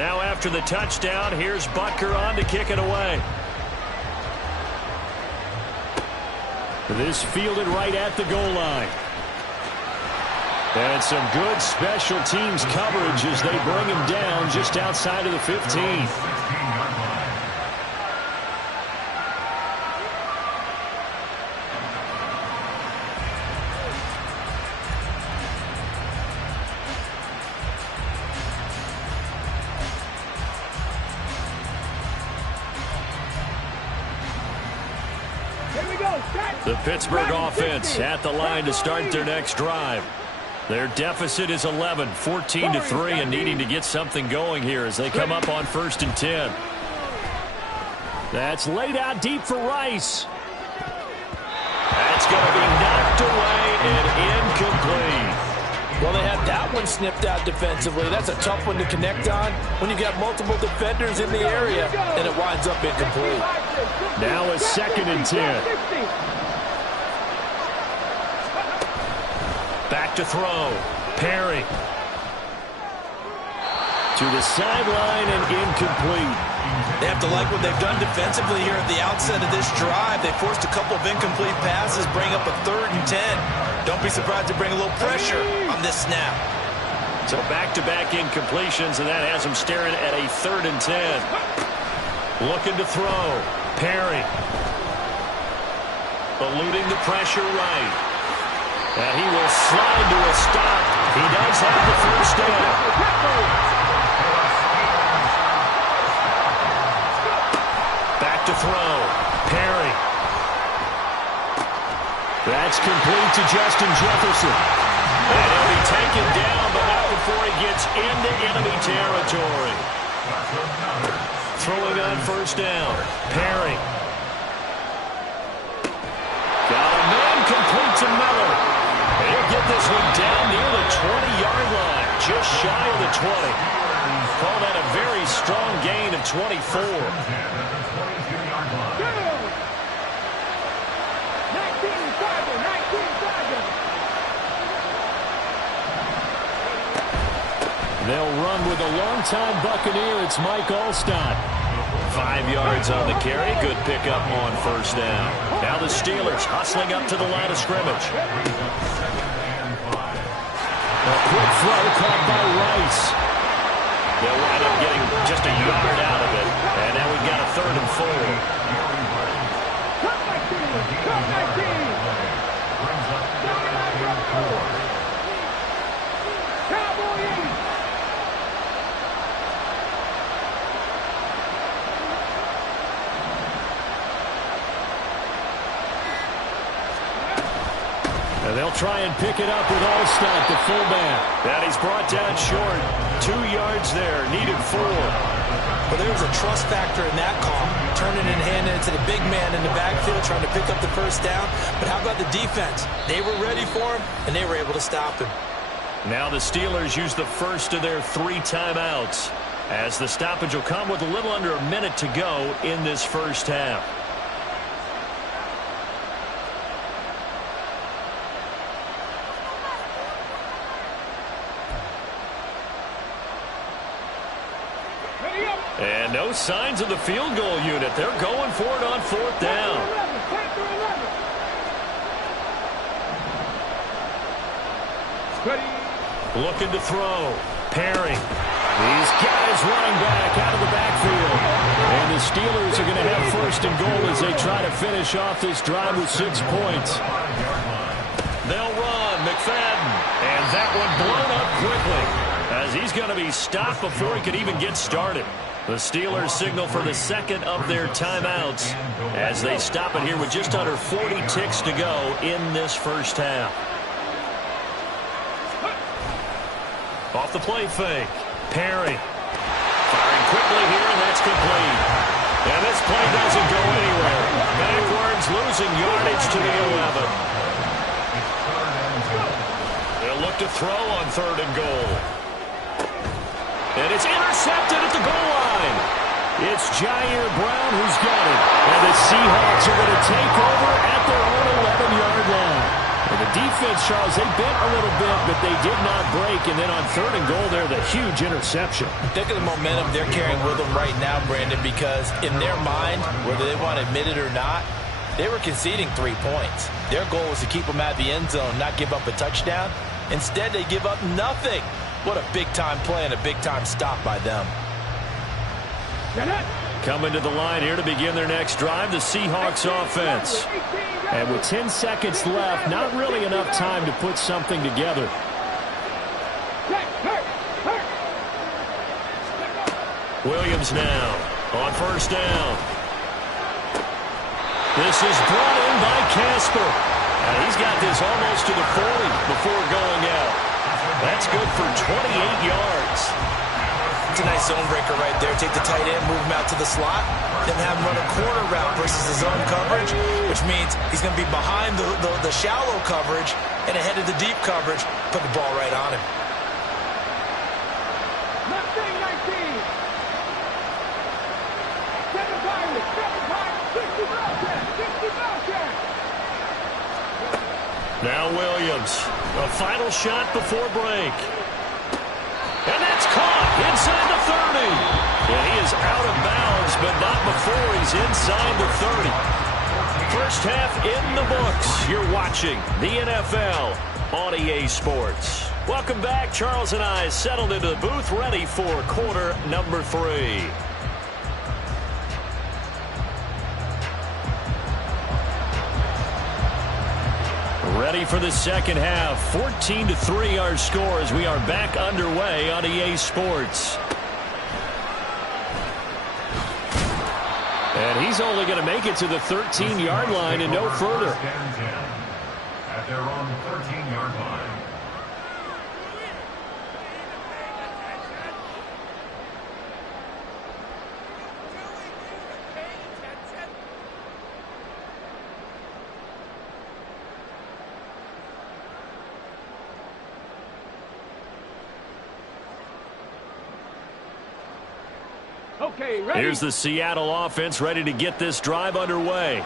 Now after the touchdown, here's Butker on to kick it away. This fielded right at the goal line. And some good special teams coverage as they bring him down just outside of the 15. The Pittsburgh offense at the line to start their next drive. Their deficit is 11, 14-3, and needing to get something going here as they come up on 1st and 10. That's laid out deep for Rice. That's going to be knocked away and incomplete. Well, they had that one snipped out defensively. That's a tough one to connect on when you got multiple defenders in the area, and it winds up incomplete. Now a 2nd and 10. Back to throw. Perry. To the sideline and incomplete. They have to like what they've done defensively here at the outset of this drive. They forced a couple of incomplete passes, bring up a 3rd and 10. Don't be surprised to bring a little pressure on this snap. So back-to-back incompletions, and that has them staring at a 3rd and 10. Looking to throw. Perry. Eluding the pressure right. And he will slide to a stop. He does have the first down. Back to throw. Perry. That's complete to Justin Jefferson. And he'll be taken down, but not before he gets into enemy territory. Throwing on 1st down. Perry. Got a man complete to Miller. He'll get this one down near the 20-yard line, just shy of the 20. Call that a very strong gain of 24. They'll run with a longtime Buccaneer. It's Mike Alstott. 5 yards on the carry. Good pickup on 1st down. Now the Steelers hustling up to the line of scrimmage. A quick throw caught by Rice. They'll wind up getting just a yard out of it. And now we've got a 3rd and 4. And they'll try and pick it up with Alstott, the fullback. And he's brought down short. 2 yards there, needed 4. Well, there was a trust factor in that call. Turning and handing it to the big man in the backfield, trying to pick up the 1st down. But how about the defense? They were ready for him, and they were able to stop him. Now the Steelers use the first of their 3 timeouts, as the stoppage will come with a little under a minute to go in this 1st half. And no signs of the field goal unit. They're going for it on 4th down. Looking to throw. Perry. He's got his running back out of the backfield. And the Steelers are going to have 1st and goal as they try to finish off this drive with 6 points. They'll run. McFadden. And that one blown up quickly, as he's going to be stopped before he could even get started. The Steelers signal for the 2nd of their timeouts as they stop it here with just under 40 ticks to go in this 1st half. Off the play fake. Perry. Firing quickly here, and that's complete. And this play doesn't go anywhere. Backwards, losing yardage to the 11. They'll look to throw on 3rd and goal. And it's intercepted at the goal line. It's Jair Brown who's got it. And the Seahawks are going to take over at their own 11-yard line. The defense, Charles, they bent a little bit, but they did not break. And then on 3rd and goal there, the huge interception. Think of the momentum they're carrying with them right now, Brandon, because in their mind, whether they want to admit it or not, they were conceding 3 points. Their goal was to keep them at the end zone, not give up a touchdown. Instead, they give up nothing. What a big-time play and a big-time stop by them. Coming to the line here to begin their next drive, the Seahawks offense. And with 10 seconds left, not really enough time to put something together. Williams now on 1st down. This is brought in by Casper. And he's got this almost to the 40 before going out. That's good for 28 yards. It's a nice zone breaker right there. Take the tight end, move him out to the slot, then have him run a corner route versus the zone coverage, which means he's going to be behind the shallow coverage and ahead of the deep coverage. Put the ball right on him. Now Williams, a final shot before break. And that's caught inside the 30. And he is out of bounds, but not before he's inside the 30. First half in the books. You're watching the NFL on EA Sports. Welcome back. Charles and I settled into the booth, ready for quarter number 3. Ready for the second half. 14-3 our score as we are back underway on EA Sports. And he's only going to make it to the 13-yard line and no further. At their own 13-yard line. Here's the Seattle offense ready to get this drive underway.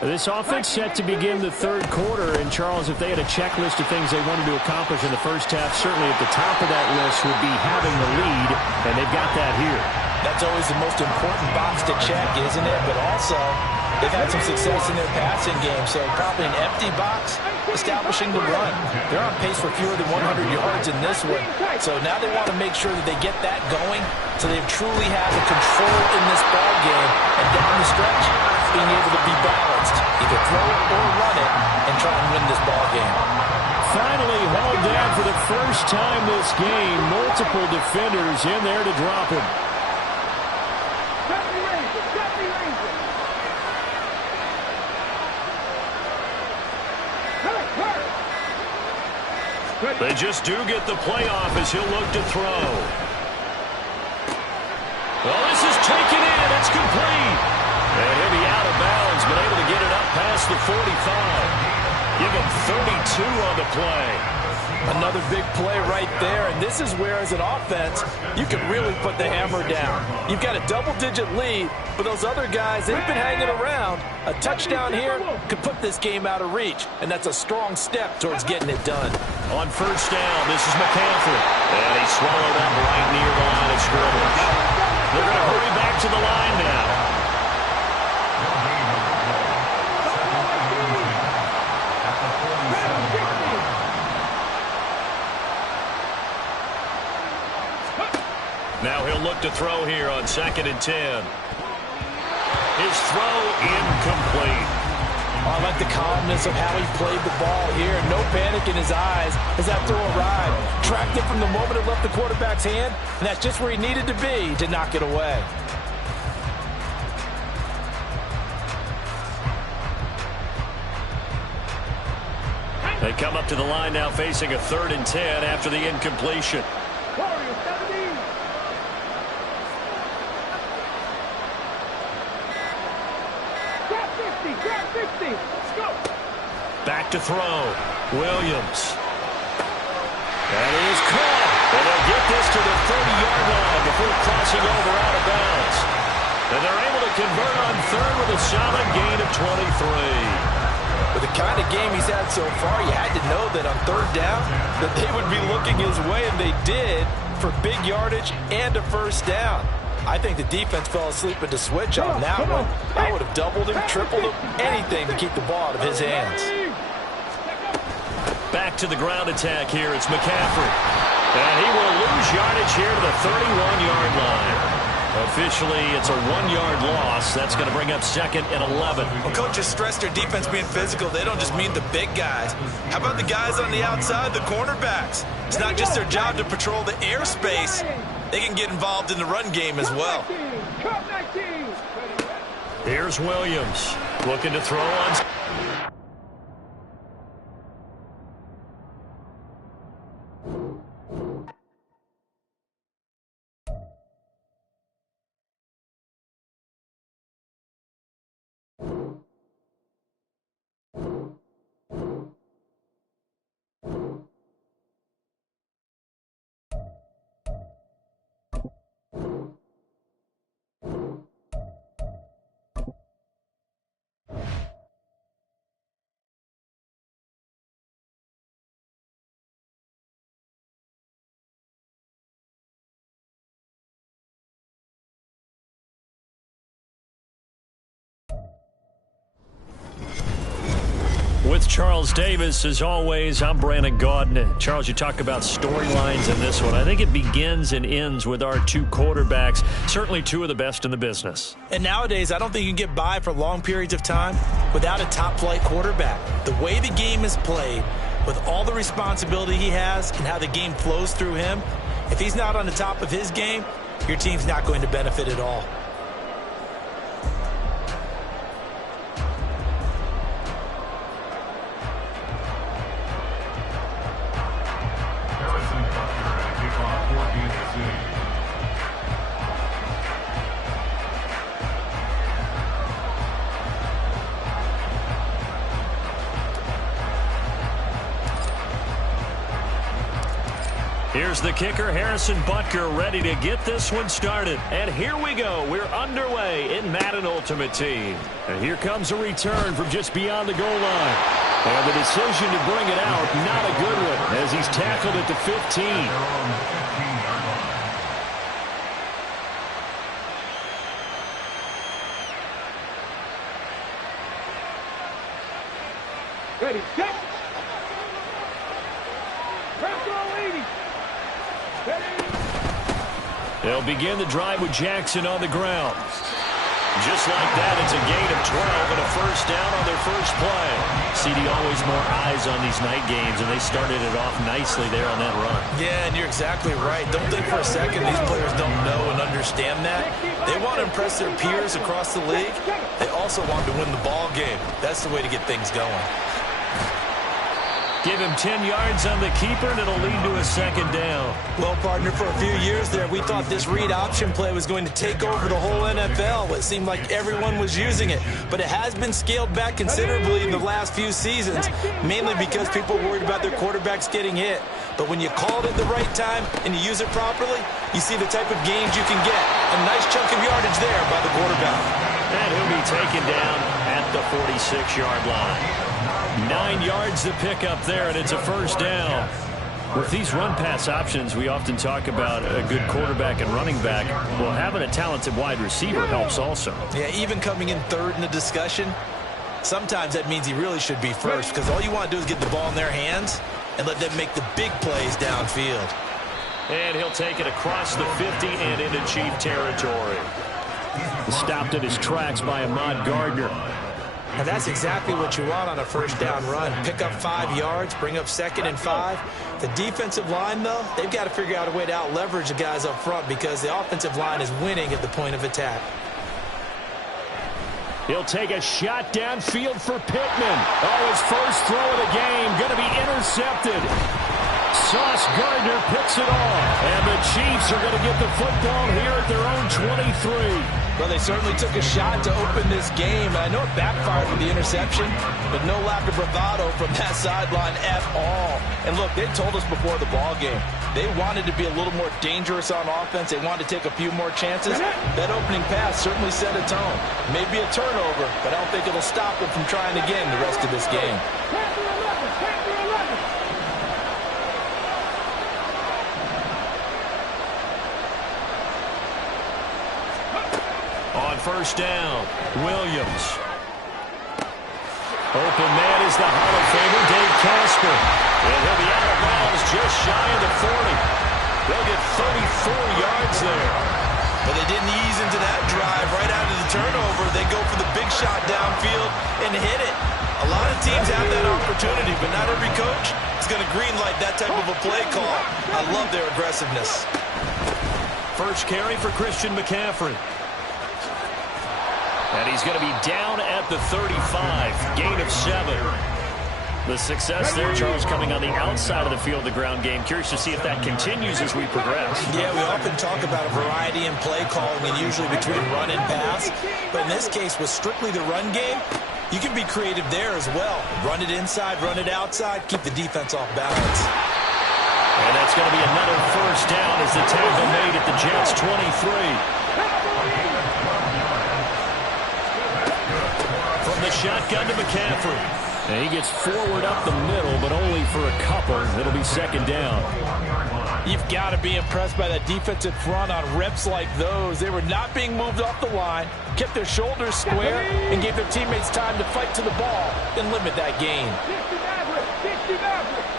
This offense set to begin the 3rd quarter. And, Charles, if they had a checklist of things they wanted to accomplish in the first half, certainly at the top of that list would be having the lead, and they've got that here. That's always the most important box to check, isn't it? But also, they've had some success in their passing game, so probably an empty box establishing the run. They're on pace for fewer than 100 yards in this one. So now they want to make sure that they get that going so they truly have the control in this ball game. And down the stretch, being able to be balanced. Either throw it or run it and try and win this ball game. Finally hauled down for the first time this game. Multiple defenders in there to drop him. They just do get the playoff as he'll look to throw. Well, this is taken in. It's complete. And he'll be out of bounds, but able to get it up past the 45. Give him 32 on the play. Another big play right there, and this is where, as an offense, you can really put the hammer down. You've got a double-digit lead, but those other guys, they've been hanging around. A touchdown here could put this game out of reach, and that's a strong step towards getting it done. On 1st down, this is McCaffrey. And he swallowed up right near the line of scrimmage. They're going to hurry back to the line now. Now he'll look to throw here on 2nd and 10. His throw incomplete. I like the calmness of how he played the ball here. No panic in his eyes as that throw arrived. Tracked it from the moment it left the quarterback's hand, and that's just where he needed to be to knock it away. They come up to the line now facing a 3rd and 10 after the incompletion. Back to throw. Williams. And he is caught. And they'll get this to the 30-yard line before crossing over out of bounds. And they're able to convert on 3rd with a solid gain of 23. With the kind of game he's had so far, you had to know that on third down that they would be looking his way, and they did, for big yardage and a first down. I think the defense fell asleep at the switch on that one. I would have doubled him, tripled him, anything to keep the ball out of his hands. Back to the ground attack here. It's McCaffrey. And he will lose yardage here to the 31-yard line. Officially, it's a 1-yard loss. That's going to bring up 2nd and 11. Well, coaches stress their defense being physical. They don't just mean the big guys. How about the guys on the outside, the cornerbacks? It's not just their job to patrol the airspace. They can get involved in the run game as well. Here's Williams looking to throw on. With Charles Davis, as always, I'm Brandon Gaudin. Charles, you talk about storylines in this one. I think it begins and ends with our two quarterbacks, certainly two of the best in the business. And nowadays, I don't think you can get by for long periods of time without a top-flight quarterback. The way the game is played, with all the responsibility he has and how the game flows through him, if he's not on the top of his game, your team's not going to benefit at all. Here's the kicker, Harrison Butker, ready to get this one started. And here we go. We're underway in Madden Ultimate Team. And here comes a return from just beyond the goal line. And the decision to bring it out, not a good one, as he's tackled at the 15. Ready, set. Press all 80. They'll begin the drive with Jackson on the ground. Just like that, it's a gain of 12 and a first down on their first play. CD, always more eyes on these night games, and they started it off nicely there on that run. Yeah, and you're exactly right. Don't think for a second these players don't know and understand that. They want to impress their peers across the league. They also want to win the ball game. That's the way to get things going. Give him 10 yards on the keeper, and it'll lead to a second down. Well, partner, for a few years there, we thought this read option play was going to take over the whole NFL. It seemed like everyone was using it. But it has been scaled back considerably in the last few seasons, mainly because people are worried about their quarterbacks getting hit. But when you call it at the right time and you use it properly, you see the type of gains you can get. A nice chunk of yardage there by the quarterback. And he'll be taken down at the 46-yard line. 9 yards to pick up there, and it's a first down. With these run-pass options, we often talk about a good quarterback and running back. Well, having a talented wide receiver helps also. Yeah, even coming in third in the discussion, sometimes that means he really should be first, because all you want to do is get the ball in their hands and let them make the big plays downfield. And he'll take it across the 50 and into Chief territory. Stopped at his tracks by Ahmad Gardner. And that's exactly what you want on a first down run. Pick up 5 yards, bring up 2nd and 5. The defensive line, though, they've got to figure out a way to out-leverage the guys up front because the offensive line is winning at the point of attack. He'll take a shot downfield for Pittman. Oh, his first throw of the game going to be intercepted. Sauce Gardner picks it off. And the Chiefs are going to get the football here at their own 23. Well, they certainly took a shot to open this game. I know it backfired with the interception, but no lack of bravado from that sideline at all. And look, they told us before the ball game, they wanted to be a little more dangerous on offense. They wanted to take a few more chances. That opening pass certainly set a tone. Maybe a turnover, but I don't think it'll stop them from trying again the rest of this game. On first down, Williams. Open man is the Hall of Famer, Dave Casper. And he'll be out of bounds just shy of the 40. They'll get 34 yards there. But they didn't ease into that drive right out of the turnover. They go for the big shot downfield and hit it. A lot of teams have that opportunity, but not every coach is going to greenlight that type of a play call. I love their aggressiveness. First carry for Christian McCaffrey. And he's going to be down at the 35, gain of 7. The success there, Charles, coming on the outside of the field, the ground game. Curious to see if that continues as we progress. Yeah, we often talk about a variety in play calling and usually between run and pass. But in this case, with strictly the run game, you can be creative there as well. Run it inside, run it outside, keep the defense off balance. And that's going to be another first down as the tackle made at the Jets' 23. From the shotgun to McCaffrey. And he gets forward up the middle, but only for a couple. It'll be second down. You've got to be impressed by that defensive front on reps like those. They were not being moved off the line, kept their shoulders square, and gave their teammates time to fight to the ball and limit that gain. 60 Mavericks.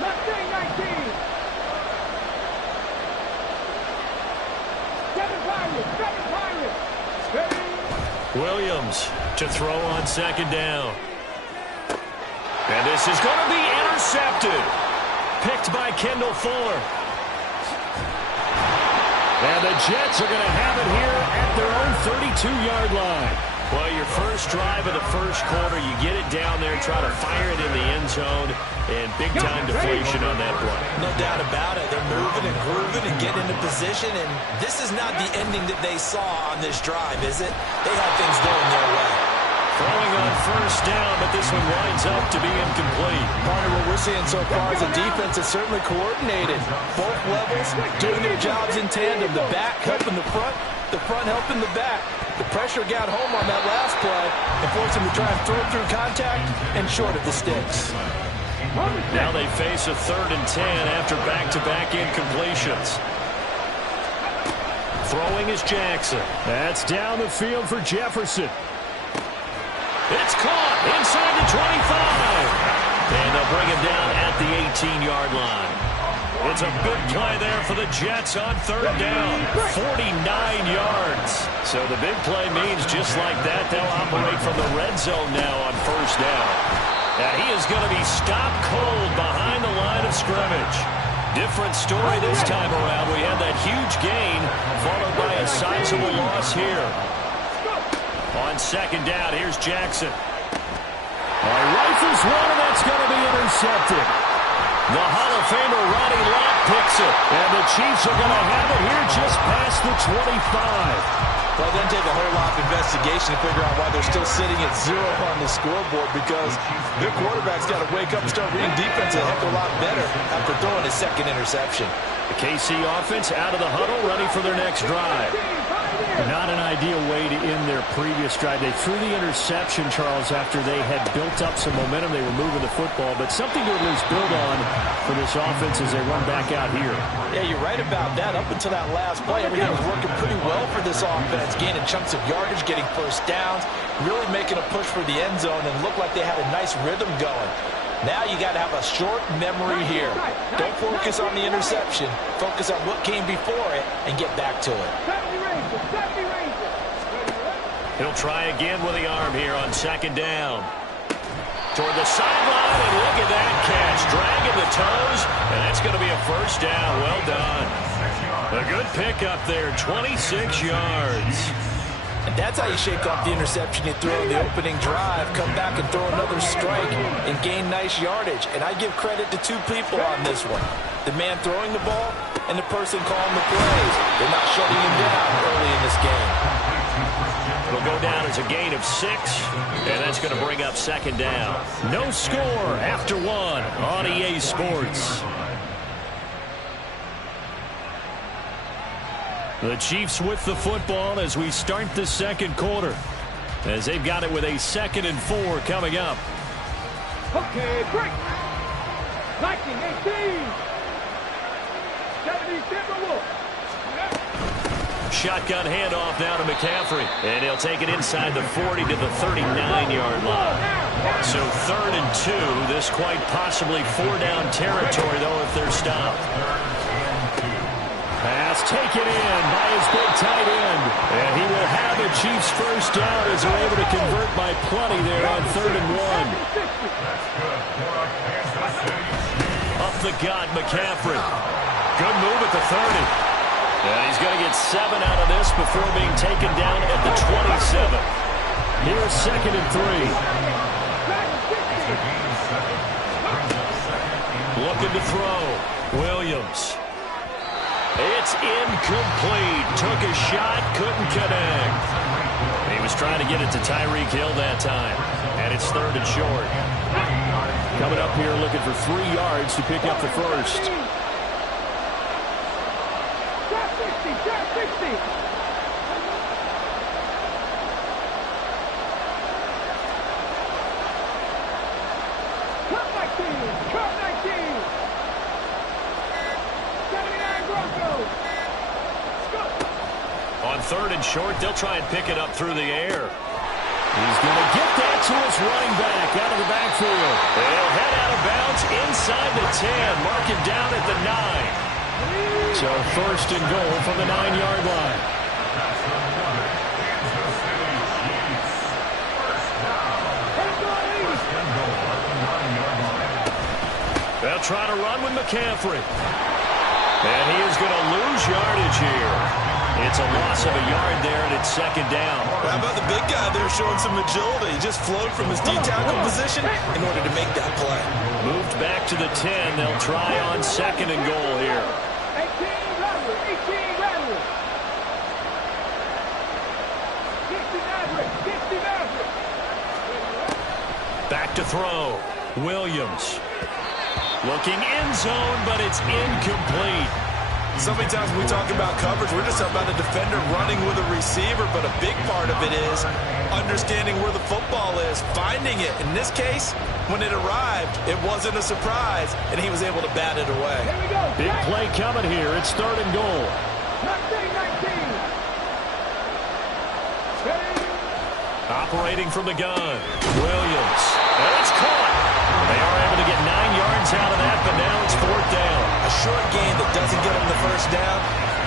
Mustang 19. 7 Pirates. Williams to throw on second down. And this is going to be intercepted. Picked by Kendall Fuller. And the Jets are going to have it here at their own 32-yard line. Well, your first drive of the first quarter, you get it down there, try to fire it in the end zone, and big-time deflation on that play. No doubt about it. They're moving and grooving and getting into position, and this is not the ending that they saw on this drive, is it? They had things going their way. Throwing on first down, but this one winds up to be incomplete. Partner, what we're seeing so far is the defense is certainly coordinated. Both levels doing their jobs in tandem. The back helping the front helping the back. The pressure got home on that last play and forced him to try and throw through contact and short of the sticks. Now they face a 3rd and 10 after back-to-back incompletions. Throwing is Jackson. That's down the field for Jefferson. It's caught inside the 25. And they'll bring him down at the 18-yard line. It's a big play there for the Jets on 3rd down. 49 yards. So the big play means just like that, they'll operate from the red zone now on first down. Now he is going to be stopped cold behind the line of scrimmage. Different story this time around. We had that huge gain followed by a sizable loss here. On second down, here's Jackson. Rifles one, and that's going to be intercepted. The Hall of Famer Ronnie Lott picks it. And the Chiefs are going to have it here just past the 25. Well, it doesn't take a whole lot of investigation to figure out why they're still sitting at 0 on the scoreboard, because their quarterback's got to wake up and start reading defense a heck of a lot better after throwing his second interception. The KC offense out of the huddle, ready for their next drive. Not an ideal way to end their previous drive. They threw the interception, Charles, after they had built up some momentum. They were moving the football, but something to at least build on for this offense as they run back out here. Yeah, you're right about that. Up until that last play, everything was working pretty well for this offense, gaining chunks of yardage, getting first downs, really making a push for the end zone, and looked like they had a nice rhythm going. Now you got to have a short memory here. Don't focus on the interception. Focus on what came before it and get back to it. He'll try again with the arm here on second down. Toward the sideline, and look at that catch. Dragging the toes, and that's going to be a first down. Well done. A good pickup there, 26 yards. And That's how you shake off the interception you throw in the opening drive, come back and throw another strike and gain nice yardage. And I give credit to two people on this one. The man throwing the ball and the person calling the plays. They're not shutting him down early in this game. It'll go down as a gain of 6, and that's going to bring up second down. No score after 1 on EA Sports. The Chiefs with the football as we start the second quarter, as they've got it with a 2nd and 4 coming up. Okay, break. 19-18. 70 Timberwolves. Shotgun handoff now to McCaffrey. And he'll take it inside the 40 to the 39-yard line. So 3rd and 2. This quite possibly 4-down territory, though, if they're stopped. Pass taken in by his big tight end. And he will have a Chiefs first down as they're able to convert by plenty there on 3rd and 1. Up the gut, McCaffrey. Good move at the 30. And he's going to get 7 out of this before being taken down at the 27. Here's 2nd and 3. Looking to throw. Williams. It's incomplete. Took a shot, couldn't connect. He was trying to get it to Tyreek Hill that time. And it's 3rd and short. Coming up here looking for 3 yards to pick up the first. On 3rd and short, they'll try and pick it up through the air. He's going to get that to his running back out of the backfield. They'll head out of bounds inside the 10. Mark him down at the 9. So 1st and goal from the 9-yard line. They'll try to run with McCaffrey. And he is going to lose yardage here. It's a loss of a yard there, and it's 2nd down. How about the big guy there showing some agility? He just flowed from his D-tackle position in order to make that play. Moved back to the 10. They'll try on 2nd and goal here. 18 Rattler. 18 Rattler. 50 Maverick. Back to throw. Williams. Looking end zone, but it's incomplete. So many times when we talk about coverage, we're just talking about a defender running with a receiver, but a big part of it is understanding where the football is, finding it. In this case, when it arrived, it wasn't a surprise, and he was able to bat it away. Here we go. Big play coming here. It's 3rd and goal. 19. Operating from the gun. Williams. And it's caught. They are able to get 9 yards out of that, but now it's 4th down. A short game that doesn't get them the first down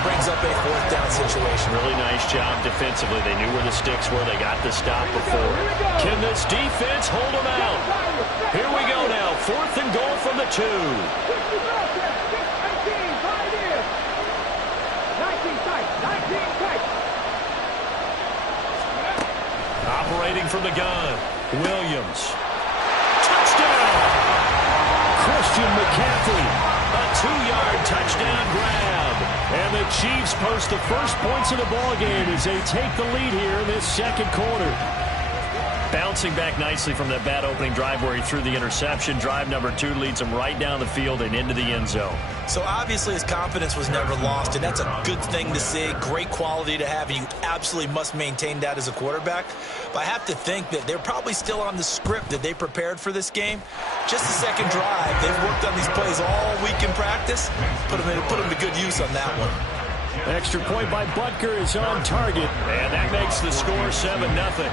brings up a 4th down situation. Really nice job defensively. They knew where the sticks were. They got the stop before. Can this defense hold them out? Here we go now. 4th and goal from the 2. 19 Operating from the gun. Williams. Touchdown! Christian McCaffrey. A 2-yard touchdown grab. And the Chiefs post the first points of the ballgame as they take the lead here in this 2nd quarter. Bouncing back nicely from that bad opening drive where he threw the interception. Drive number 2 leads him right down the field and into the end zone. So obviously his confidence was never lost, and that's a good thing to see. Great quality to have, and you absolutely must maintain that as a quarterback. But I have to think that they're probably still on the script that they prepared for this game. Just the 2nd drive. They've worked on these plays all week in practice. Put them to good use on that one. Extra point by Butker is on target, and that makes the score 7-0.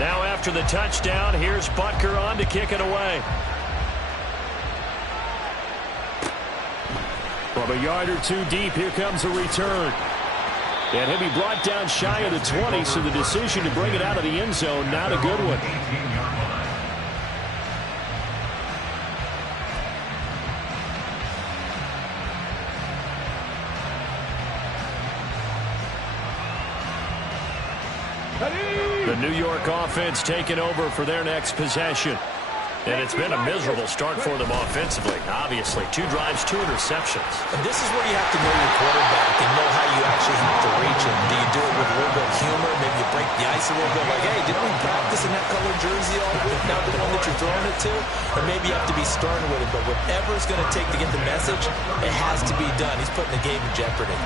Now after the touchdown, here's Butker on to kick it away. From a yard or 2 deep, here comes a return. And he'll be brought down shy of the 20, so the decision to bring it out of the end zone, not a good one. The New York offense taking over for their next possession. And it's been a miserable start for them offensively, obviously. 2 drives, 2 interceptions. And this is where you have to know your quarterback and know how you actually have to reach him. Do you do it with a little bit of humor? Maybe you break the ice a little bit, like, hey, didn't we practice in that colored jersey all week, now the one that you're throwing it to? Or maybe you have to be stern with it, but whatever it's going to take to get the message, it has to be done. He's putting the game in jeopardy.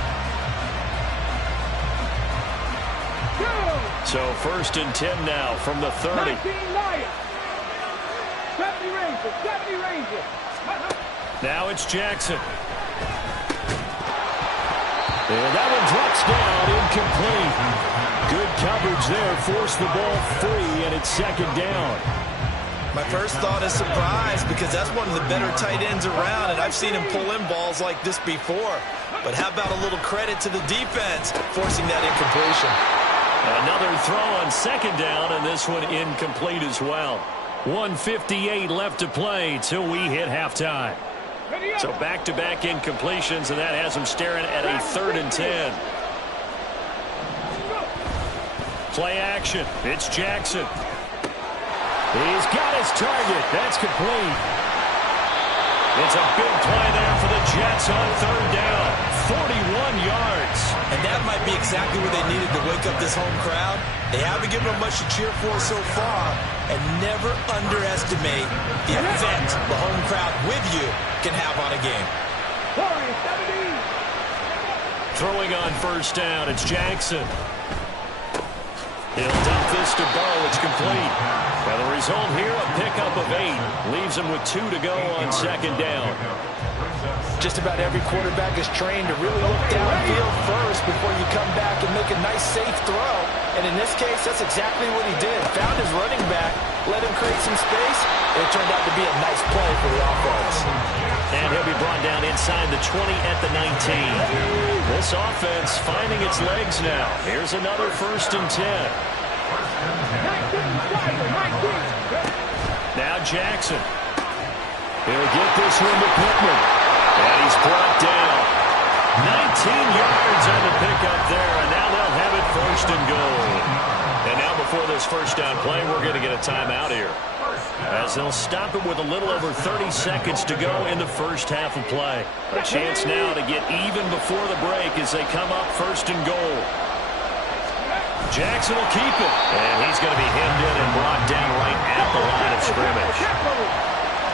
So 1st and 10 now from the 30. 70 Rangers, 70 Rangers. Now it's Jackson. And that one drops down, incomplete. Good coverage there, forced the ball free, and it's 2nd down. My first thought is surprise, because that's one of the better tight ends around, and I've seen him pull in balls like this before. But how about a little credit to the defense forcing that incompletion? Another throw on 2nd down, and this one incomplete as well. 1:58 left to play till we hit halftime. So back-to-back incompletions, and that has them staring at a 3rd and 10. Play action. It's Jackson. He's got his target. That's complete. It's a big play there for the Jets on 3rd down. 41 yards. And that might be exactly what they needed to wake up this home crowd. They haven't given them much to cheer for so far. And never underestimate the effect the home crowd with you can have on a game. Throwing on 1st down, it's Jackson. He'll dump this to Burrow. It's complete. Now the result here, a pickup of 8. Leaves him with 2 to go on 2nd down. Just about every quarterback is trained to really look downfield first before you come back and make a nice, safe throw. And in this case, that's exactly what he did. Found his running back, let him create some space, and it turned out to be a nice play for the offense. And he'll be brought down inside the 20 at the 19. This offense finding its legs now. Here's another 1st and 10. Now Jackson. He'll get this one to Pittman. And he's brought down. 19 yards on the pickup there, and now they'll have it 1st and goal. And now before this 1st down play, we're going to get a timeout here, as they'll stop it with a little over 30 seconds to go in the 1st half of play. A chance now to get even before the break as they come up 1st and goal. Jackson will keep it, and he's going to be hemmed in and brought down right at the line of scrimmage.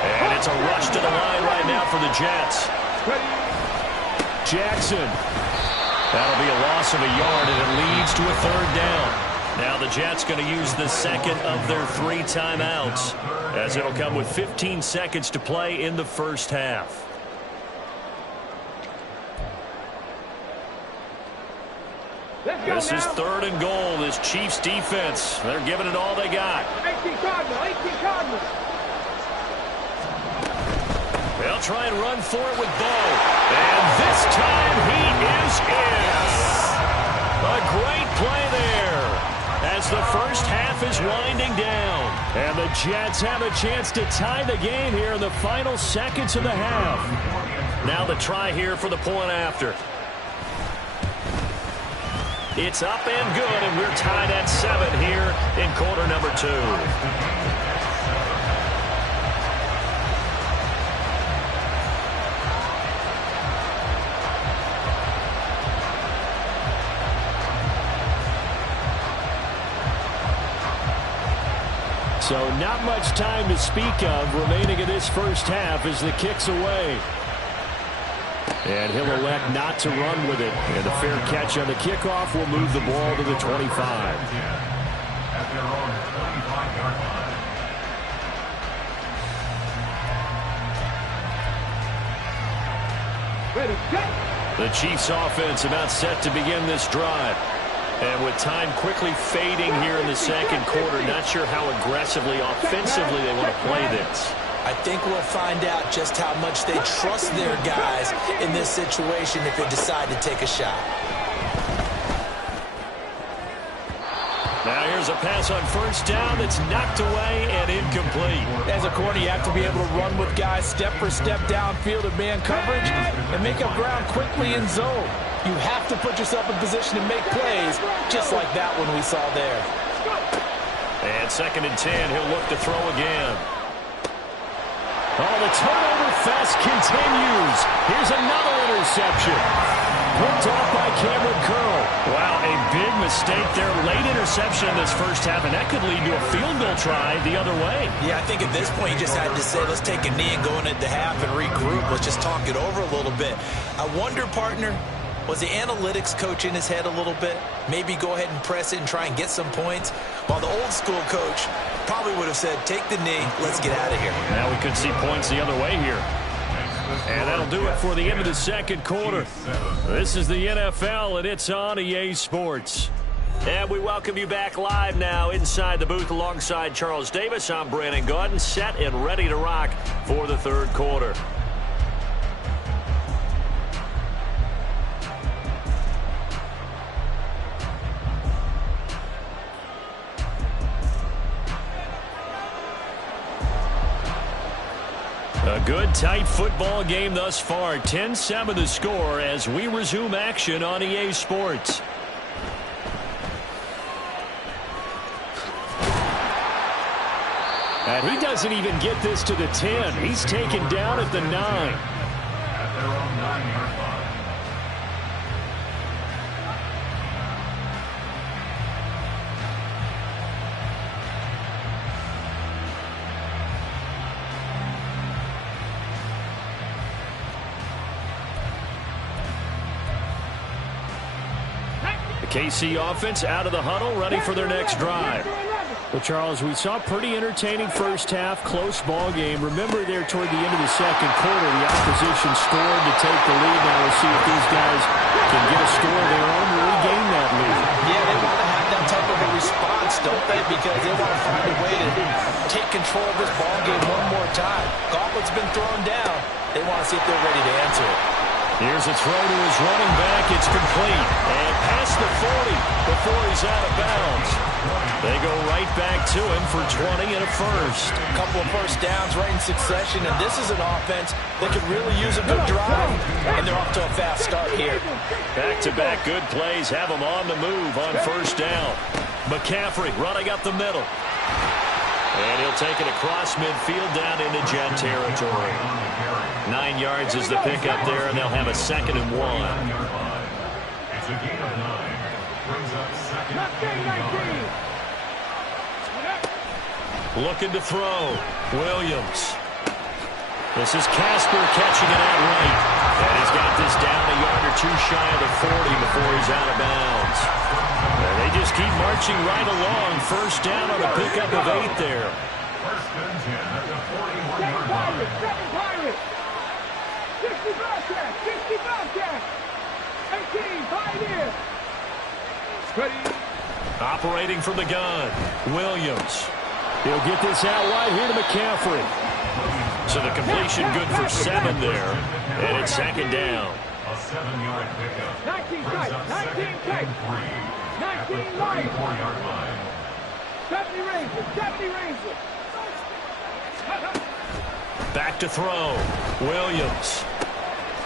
And it's a rush to the line right now for the Jets. Jackson. That'll be a loss of a yard, and it leads to a 3rd down. Now the Jets going to use the 2nd of their 3 timeouts, as it'll come with 15 seconds to play in the 1st half. This is 3rd and goal. This Chiefs defense, they're giving it all they got. 18 Cardinals. They'll try and run for it with Bo. And this time he is in. A great play there as the 1st half is winding down. And the Jets have a chance to tie the game here in the final seconds of the half. Now the try here for the point after. It's up and good, and we're tied at 7 here in quarter number 2. So not much time to speak of remaining in this 1st half as the kick's away. And he'll elect not to run with it. And a fair catch on the kickoff will move the ball to the 25. At their own 25-yard line. The Chiefs offense about set to begin this drive. And with time quickly fading here in the 2nd quarter, not sure how aggressively, offensively they want to play this. I think we'll find out just how much they trust their guys in this situation if they decide to take a shot. Now here's There's a pass on first down that's knocked away and incomplete. As a corner, you have to be able to run with guys step for step downfield in man coverage and make up ground quickly in zone. You have to put yourself in position to make plays, just like that one we saw there. And 2nd and 10, he'll look to throw again. Oh, the turnover fest continues. Here's another interception. Picked off by Cameron Curl. Wow, a big mistake there. Late interception in this first half, and that could lead to a field goal try the other way. Yeah, I think at this point you just had to say, let's take a knee and go into the half and regroup. Let's just talk it over a little bit. I wonder, partner, was the analytics coach in his head a little bit? Maybe go ahead and press it and try and get some points? While the old school coach probably would have said, take the knee, let's get out of here. Now we could see points the other way here. And that'll do it for the end of the second quarter. This is the NFL, and it's on EA Sports. And we welcome you back live now inside the booth alongside Charles Davis. I'm Brandon Gaudin, set and ready to rock for the third quarter. A good, tight football game thus far. 10-7 the score as we resume action on EA Sports. And he doesn't even get this to the 10. He's taken down at the 9. At their own 9-yard line. KC offense out of the huddle, ready for their next drive. Well, Charles, we saw pretty entertaining first half, close ball game. Remember there toward the end of the second quarter, the opposition scored to take the lead. Now we'll see if these guys can get a score of their own and regain that lead. Yeah, they want to have that type of a response, don't they? Because they want to find a way to take control of this ball game one more time. Gauntlet's been thrown down. They want to see if they're ready to answer it. Here's a throw to his running back. It's complete. And past the 40 before he's out of bounds. They go right back to him for 20 and a first. A couple of first downs right in succession, and this is an offense that could really use a good drive, and they're off to a fast start here. Back-to-back good plays have them on the move on first down. McCaffrey running up the middle. And he'll take it across midfield down into Jet territory. 9 yards is the pickup there, and they'll have a 2nd and 1. It's a gain of 9. Brings up 2nd and 9. Looking to throw. Williams. This is Casper catching it outright. And he's got this down a yard or two shy of the 40 before he's out of bounds. And they just keep marching right along. First down on a pickup of 8 there. First and 10 at the 41-yard line. 60 Bobcats, 60 Bobcats. 18, pioneer. Ready. Operating from the gun. Williams. He'll get this out wide here to McCaffrey. So the completion good for 7 there. And it's 2nd down. A 7-yard pickup. 19 Brings tight, up 19 2nd tight. and 3. At the 19 light. 34-yard line. 70 Rangers, 70 Rangers. Back to throw. Williams.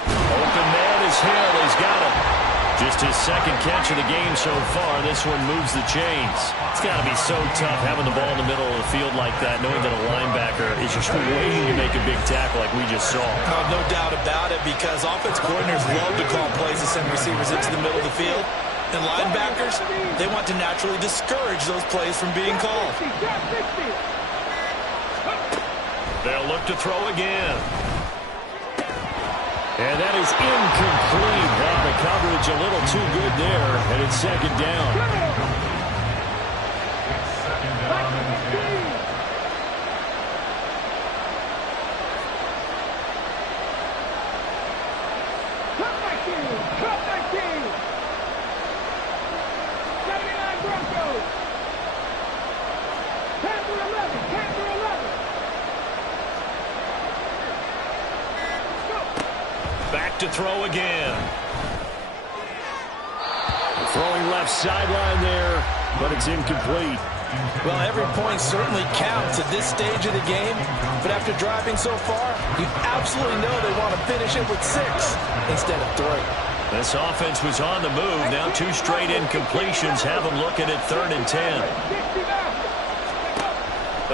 Open man is Hill. He's got him. Just his 2nd catch of the game so far. This one moves the chains. It's got to be so tough having the ball in the middle of the field like that, knowing that a linebacker is just waiting to make a big tackle like we just saw. No doubt about it, because offense coordinators love to call plays to send receivers into the middle of the field. And linebackers, they want to naturally discourage those plays from being called. They'll look to throw again. And that is incomplete. Well, the coverage a little too good there, and it's 2nd down. It's 2nd down and 10. Cut my team, cut my team. 79 Broncos. Panther 11, Panther 11. Back to throw again. Throwing left sideline there, but it's incomplete. Well, every point certainly counts at this stage of the game, but after driving so far, you absolutely know they want to finish it with 6 instead of 3. This offense was on the move. Now 2 straight incompletions have them looking at 3rd and 10.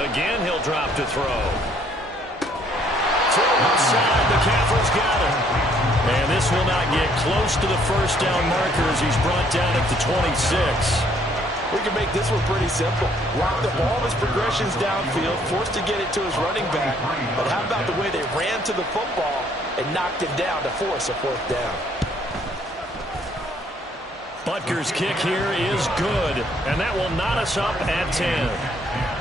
Again, he'll drop to throw. Throw outside. McCaffrey's got him. And this will not get close to the first down marker as he's brought down at the 26. We can make this one pretty simple. Locked up all his progressions downfield, forced to get it to his running back. But how about the way they ran to the football and knocked him down to force a 4th down? Butker's kick here is good, and that will knot us up at 10.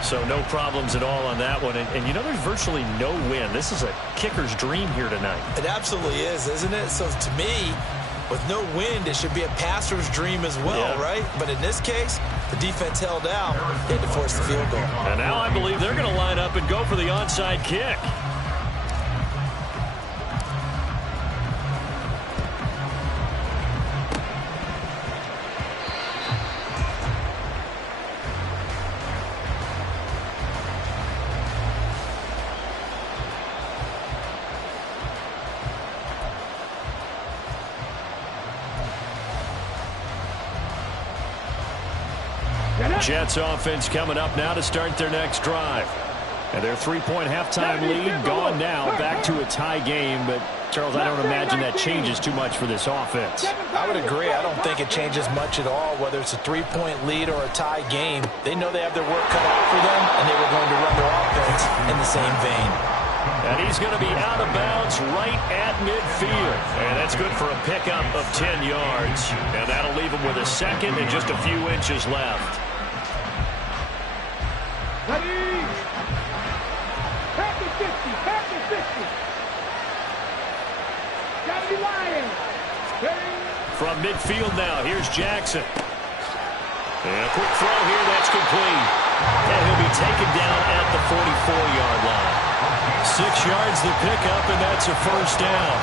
So no problems at all on that one. And you know, there's virtually no win. This is a kicker's dream here tonight. It absolutely is, isn't it? So to me, with no wind, it should be a passer's dream as well, right? But in this case, the defense held out. They had to force the field goal. And now I believe they're going to line up and go for the onside kick. Jets offense coming up now to start their next drive. And their 3-point halftime lead gone now, back to a tie game. But, Charles, I don't imagine that changes too much for this offense. I would agree. I don't think it changes much at all, whether it's a 3-point lead or a tie game. They know they have their work cut out for them, and they were going to run their offense in the same vein. And he's going to be out of bounds right at midfield. And that's good for a pickup of 10 yards. And that'll leave him with a second and just a few inches left. Ready? Pack the 50, pack the 50. Gotta be lying. Ready? From midfield now, here's Jackson. And a quick throw here, that's complete. And he'll be taken down at the 44-yard line. 6 yards the pickup, and that's a first down.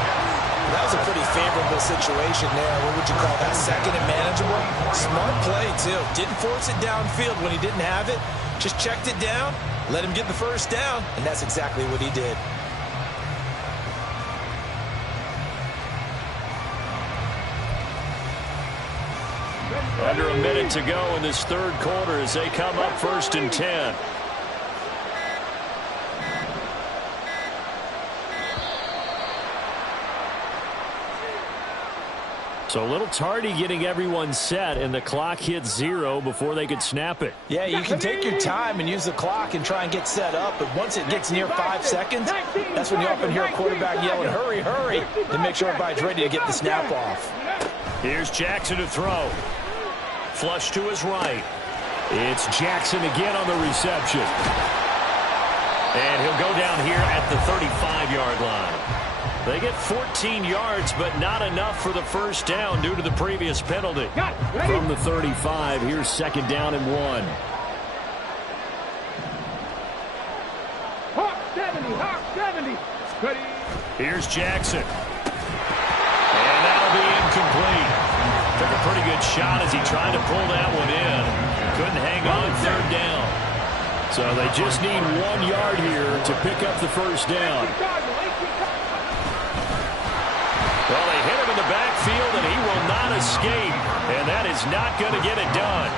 That was a pretty favorable situation there. What would you call that? Second and manageable? Smart play, too. Didn't force it downfield when he didn't have it. Just checked it down, let him get the first down, and that's exactly what he did. Under a minute to go in this 3rd quarter as they come up 1st and 10. So a little tardy getting everyone set, and the clock hit 0 before they could snap it. Yeah, you can take your time and use the clock and try and get set up, but once it gets near 5 seconds, that's when you often hear a quarterback yelling, hurry, hurry, to make sure everybody's ready to get the snap off. Here's Jackson to throw. Flush to his right. It's Jackson again on the reception. And he'll go down here at the 35-yard line. They get 14 yards, but not enough for the first down due to the previous penalty. From the 35, here's 2nd down and 1. Hawk 70, Hawk 70. Ready? Here's Jackson. And that'll be incomplete. Took a pretty good shot as he tried to pull that one in. Couldn't hang on 3rd down. So they just need 1 yard here to pick up the first down. Well, they hit him in the backfield, and he will not escape. And that is not going to get it done.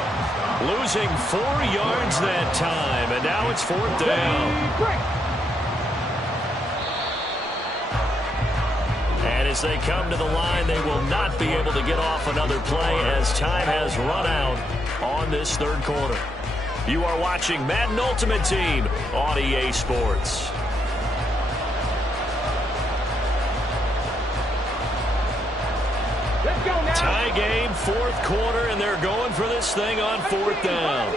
Losing 4 yards that time, and now it's 4th down. And as they come to the line, they will not be able to get off another play as time has run out on this 3rd quarter. You are watching Madden Ultimate Team on EA Sports. Tie game, 4th quarter, and they're going for this thing on 4th down.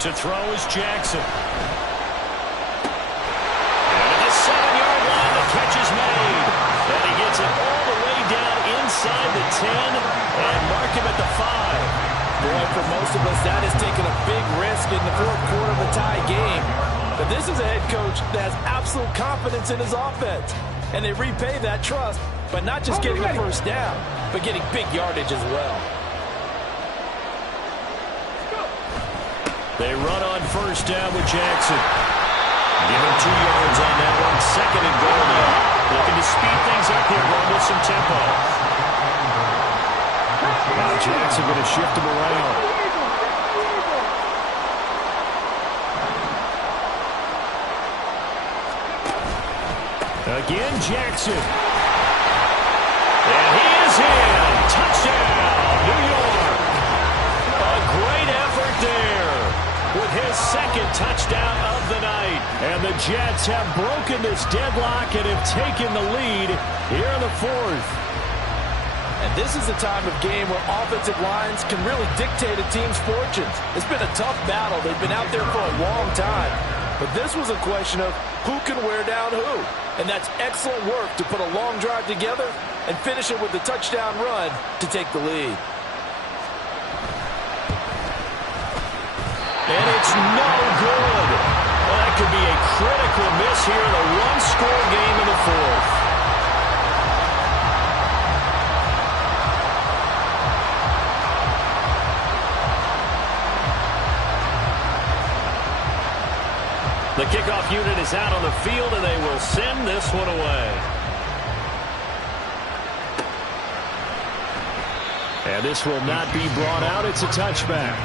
To throw is Jackson. And at the 7-yard line, the catch is made. And he gets it all the way down inside the 10 and mark him at the 5. Boy, for most of us, that is taking a big risk in the 4th quarter of a tie game. But this is a head coach that has absolute confidence in his offense. And they repay that trust. But not just getting a first down, but getting big yardage as well. They run on first down with Jackson. Give him 2 yards on that one. Second and goal now. Looking to speed things up here, going with some tempo. Now Jackson going to shift him around. Again, Jackson. And he is in. Touchdown, New York. A great effort there with his second touchdown of the night. And the Jets have broken this deadlock and have taken the lead here in the fourth. And this is the time of game where offensive lines can really dictate a team's fortunes. It's been a tough battle. They've been out there for a long time. But this was a question of who can wear down who. And that's excellent work to put a long drive together and finish it with a touchdown run to take the lead. And it's no good. Well, that could be a critical miss here in a one-score game in the fourth. The kickoff unit is out on the field, and they will send this one away. And this will not be brought out. It's a touchback.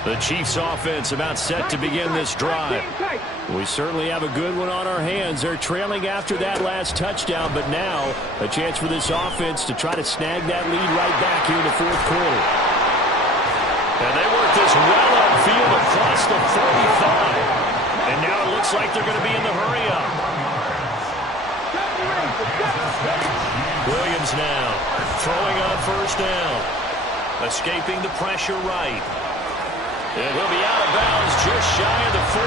The Chiefs offense about set to begin this drive. We certainly have a good one on our hands. They're trailing after that last touchdown, but now a chance for this offense to try to snag that lead right back here in the fourth quarter. And they work this well upfield across the 45. And now it looks like they're going to be in the hurry-up. Williams now throwing on first down. Escaping the pressure right. And he'll be out of bounds just shy of the 40.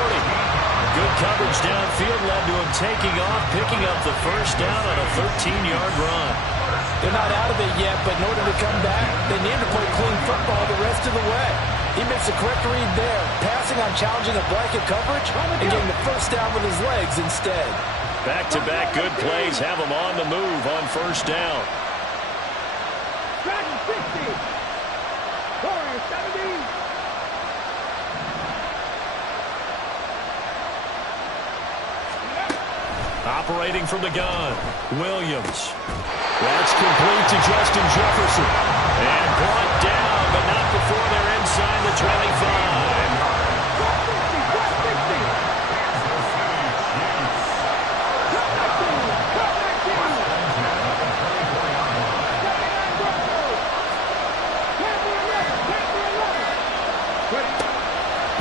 Good coverage downfield led to him taking off, picking up the first down on a 13-yard run. They're not out of it yet, but in order to come back, they need to play clean football the rest of the way. He makes the correct read there, passing on challenging a blanket coverage and getting the first down with his legs instead. Back-to-back good plays have him on the move on first down. 60. 70. Operating from the gun, Williams. That's complete to Justin Jefferson. And brought down, but not before they're inside the 25.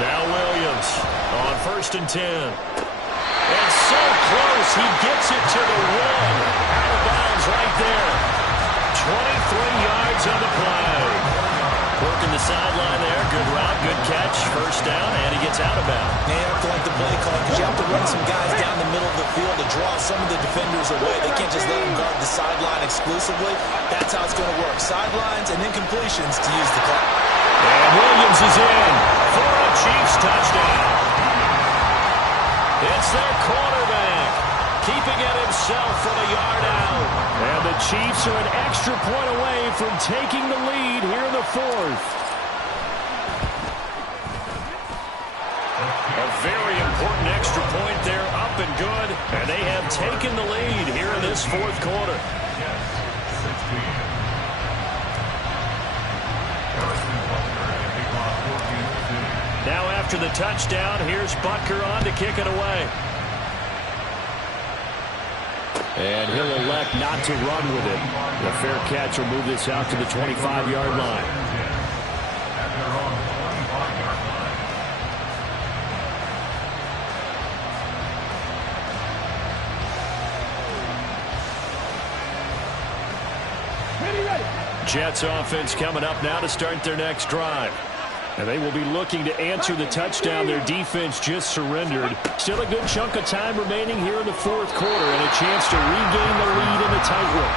Now Williams on 1st and 10. And so close, he gets it to the 1. Out of bounds right there. 23 yards on the play. Working the sideline there. Good route, good catch. First down, and he gets out of bounds. Now you have to like the play call because you have to run some guys down the middle of the field to draw some of the defenders away. They can't just let them guard the sideline exclusively. That's how it's going to work. Sidelines and incompletions to use the clock. And Williams is in for a Chiefs touchdown. It's their quarterback, keeping it himself from a yard out. And the Chiefs are an extra point away from taking the lead here in the fourth. A very important extra point there, up and good. And they have taken the lead here in this fourth quarter. Now after the touchdown, here's Butker on to kick it away. And he'll elect not to run with it. The fair catch will move this out to the 25-yard line. Jets offense coming up now to start their next drive. And they will be looking to answer the touchdown their defense just surrendered. Still a good chunk of time remaining here in the fourth quarter and a chance to regain the lead in the tight one.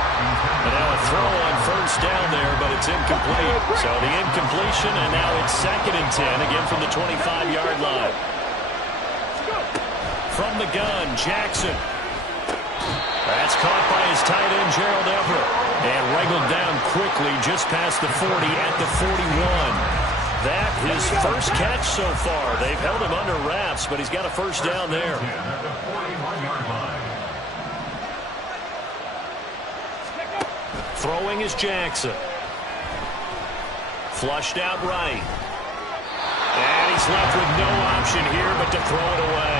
And now a throw on first down there, but it's incomplete. So the incompletion, and now it's 2nd and 10, again from the 25-yard line. From the gun, Jackson. That's caught by his tight end, Gerald Everett. And wrangled down quickly just past the 40 at the 41. That his first catch so far. They've held him under wraps, but he's got a first down there. Throwing is Jackson. Flushed out right. And he's left with no option here but to throw it away.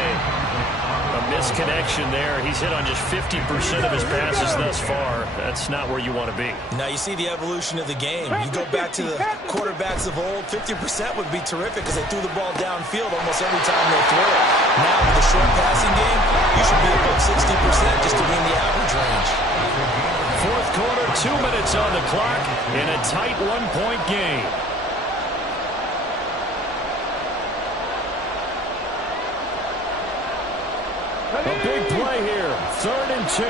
A misconnection there. He's hit on just 50% of his passes thus far. That's not where you want to be. Now you see the evolution of the game. You go back to the quarterbacks of old, 50% would be terrific because they threw the ball downfield almost every time they throw it. Now with the short passing game, you should be above 60% just to be in the average range. Fourth quarter, 2 minutes on the clock in a tight one-point game. A big play here. 3rd and 2.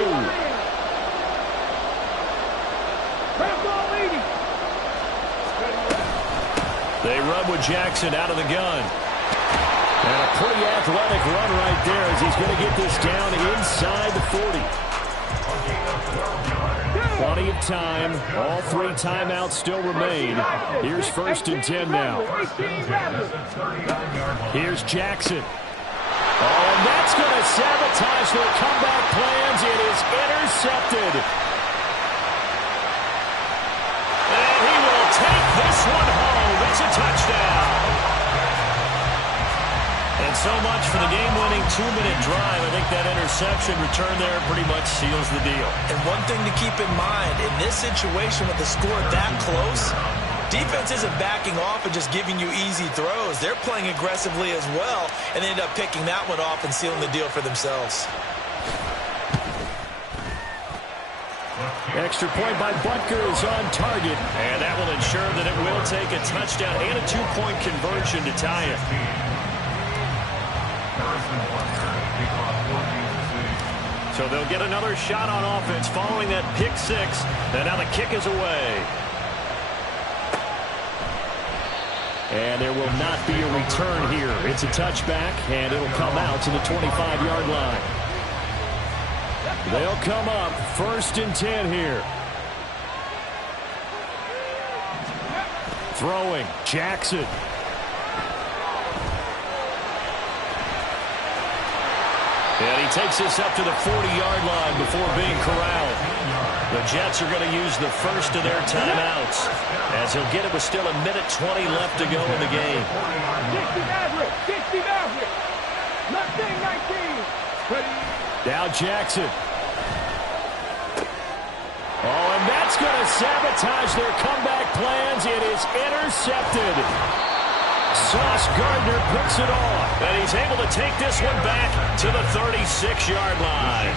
They run with Jackson out of the gun. And a pretty athletic run right there as he's going to get this down inside the 40. Plenty of time. All 3 timeouts still remain. Here's 1st and 10 now. Here's Jackson. Oh, and that's going to sabotage their comeback plans. It is intercepted. And he will take this one home. It's a touchdown. And so much for the game-winning 2-minute drive. I think that interception return there pretty much seals the deal. And one thing to keep in mind, in this situation with the score that close, defense isn't backing off and just giving you easy throws. They're playing aggressively as well, and they end up picking that one off and sealing the deal for themselves. Extra point by Butker is on target, and that will ensure that it will take a touchdown and a 2-point conversion to tie it. So they'll get another shot on offense following that pick 6, and now the kick is away. And there will not be a return here. It's a touchback, and it'll come out to the 25-yard line. They'll come up 1st and 10 here. Throwing, Jackson. And he takes this up to the 40-yard line before being corralled. The Jets are going to use the first of their timeouts, as he'll get it with still 1:20 left to go in the game. 60 average. 19. Now Jackson. Oh, and that's going to sabotage their comeback plans. It is intercepted. Sauce Gardner picks it off, and he's able to take this one back to the 36-yard line.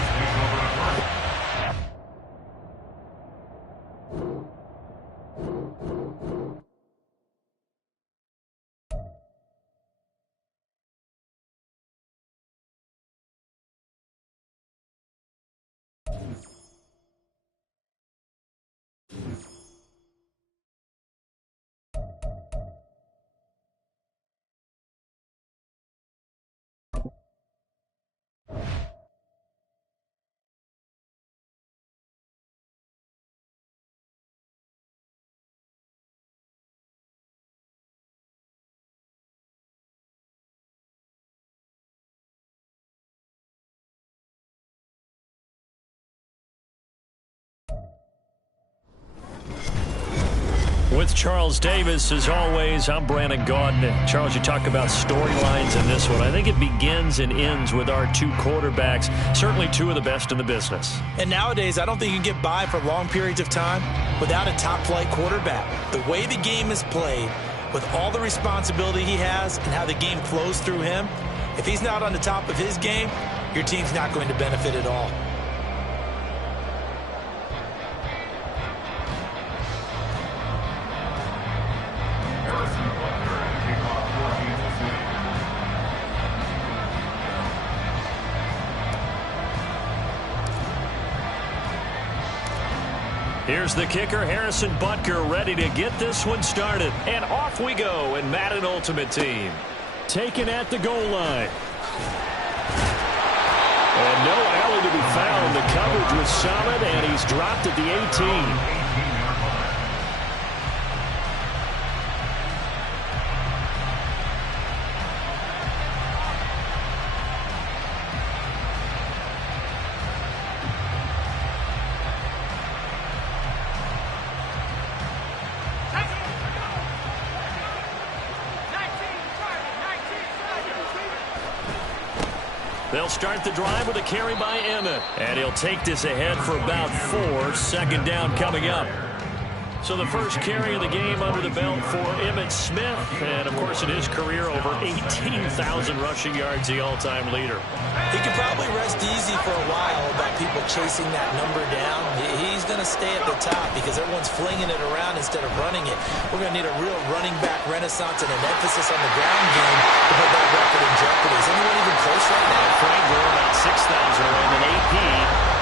With Charles Davis, as always, I'm Brandon Gaudin. Charles, you talk about storylines in this one. I think it begins and ends with our 2 quarterbacks, certainly 2 of the best in the business. And nowadays, I don't think you can get by for long periods of time without a top-flight quarterback. The way the game is played, with all the responsibility he has and how the game flows through him, if he's not on the top of his game, your team's not going to benefit at all. Here's the kicker, Harrison Butker, ready to get this one started. And off we go in Madden Ultimate Team. Taken at the goal line. And no alley to be found. The coverage was solid, and he's dropped at the 18. They'll start the drive with a carry by Emmett. And he'll take this ahead for about 4. Second down coming up. So the first carry of the game under the belt for Emmitt Smith. And, of course, in his career, over 18,000 rushing yards, the all-time leader. He can probably rest easy for a while about people chasing that number down. He's going to stay at the top because everyone's flinging it around instead of running it. We're going to need a real running back renaissance and an emphasis on the ground game to put that record in jeopardy. Is anyone even close right now? Frank Gore about 6,000 away, and then AP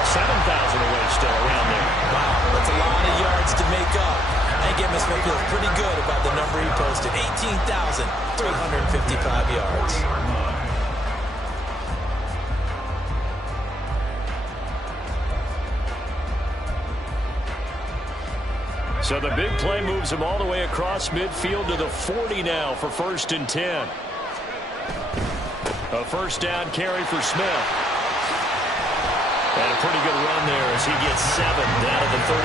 7,000 away still around there. Wow, that's a lot of yards to make up. I think Emmitt Smith feels pretty good about the number he posted. 18,355 yards. So the big play moves him all the way across midfield to the 40 now for 1st and 10. A first down carry for Smith. And a pretty good run there as he gets 7 down to the 33.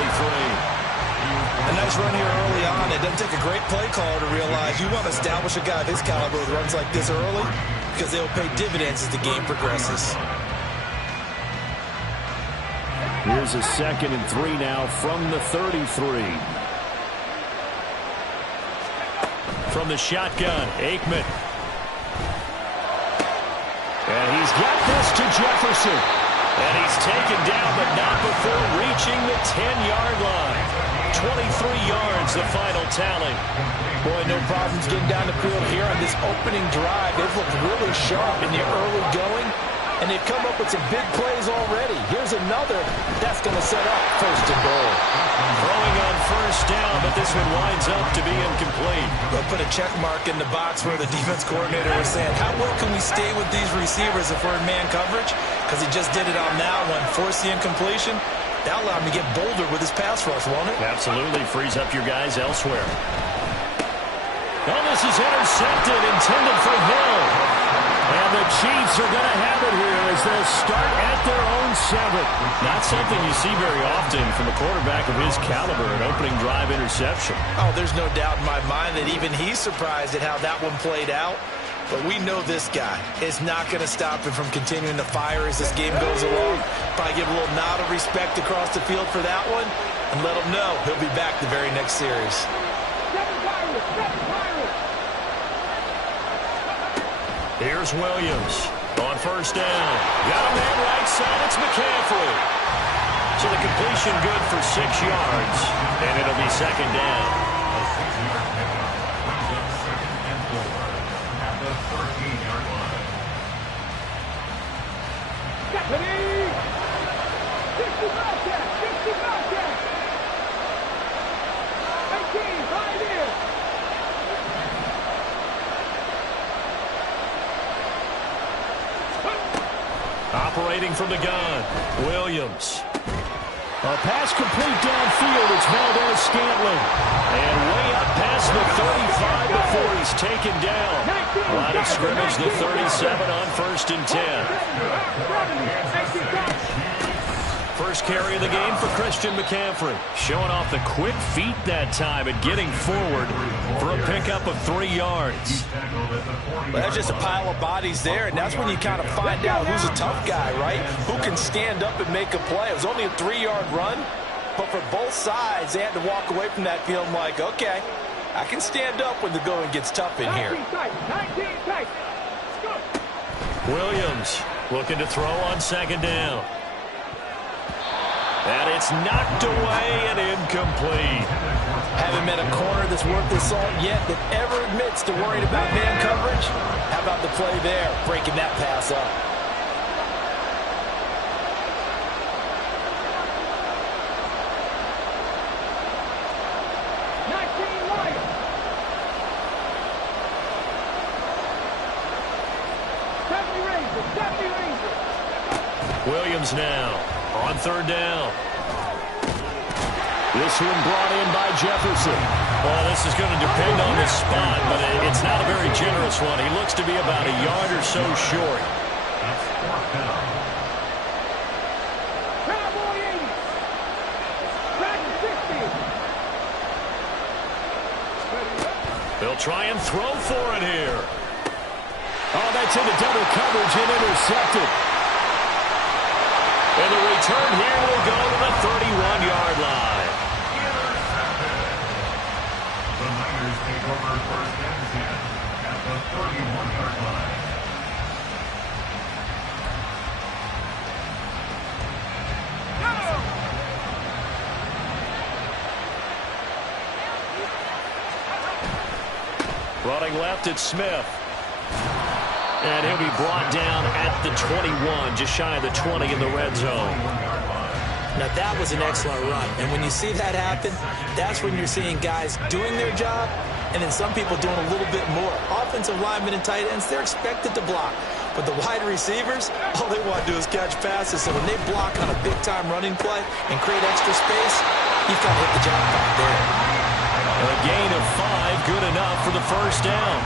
A nice run here early on. It doesn't take a great play caller to realize you want to establish a guy of his caliber with runs like this early because they'll pay dividends as the game progresses. Here's a 2nd and 3 now from the 33. From the shotgun, Aikman. And he's got this to Jefferson. And he's taken down, but not before reaching the 10-yard line. 23 yards, the final tally. Boy, no problems getting down the field here on this opening drive. They've looked really sharp in the early going, and they've come up with some big plays already. Here's another that's going to set up 1st and goal. Throwing on 1st down, but this one winds up to be incomplete. They'll put a check mark in the box where the defense coordinator was saying, how well can we stay with these receivers if we're in man coverage? Because he just did it on that one, forced the incompletion. That allowed him to get bolder with his pass rush, won't it? Absolutely. Frees up your guys elsewhere. Oh, this is intercepted, intended for Hill. And the Chiefs are going to have it here as they'll start at their own 7. Not something you see very often from a quarterback of his caliber, an opening drive interception. Oh, there's no doubt in my mind that even he's surprised at how that one played out. But we know this guy is not going to stop him from continuing to fire as this game goes along. Probably give a little nod of respect across the field for that one and let him know he'll be back the very next series. Here's Williams on 1st down. Got a man right side. It's McCaffrey. So the completion good for 6 yards, and it'll be 2nd down. Operating from the gun, Williams. A pass complete downfield. It's Valdes-Scantling. And way up past the 35 before he's taken down. Line of scrimmage, the 37 on 1st and 10. First carry of the game for Christian McCaffrey. Showing off the quick feet that time and getting forward for a pickup of 3 yards. Well, that's just a pile of bodies there, and that's when you kind of find out who's a tough guy, right? Who can stand up and make a play. It was only a 3-yard run, but for both sides, they had to walk away from that feeling like, okay, I can stand up when the going gets tough in here. Williams looking to throw on 2nd down. And it's knocked away and incomplete. Haven't met a corner that's worth the salt yet that ever admits to worrying about man coverage. How about the play there, breaking that pass up? Williams now on third down. This one brought in by Jefferson. Well, this is going to depend on the spot, but it's not a very generous one. He looks to be about a yard or so short. That's fourth down. They'll try and throw for it here. Oh, that's into double coverage and intercepted. And the return here will go to the 31-yard line. The Niners take over first and 10 at the 31-yard line. Running left, it's Smith. And he'll be brought down at the 21, just shy of the 20 in the red zone. Now, that was an excellent run. And when you see that happen, that's when you're seeing guys doing their job and then some people doing a little bit more. Offensive linemen and tight ends, they're expected to block. But the wide receivers, all they want to do is catch passes. So when they block on a big-time running play and create extra space, you've got to hit the jackpot there. A gain of 5, good enough for the first down.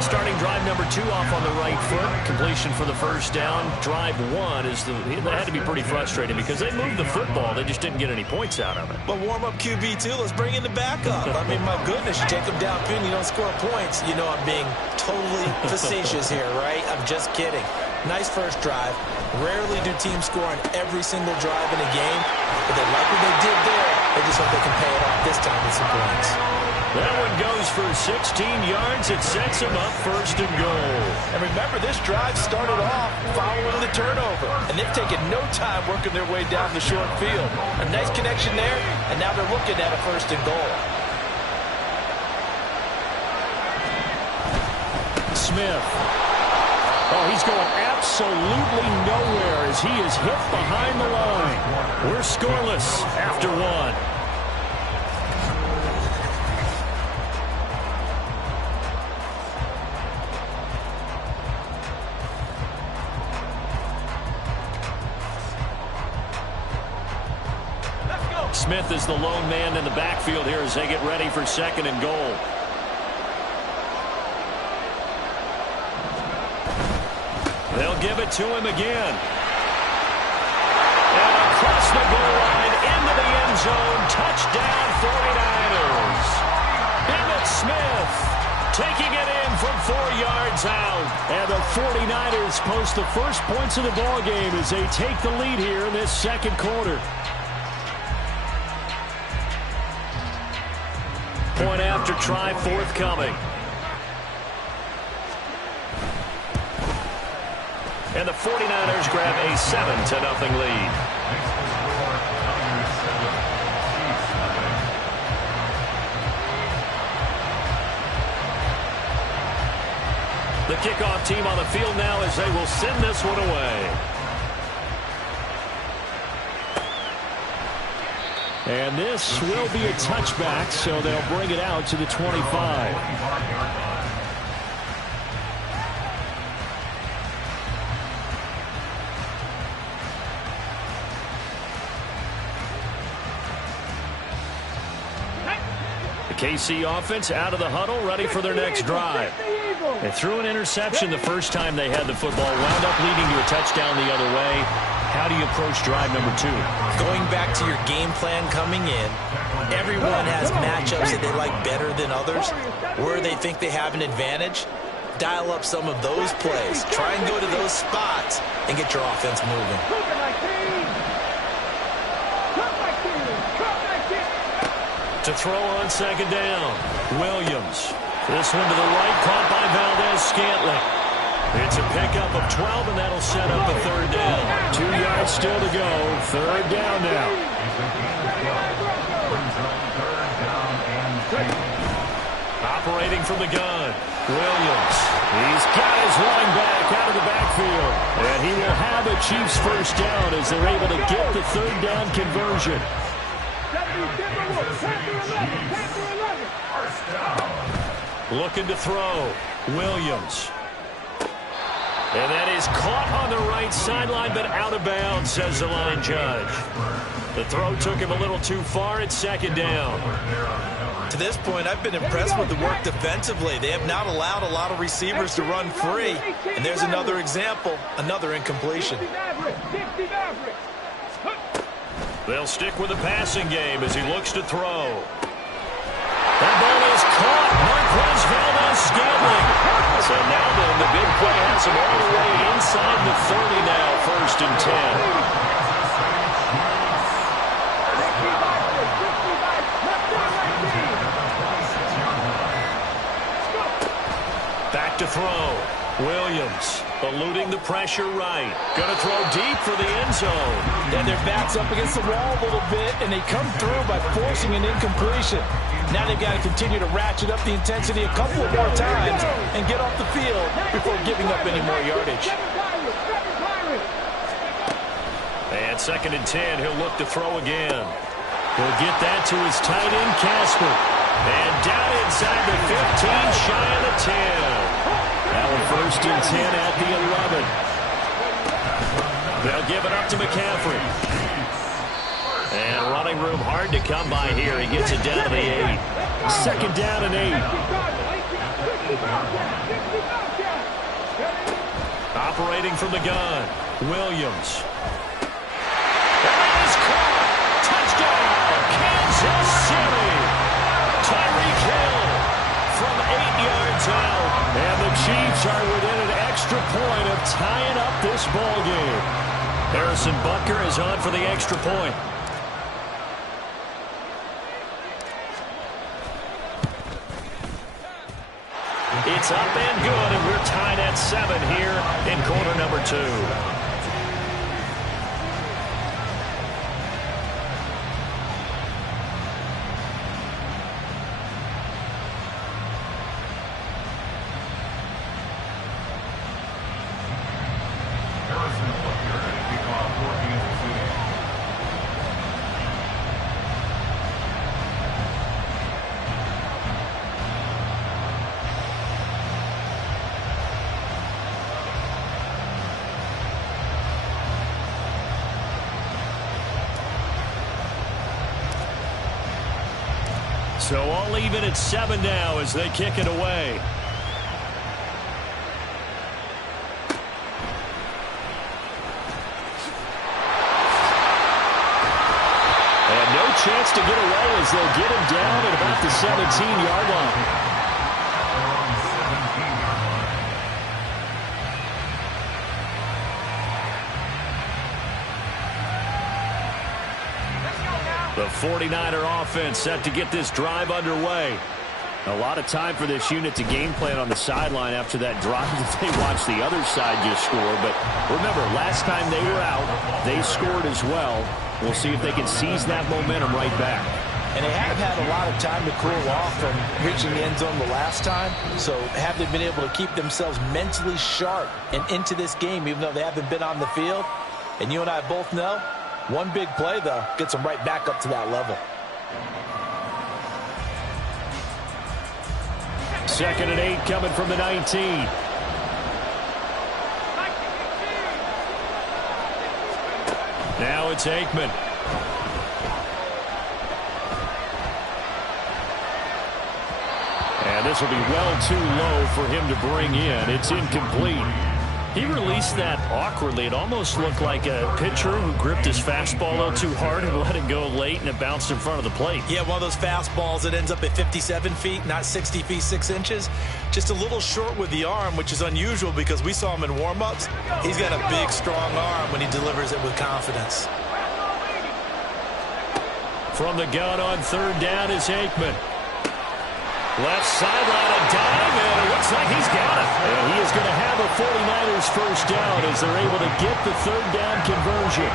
Starting drive number 2 off on the right foot. Completion for the first down. Drive 1 that had to be pretty frustrating because they moved the football. They just didn't get any points out of it. But warm up QB2, let's bring in the backup. I mean, my goodness, you take them downfield, you don't score points. You know I'm being totally facetious here, right? I'm just kidding. Nice first drive. Rarely do teams score on every single drive in a game, but they like what they did there. They just hope they can pay it off this time with some points. That one goes for 16 yards. It sets them up first and goal. And remember, this drive started off following the turnover, and they've taken no time working their way down the short field. A nice connection there, and now they're looking at a first and goal. Smith. Oh, he's going absolutely nowhere as he is hit behind the line. We're scoreless after 1. Smith is the lone man in the backfield here as they get ready for second and goal. They'll give it to him again. And across the goal line into the end zone. Touchdown 49ers. Emmitt Smith taking it in from 4 yards out. And the 49ers post the first points of the ball game as they take the lead here in this second quarter. Point after try forthcoming. And the 49ers grab a 7-0 lead. The kickoff team on the field now as they will send this one away. And this will be a touchback, so they'll bring it out to the 25. The KC offense out of the huddle, ready for their next drive. They threw an interception the first time they had the football, wound up leading to a touchdown the other way. How do you approach drive number 2? Going back to your game plan coming in, everyone has matchups that they like better than others. Where they think they have an advantage, dial up some of those plays. Try and go to those spots and get your offense moving. To throw on second down, Williams. This one to the right, caught by Valdez-Scantling. It's a pickup of 12, and that'll set up a third down. 2 yards still to go. Third down now. Operating from the gun, Williams. He's got his running back out of the backfield. And he will have the Chiefs first down as they're able to get the third down conversion. Looking to throw, Williams. And that is caught on the right sideline, but out of bounds, says the line judge. The throw took him a little too far. It's second down. To this point, I've been impressed with the work defensively. They have not allowed a lot of receivers to run free. And there's another example, another incompletion. They'll stick with the passing game as he looks to throw. That ball is caught. Marquez Valdes-Scantling. So now then, the big play has him all the way inside the 30 now, first and 10. Back to throw. Williams eluding the pressure right. Going to throw deep for the end zone. And their back's up against the wall a little bit, and they come through by forcing an incompletion. Now they've got to continue to ratchet up the intensity a couple of more times and get off the field before giving up any more yardage. And second and 10, he'll look to throw again. He'll get that to his tight end, Casper. And down inside the 15, shy of the 10. Now a first and 10 at the 11. They'll give it up to McCaffrey. And running room hard to come by here. He gets it down to the 8. Second down and 8. Operating from the gun, Williams. That is caught. Touchdown, Kansas City. Tyreek Hill from 8 yards out. And the Chiefs are within an extra point of tying up this ball game. Harrison Butker is on for the extra point. It's up and good, and we're tied at 7 here in quarter number 2. So all even at 7 now as they kick it away. And no chance to get away as they'll get him down at about the 17-yard line. The 49er offense set to get this drive underway. A lot of time for this unit to game plan on the sideline after that drive that they watched the other side just score. But remember, last time they were out, they scored as well. We'll see if they can seize that momentum right back. And they have had a lot of time to cool off from reaching the end zone the last time. So have they been able to keep themselves mentally sharp and into this game, even though they haven't been on the field? And you and I both know, one big play, though, gets them right back up to that level. Second and 8 coming from the 19. Now it's Aikman. And this will be well too low for him to bring in. It's incomplete. He released that awkwardly. It almost looked like a pitcher who gripped his fastball a little too hard and let it go late, and it bounced in front of the plate. Yeah, one of those fastballs that ends up at 57 feet, not 60 feet, 6 inches. Just a little short with the arm, which is unusual because we saw him in warm-ups. He's got a big, strong arm when he delivers it with confidence. From the gun on third down is Aikman. Left sideline, a dive, and it looks like he's got it. And he is going to have a 49ers first down as they're able to get the third down conversion.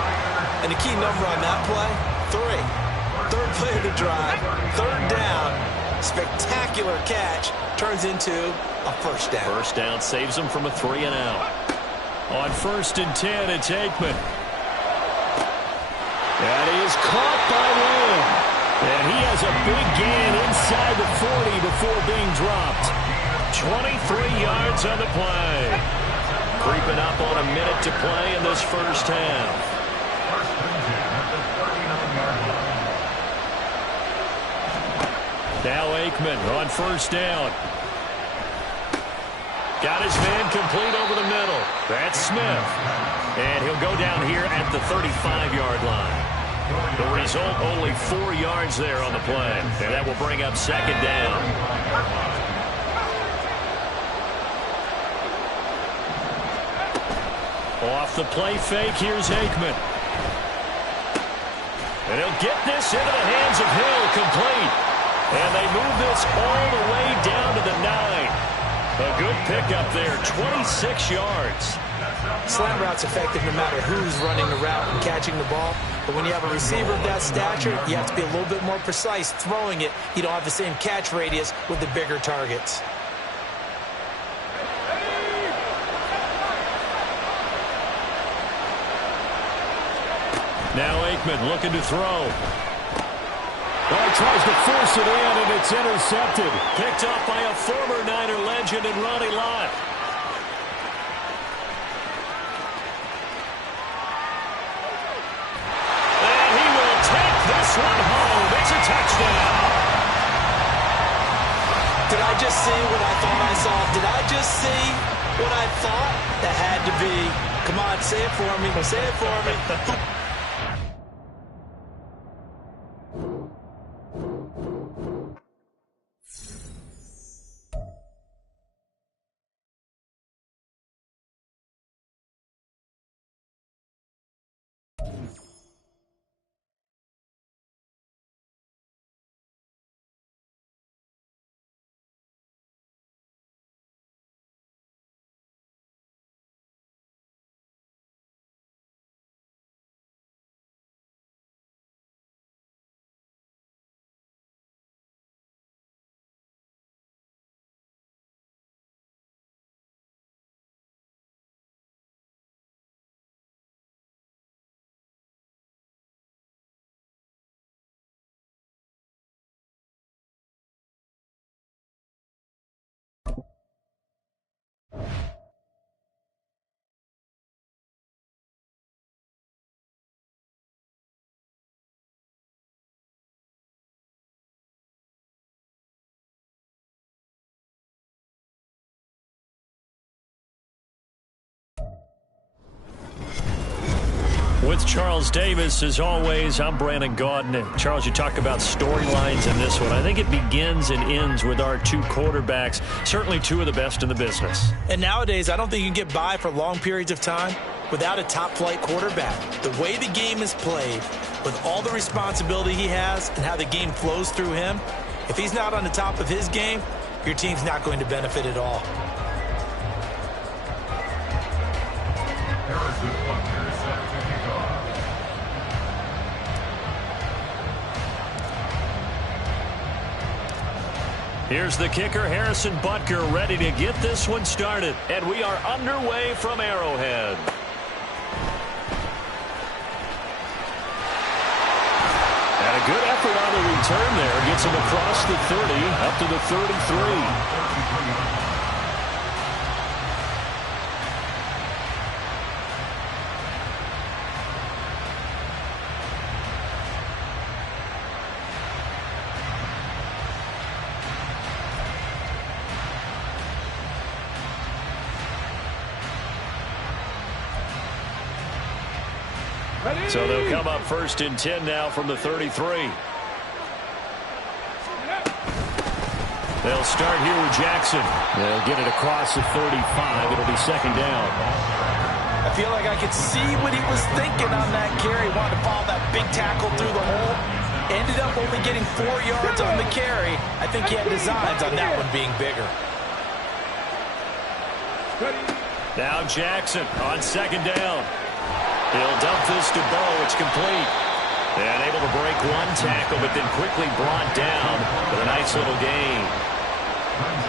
And the key number on that play, 3. Third play of the drive, third down, spectacular catch, turns into a first down. First down saves him from a 3 and out. On first and 10, it's Aikman. That is caught by Lamb. And he has a big gain inside the 40 before being dropped. 23 yards on the play. Creeping up on a minute to play in this first half. First and 10 at the 39-yard line. Now Aikman on first down. Got his man complete over the middle. That's Smith. And he'll go down here at the 35-yard line. The result, only 4 yards there on the play. And that will bring up second down. Off the play fake, here's Aikman. And he'll get this into the hands of Hill, complete. And they move this all the way down to the 9. A good pickup there, 26 yards. Slant route's effective no matter who's running the route and catching the ball. But when you have a receiver of that stature, you have to be a little bit more precise throwing it. You don't have the same catch radius with the bigger targets. Now Aikman looking to throw. Well, he tries to force it in, and it's intercepted. Picked up by a former Niner legend in Ronnie Lott. And he will take this one home. It's a touchdown. Did I just see what I thought I saw? Did I just see what I thought? That had to be. Come on, say it for me. Say it for me. With Charles Davis, as always, I'm Brandon Gaudin. And Charles, you talk about storylines in this one. I think it begins and ends with our two quarterbacks, certainly two of the best in the business. And nowadays, I don't think you can get by for long periods of time without a top-flight quarterback. The way the game is played, with all the responsibility he has and how the game flows through him, if he's not on the top of his game, your team's not going to benefit at all. Harrison Butker set to kick off. Here's the kicker, Harrison Butker, ready to get this one started. And we are underway from Arrowhead. And a good effort on the return there. Gets him across the 30, up to the 33. So they'll come up first and 10 now from the 33. They'll start here with Jackson. They'll get it across the 35. It'll be second down. I feel like I could see what he was thinking on that carry. Wanted to follow that big tackle through the hole. Ended up only getting 4 yards on the carry. I think he had designs on that one being bigger. Now Jackson on second down. He'll dump this to Bo. It's complete. And able to break one tackle, but then quickly brought down with a nice little gain.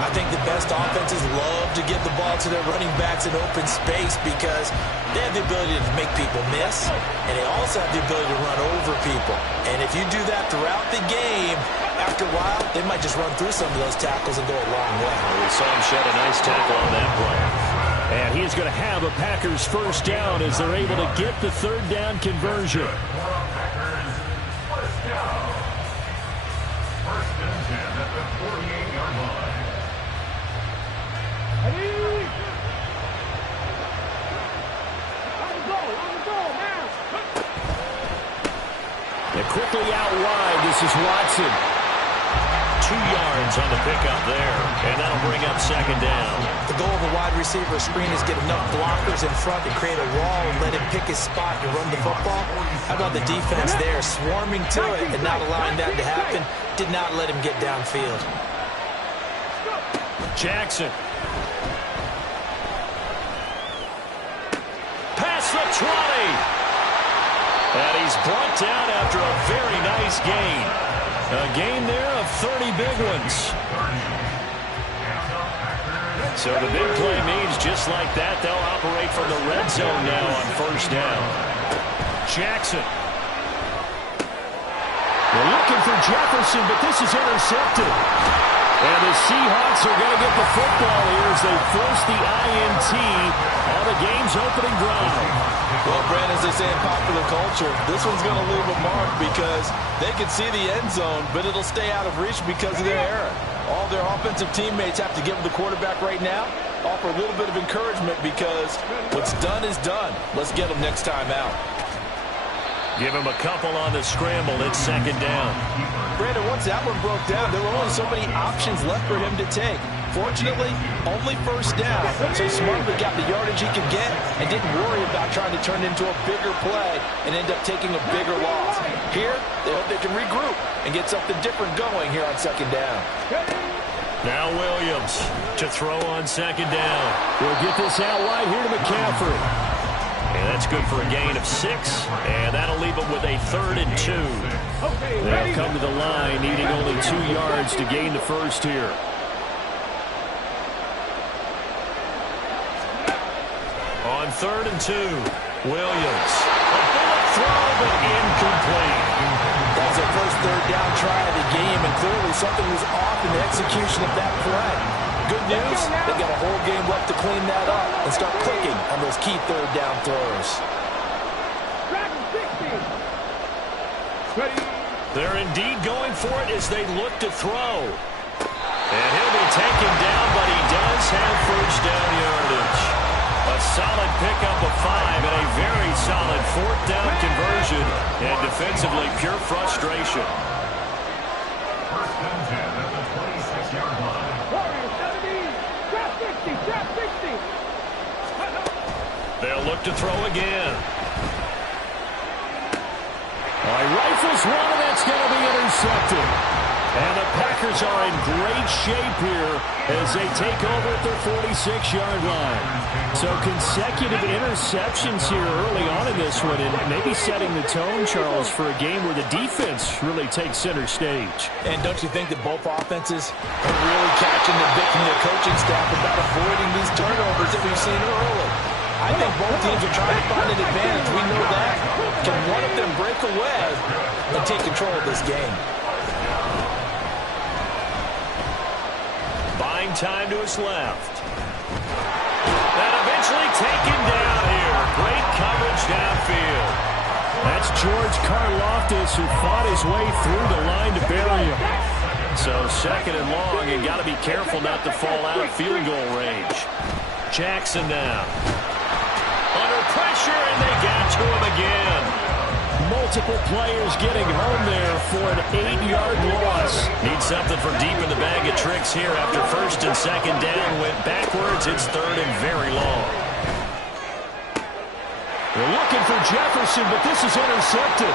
I think the best offenses love to give the ball to their running backs in open space because they have the ability to make people miss, and they also have the ability to run over people. And if you do that throughout the game, after a while, they might just run through some of those tackles and go a long way. We saw him shed a nice tackle on that play. And he's going to have a Packers first down as they're able to get the third down conversion. First and 10 at the 48-yard line. They're quickly out wide. This is Watson. 2 yards on the pickup there, and that'll bring up second down. The goal of a wide receiver screen is get enough blockers in front to create a wall and let him pick his spot to run the football. How about the defense there, swarming to it and not allowing that to happen? Did not let him get downfield. Jackson. Past the 20. And he's brought down after a very nice gain. A gain there of 30 big ones. So the big play means just like that, they'll operate from the red zone now on first down. Jackson. They're looking for Jefferson, but this is intercepted. And the Seahawks are going to get the football here as they force the INT on the game's opening drive. Well, Brandon, as they say in popular culture, this one's going to leave a mark because they can see the end zone, but it'll stay out of reach because of their error. All their offensive teammates have to give the quarterback right now, offer a little bit of encouragement because what's done is done. Let's get them next time out. Give him a couple on the scramble. It's second down. Brandon, once that one broke down, there were only so many options left for him to take. Fortunately, only first down, so Smartly got the yardage he could get and didn't worry about trying to turn it into a bigger play and end up taking a bigger loss. Here, they hope they can regroup and get something different going here on second down. Now Williams to throw on second down. We'll get this out wide here to McCaffrey. And that's good for a gain of 6, and that'll leave them with a 3rd and 2. They'll come to the line, needing only 2 yards to gain the first here. On 3rd and 2, Williams. A bullet throw, but incomplete. That's their first third down try of the game, and clearly something was off in the execution of that play. Good news, they got a whole game left to clean that up and start clicking on those key third down throws. They're indeed going for it as they look to throw. And he'll be taken down, but he does have first down yardage. A solid pickup of 5 and a very solid 4th down conversion. And defensively, pure frustration. First and 10 at the 26-yard line. They'll look to throw again. Rifles one, and that's going to be intercepted. And the Packers are in great shape here as they take over at their 46-yard line. So consecutive interceptions here early on in this one, and maybe setting the tone, Charles, for a game where the defense really takes center stage. And don't you think that both offenses are really catching the bit from their coaching staff about avoiding these turnovers that we've seen early? I think both teams are trying to find an advantage. We know that. Can one of them break away and take control of this game? Buying time to his left. And eventually taken down here. Great coverage downfield. That's George Karlaftis, who fought his way through the line to bury him. So second and long, and got to be careful not to fall out of field goal range. Jackson now. Under pressure, and they got to him again. Multiple players getting home there for an 8-yard loss. Need something from deep in the bag of tricks here after first and second down went backwards. It's 3rd and very long. They're looking for Jefferson, but this is intercepted.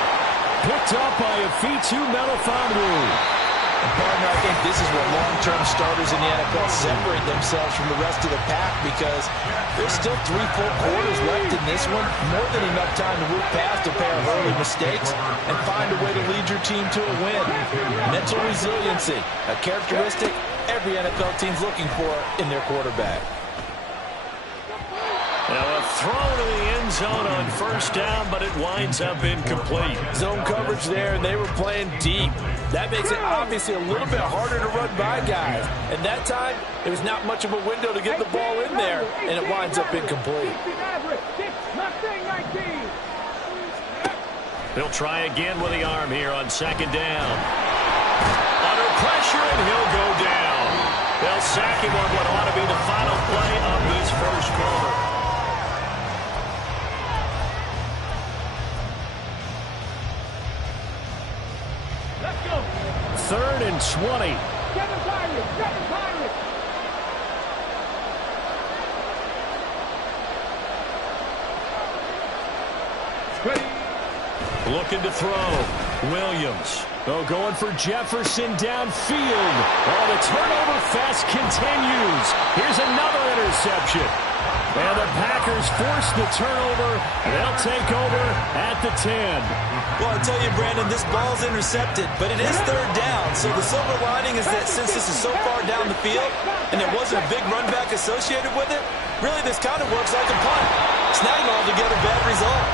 Picked up by Afitu Melifonwu. And partner, I think this is where long-term starters in the NFL separate themselves from the rest of the pack because there's still 3 full quarters left in this one. More than enough time to move past a pair of early mistakes and find a way to lead your team to a win. Mental resiliency, a characteristic every NFL team's looking for in their quarterback. Now a throw to the end zone on first down, but it winds up incomplete. Zone coverage there, and they were playing deep. That makes it obviously a little bit harder to run by guys. And that time, there was not much of a window to get the ball in there, and it winds up incomplete. He'll try again with the arm here on second down. Under pressure, and he'll go down. They'll sack him on what ought to be the final play of this first quarter. Let's go. 3rd and 20. Seven Pirates. Ready. Looking to throw. Williams. Oh, going for Jefferson downfield. Oh, the turnover fest continues. Here's another interception. And the Packers force the turnover. They'll take over at the 10. Well, I tell you, Brandon, this ball's intercepted, but it is 3rd down. So the silver lining is that since this is so far down the field and there wasn't a big run back associated with it, really this kind of works like a punt. It's not an altogether bad result.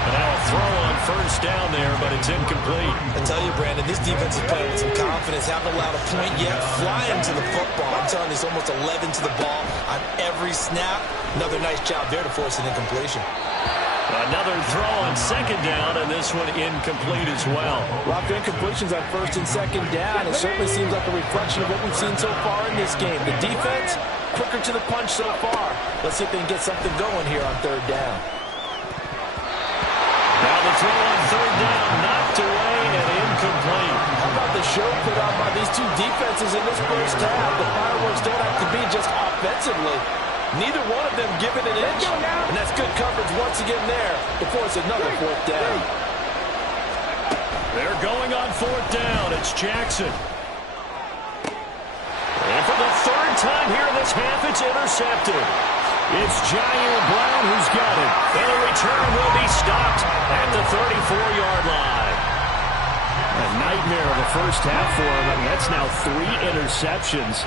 And now a throw on first down there, but it's incomplete. I tell you, Brandon, this defense is playing with some confidence. Haven't allowed a point yet. Flying to the football. I'm telling you, it's almost 11 to the ball on every snap. Another nice job there to force an incompletion. Another throw on second down, and this one incomplete as well. Lots of incompletions on 1st and 2nd down. It certainly seems like a reflection of what we've seen so far in this game. The defense, quicker to the punch so far. Let's see if they can get something going here on 3rd down. Now the throw on 3rd down, knocked away and incomplete. How about the show put on by these two defenses in this first half? The fireworks don't have to be just offensively. Neither one of them give it an inch, and that's good coverage once again there to force another 4th down. They're going on 4th down. It's Jackson. And for the 3rd time here in this half, it's intercepted. It's Jair Brown who's got it. And the return will be stopped at the 34-yard line. A nightmare of a first half for him, and that's now 3 interceptions.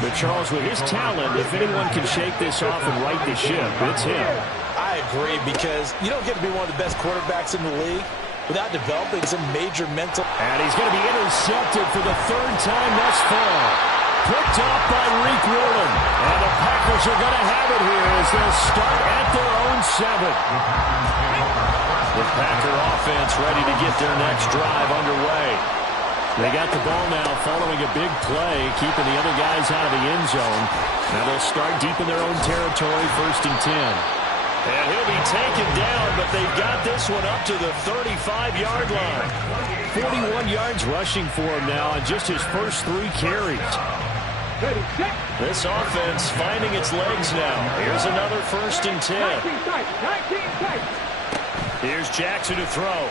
But Charles, with his talent, if anyone can shake this off and right the ship, it's him. I agree, because you don't get to be one of the best quarterbacks in the league without developing some major mental. And he's going to be intercepted for the 3rd time thus far. Picked off by Reek Warren. And the Packers are going to have it here as they'll start at their own 7. The Packer offense ready to get their next drive underway. They got the ball now following a big play, keeping the other guys out of the end zone. Now they'll start deep in their own territory, 1st and 10. And he'll be taken down, but they've got this one up to the 35-yard line. 41 yards rushing for him now on just his first 3 carries. This offense finding its legs now. Here's another 1st and 10. Here's Jackson to throw.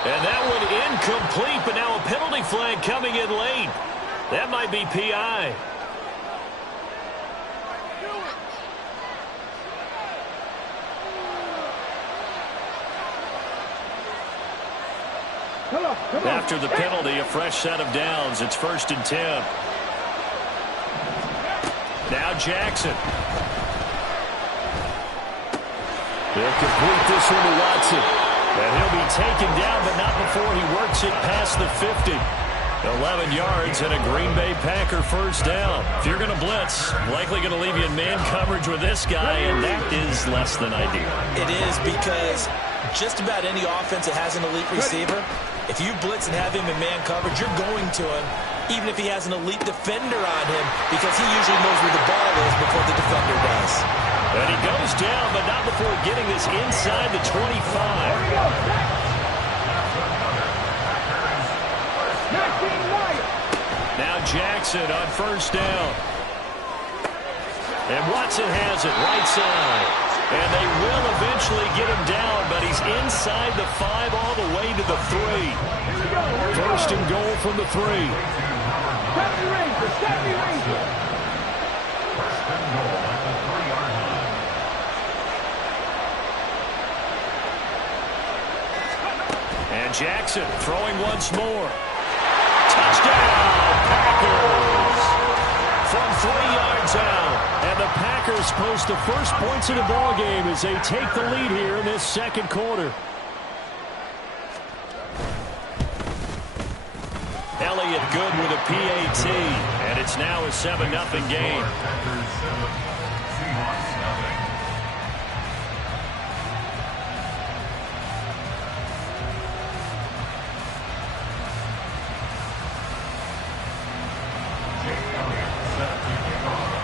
And that one incomplete, but now a penalty flag coming in late. That might be PI. After the penalty, a fresh set of downs. It's 1st and 10. Now Jackson. They'll complete this one to Watson. And he'll be taken down, but not before he works it past the 50. 11 yards and a Green Bay Packer 1st down. If you're going to blitz, likely going to leave you in man coverage with this guy, and that is less than ideal. It is, because just about any offense that has an elite receiver, if you blitz and have him in man coverage, you're going to him, even if he has an elite defender on him, because he usually knows where the ball is before the defender does. And he goes down, but not before getting this inside the 25. Now Jackson on 1st down. And Watson has it right side. And they will eventually get him down, but he's inside the 5 all the way to the 3. 1st and goal from the 3. 70 Ranger, 70 Ranger. 1st and goal at the 3-yard line. And Jackson throwing once more. Touchdown, Packers! From 3 yards out, and the Packers Packers post the first points of the ball game as they take the lead here in this second quarter. Elliott good with a PAT, and it's now a 7-0 game. Packers 7, Seahawks nothing. Jake Elliott set to kick off.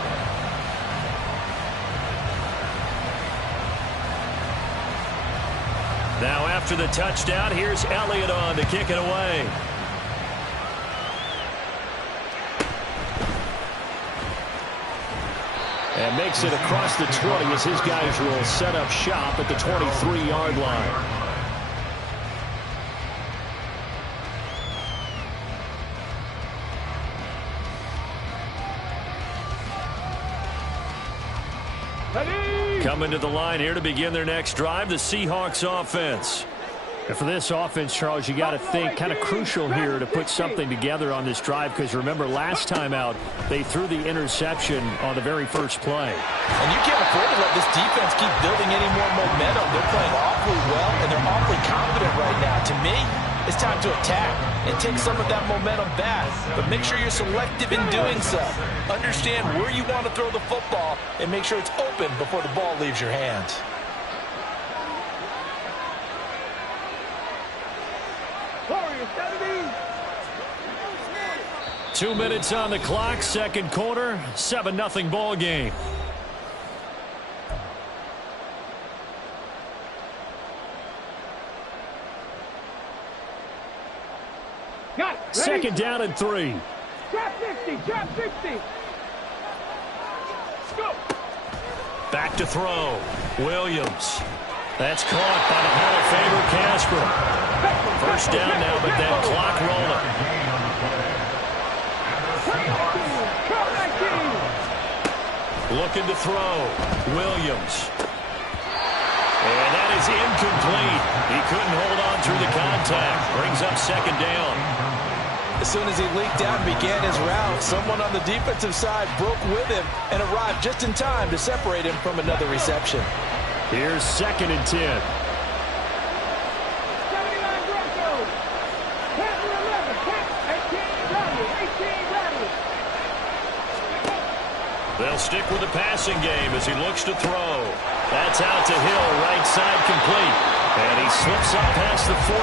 Now after the touchdown, here's Elliott on to kick it away. And makes it across the 20 as his guys will set up shop at the 23-yard line. Coming to the line here to begin their next drive, the Seahawks offense. And for this offense, Charles, you got to think kind of crucial here to put something together on this drive, because remember last time out they threw the interception on the very first play. And you can't afford to let this defense keep building any more momentum. They're playing awfully well, and they're awfully confident right now. To me, it's time to attack and take some of that momentum back. But make sure you're selective in doing so. Understand where you want to throw the football and make sure it's open before the ball leaves your hands. Warriors, 17. 2 minutes on the clock, second quarter, 7-0 ball game. Got it. Ready? Second down and 3. Trap 50, trap 50. Go. Back to throw. Williams. That's caught by the Hall of Famer Casper. First down now, but that clock rolling. Looking to throw. Williams. And that is incomplete. He couldn't hold on through the contact. Brings up second down. As soon as he leaked out and began his route, someone on the defensive side broke with him and arrived just in time to separate him from another reception. Here's second and 10. 79 Broncos. Panther 11. 18 Bradley. 18 Bradley. They'll stick with the passing game as he looks to throw. That's out to Hill, right side complete. And he slips up past the 45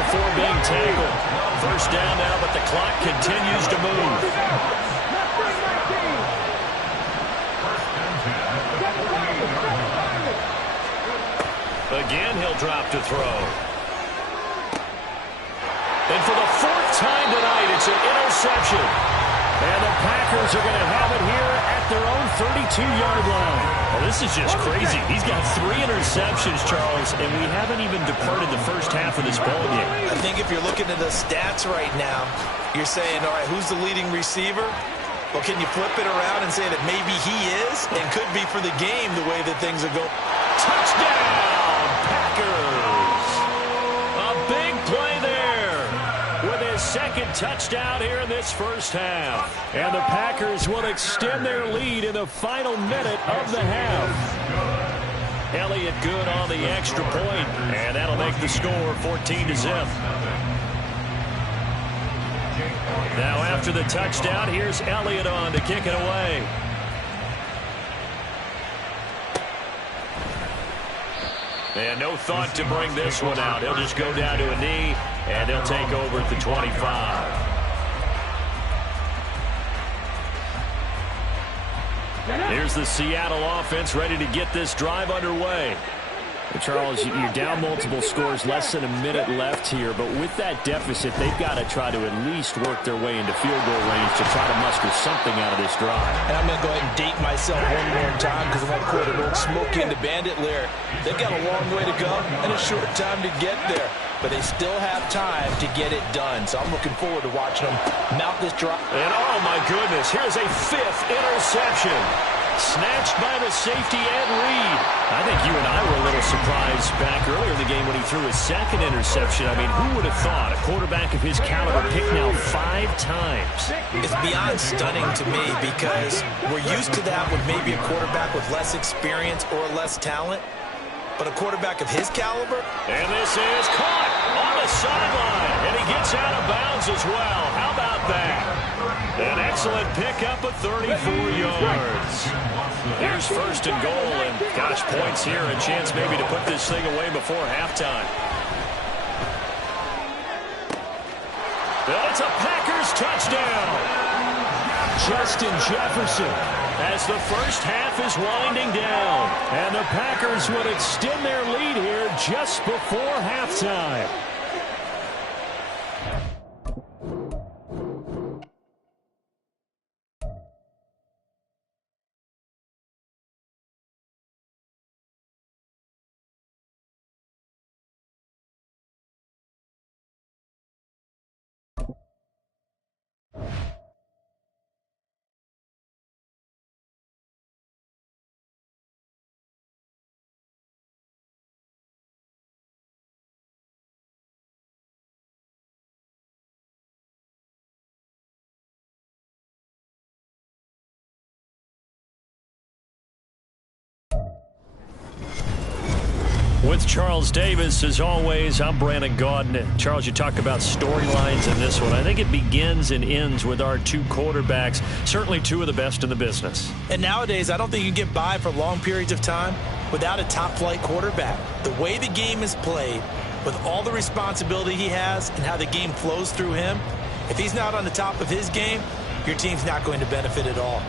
before being tackled. First down now, but the clock continues to move. Again, he'll drop to throw. And for the fourth time tonight, it's an interception. And the Packers are going to have it here at their own 32-yard line. Well, this is just crazy. He's got 3 interceptions, Charles, and we haven't even departed the first half of this ballgame. I think if you're looking at the stats right now, you're saying, all right, who's the leading receiver? Well, can you flip it around and say that maybe he is and could be for the game the way that things are going? Touchdown, Packers! A big play there with his second touchdown here in this first half. And the Packers will extend their lead in the final minute of the half. Elliott good on the extra point, and that'll make the score 14-0. Now after the touchdown, here's Elliott on to kick it away. And no thought to bring this one out. He'll just go down to a knee, and they'll take over at the 25. Here's the Seattle offense ready to get this drive underway. Well, Charles, you're down multiple scores, less than a minute left here, but with that deficit, they've got to try to at least work their way into field goal range to try to muster something out of this drive. And I'm going to go ahead and date myself one more time because I'm going to quote an old Smokey and the Bandit lyric. They've got a long way to go and a short time to get there, but they still have time to get it done. So I'm looking forward to watching them mount this drive. And oh my goodness, here's a 5th interception. Snatched by the safety, Ed Reed. I think you and I were a little surprised back earlier in the game when he threw his second interception. I mean, who would have thought a quarterback of his caliber picked now 5 times? It's beyond stunning to me because we're used to that with maybe a quarterback with less experience or less talent. But a quarterback of his caliber? And this is caught on the sideline. And he gets out of bounds as well. How about that? An excellent pickup of 34 yards. Here's first and goal. And, gosh, points here. A chance maybe to put this thing away before halftime. And it's a Packers touchdown. Justin Jefferson, as the first half is winding down. And the Packers would extend their lead here just before halftime. With Charles Davis, as always, I'm Brandon Gaudin. Charles, you talk about storylines in this one. I think it begins and ends with our 2 quarterbacks, certainly 2 of the best in the business. And nowadays, I don't think you can get by for long periods of time without a top-flight quarterback. The way the game is played, with all the responsibility he has and how the game flows through him, if he's not on the top of his game, your team's not going to benefit at all.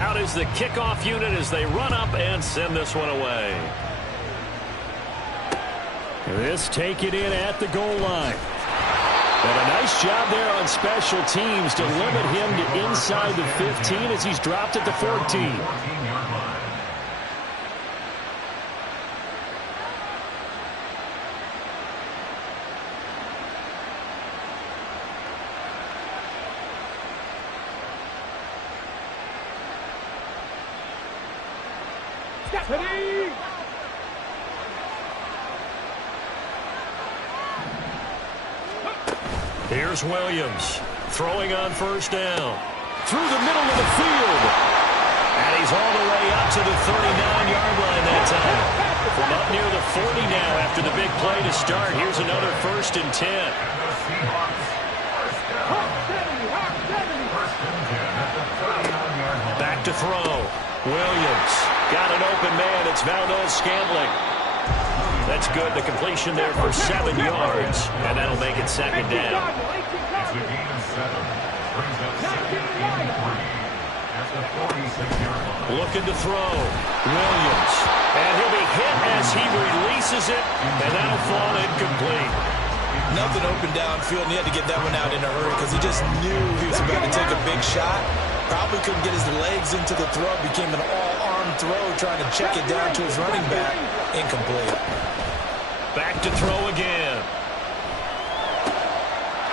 Out is the kickoff unit as they run up and send this one away. This taken in at the goal line. And a nice job there on special teams to limit him to inside the 15 as he's dropped at the 14. Here's Williams throwing on first down. Through the middle of the field. And he's all the way up to the 39-yard line that time. From up near the 40 now after the big play to start. Here's another 1st and 10. Back to throw. Williams got an open man. It's Valdes-Scantling. That's good. The completion there for 7 yards. And that'll make it 2nd down. It's a gain of 7. Brings up 2nd and 3 at the 46-yard line. Looking to throw. Williams. And he'll be hit as he releases it. And that'll fall incomplete. Nothing open downfield, and he had to get that one out in a hurry because he just knew he was about to take a big shot. Probably couldn't get his legs into the throw. Became an all-arm throw trying to check it down to his running back. Incomplete. Back to throw again.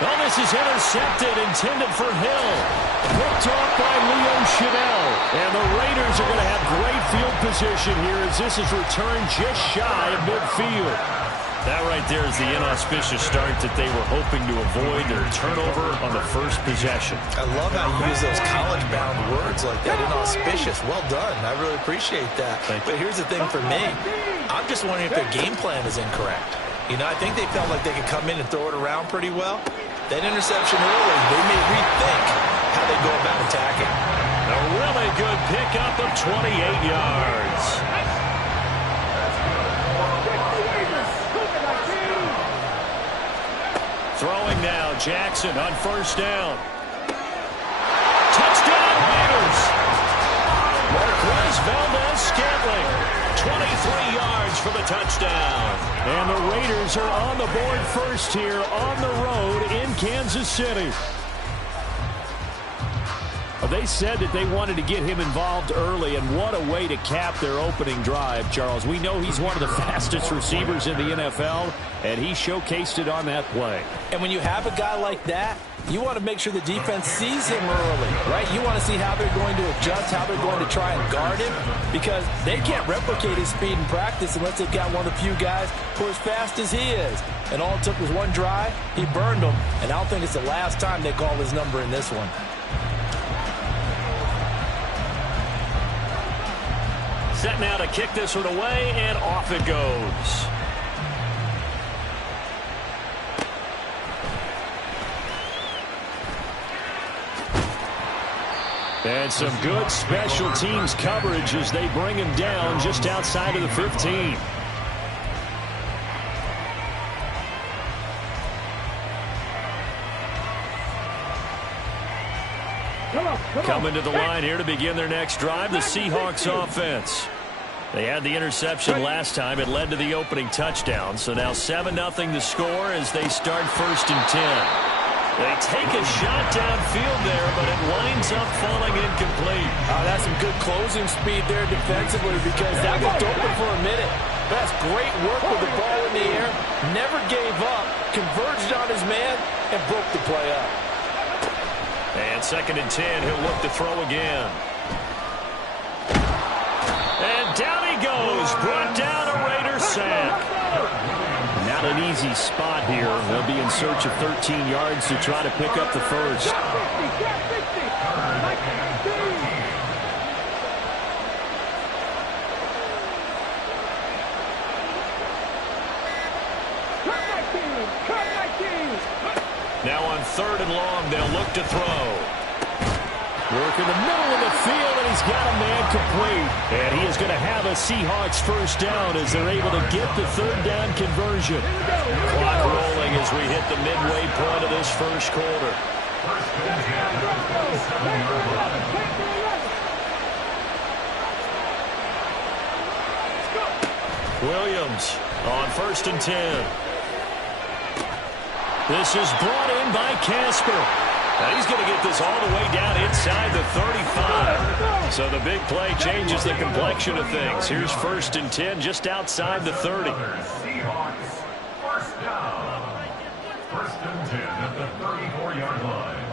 Oh, this is intercepted, intended for Hill. Picked off by Leo Chanel. And the Raiders are going to have great field position here as this is returned just shy of midfield. That right there is the inauspicious start that they were hoping to avoid, their turnover on the first possession. I love how you use those college-bound words like that, inauspicious. Well done. I really appreciate that. But here's the thing for me. I'm just wondering if their game plan is incorrect. You know, I think they felt like they could come in and throw it around pretty well. That interception early, they may rethink how they go about attacking. A really good pickup of 28 yards. Throwing now, Jackson on first down. Touchdown Raiders! Marquez Valdes-Scantling. 23 yards for the touchdown. And the Raiders are on the board first here on the road in Kansas City. They said that they wanted to get him involved early, and what a way to cap their opening drive, Charles. We know he's one of the fastest receivers in the NFL, and he showcased it on that play. And when you have a guy like that, you want to make sure the defense sees him early, right? You want to see how they're going to adjust, how they're going to try and guard him, because they can't replicate his speed in practice unless they've got one of the few guys who are as fast as he is. And all it took was one drive. He burned them, and I don't think it's the last time they call his number in this one. Set now to kick this one away, and off it goes. And some good special teams coverage as they bring him down just outside of the 15. Coming to the line here to begin their next drive, the Seahawks offense. They had the interception last time. It led to the opening touchdown. So now 7-0 the score as they start 1st and 10. They take a shot downfield there, but it winds up falling incomplete. That's some good closing speed there defensively, because that looked open for a minute. That's great work with the ball in the air. Never gave up, converged on his man, and broke the play up. And 2nd and 10, he'll look to throw again. And down he goes, brought down a Raider sack. Not an easy spot here. They'll be in search of 13 yards to try to pick up the first. Now on 3rd and long, they'll look to throw. Work in the middle of the field, and he's got a man complete. And he is going to have a Seahawks first down as they're able to get the 3rd down conversion. Clock rolling as we hit the midway point of this first quarter. Williams on 1st and 10. This is brought in by Casper. Now he's going to get this all the way down inside the 35. So the big play changes the complexion of things. Here's 1st and 10 just outside the 30. Seahawks, first down. 1st and 10 at the 34-yard line.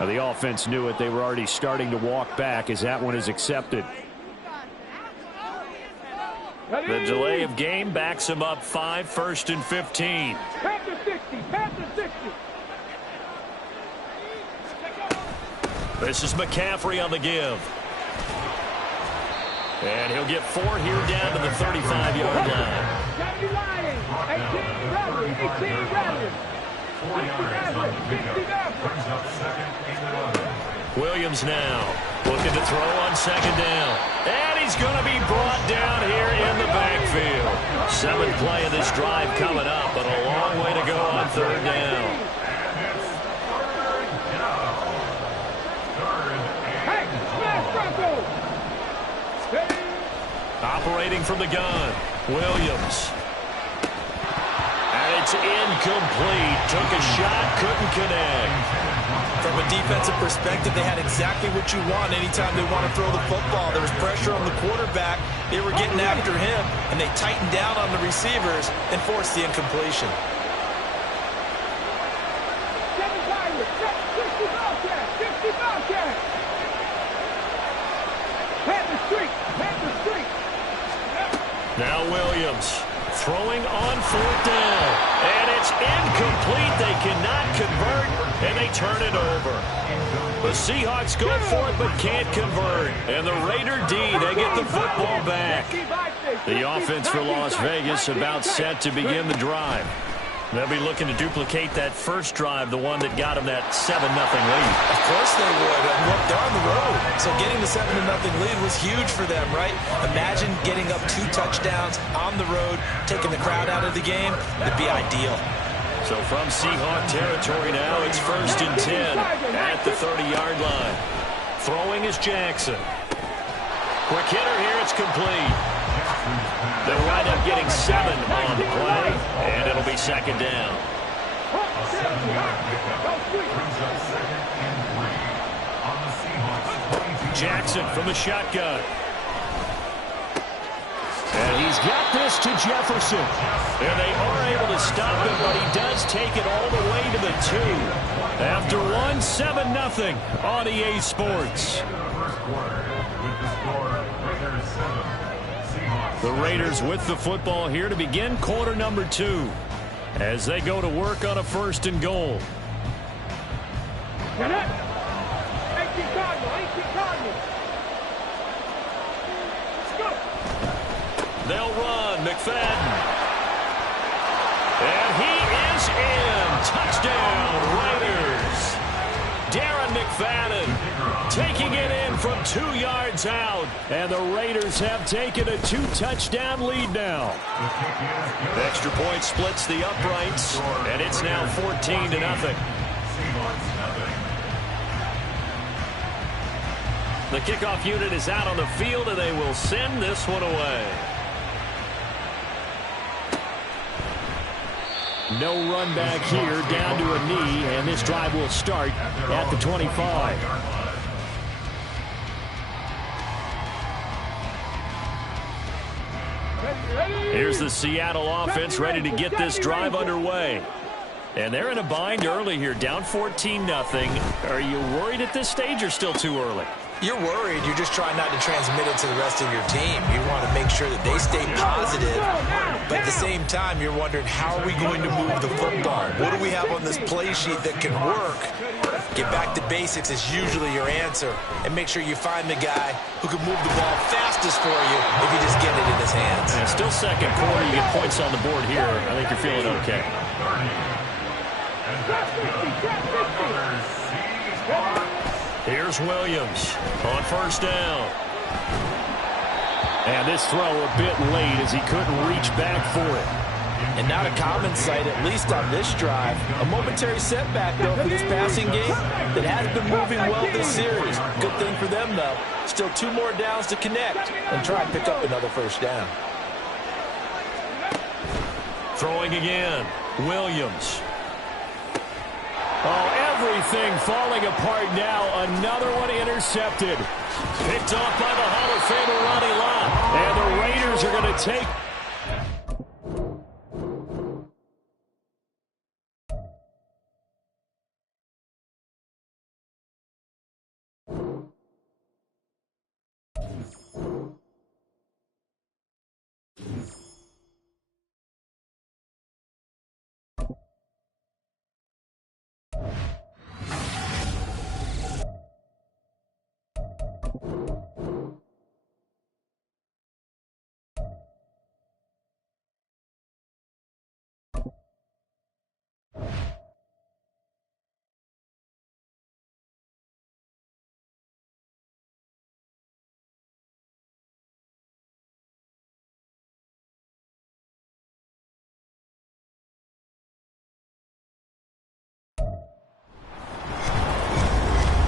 Now the offense knew it. They were already starting to walk back as that one is accepted. The delay of game backs him up 5, 1st and 15. Panther 60, Panther 60. This is McCaffrey on the give. And he'll get 4 here down to the 35-yard line. 70 Lions, 18 Rebels, 18 Rebels. 4 yards on the pickup. Brings up 2nd and 11. Williams now looking to throw on 2nd down. And he's going to be brought down here in the backfield. 7th play of this drive coming up, but a long way to go on 3rd down. Operating from the gun, Williams. And it's incomplete. Took a shot, couldn't connect. From a defensive perspective, they had exactly what you want anytime they want to throw the football. There was pressure on the quarterback. They were getting after him, and they tightened down on the receivers and forced the incompletion. Now Williams throwing on 4th down. And it's incomplete. They cannot convert, and they turn it over. The Seahawks go for it but can't convert. And the Raider D, they get the football back. The offense for Las Vegas about set to begin the drive. They'll be looking to duplicate that first drive, the one that got them that 7-0 lead. Of course they would. And look, they're on the road. So getting the 7-0 lead was huge for them, right? Imagine getting up 2 touchdowns on the road, taking the crowd out of the game. It'd be ideal. So from Seahawk territory now, it's 1st and 10 at the 30-yard line. Throwing is Jackson. Quick hitter here, it's complete. They'll wind up getting 7 on the play, and it'll be 2nd down. Jackson from the shotgun. And he's got this to Jefferson. And they are able to stop him, but he does take it all the way to the 2. After 1, 7-0 on EA Sports. The Raiders with the football here to begin quarter number 2 as they go to work on a 1st and goal. They'll run. McFadden. And he is in. Touchdown, Raiders. Darren McFadden taking it in from 2 yards out. And the Raiders have taken a 2-touchdown lead now. Extra point splits the uprights, and it's now 14-0. The kickoff unit is out on the field, and they will send this one away. No run back here, down to a knee, and this drive will start at the 25. Here's the Seattle offense ready to get this drive underway. And they're in a bind early here, down 14-0. Are you worried at this stage or still too early? You're worried. You're just trying not to transmit it to the rest of your team. You want to make sure that they stay positive. But at the same time, you're wondering, how are we going to move the football? What do we have on this play sheet that can work? Get back to basics is usually your answer. And make sure you find the guy who can move the ball fastest for you if you just get it in his hands. And still second quarter. You get points on the board here. I think you're feeling okay. Here's Williams on 1st down. And this throw a bit late as he couldn't reach back for it. And not a common sight, at least on this drive. A momentary setback, though, for this passing game that has been moving well this series. Good thing for them, though. Still 2 more downs to connect and try and pick up another 1st down. Throwing again. Williams. Oh, everything falling apart now. Another one intercepted. Picked off by the Hall of Famer Ronnie Lott. And the Raiders are going to take...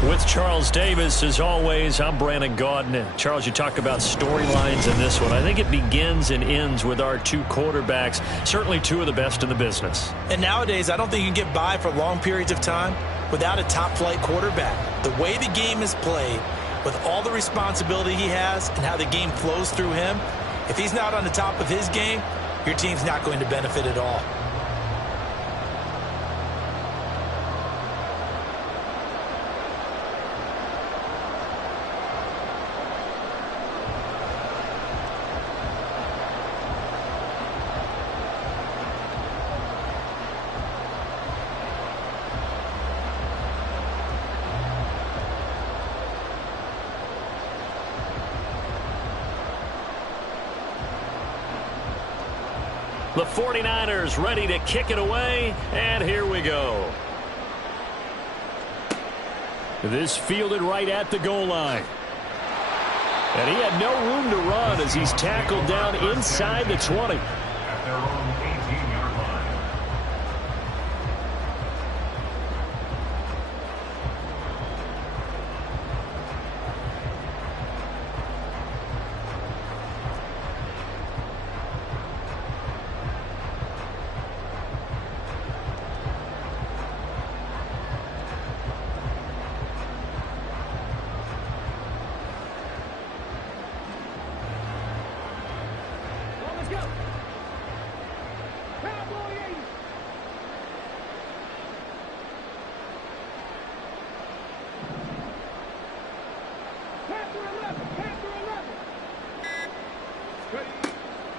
With Charles Davis, as always, I'm Brandon Gaudin. Charles, you talk about storylines in this one. I think it begins and ends with our 2 quarterbacks, certainly 2 of the best in the business. And nowadays, I don't think you can get by for long periods of time without a top-flight quarterback. The way the game is played, with all the responsibility he has and how the game flows through him, if he's not on the top of his game, your team's not going to benefit at all. The 49ers ready to kick it away, and here we go. This fielded right at the goal line. And he had no room to run as he's tackled down inside the 20. At their own 18-yard line.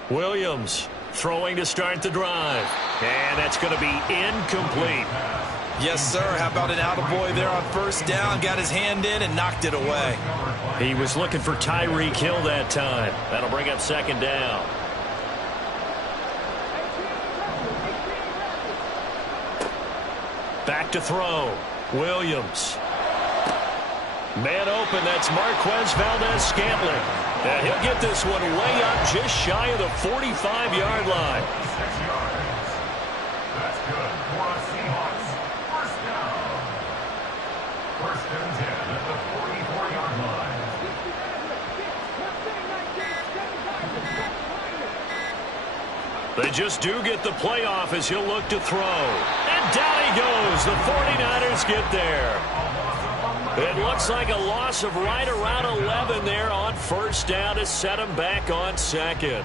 Williams throwing to start the drive. And that's going to be incomplete. Yes, sir. How about an attaboy there on first down? Got his hand in and knocked it away. He was looking for Tyreek Hill that time. That'll bring up second down. Back to throw. Williams. Man open. That's Marquez Valdez-Scantling. And he'll get this one way up just shy of the 45-yard line. 6 yards. That's good for a Seahawks first down. First and 10 at the 44-yard line. They just do get the playoff as he'll look to throw. And down he goes. The 49ers get there. It looks like a loss of right around 11 there on first down to set him back on second.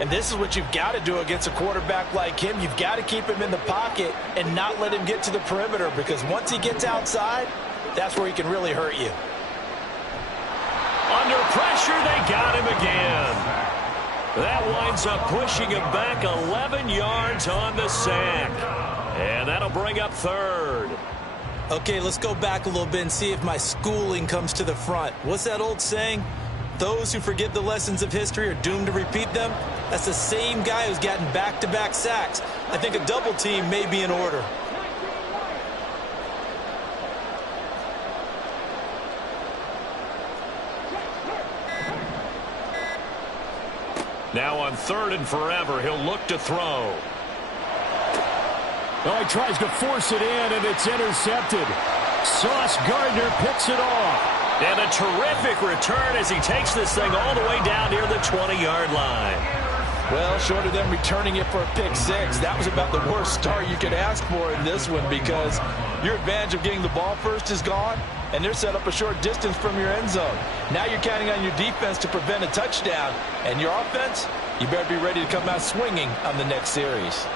And this is what you've got to do against a quarterback like him. You've got to keep him in the pocket and not let him get to the perimeter, because once he gets outside, that's where he can really hurt you. Under pressure, they got him again. That winds up pushing him back 11 yards on the sack. And that'll bring up third. Okay, let's go back a little bit and see if my schooling comes to the front. What's that old saying? Those who forget the lessons of history are doomed to repeat them. That's the same guy who's gotten back-to-back sacks. I think a double team may be in order. Now on third and forever, he'll look to throw. Oh, he tries to force it in, and it's intercepted. Sauce Gardner picks it off. And a terrific return as he takes this thing all the way down near the 20-yard line. Well, short of them returning it for a pick six, that was about the worst start you could ask for in this one, because your advantage of getting the ball first is gone, and they're set up a short distance from your end zone. Now you're counting on your defense to prevent a touchdown, and your offense, you better be ready to come out swinging on the next series.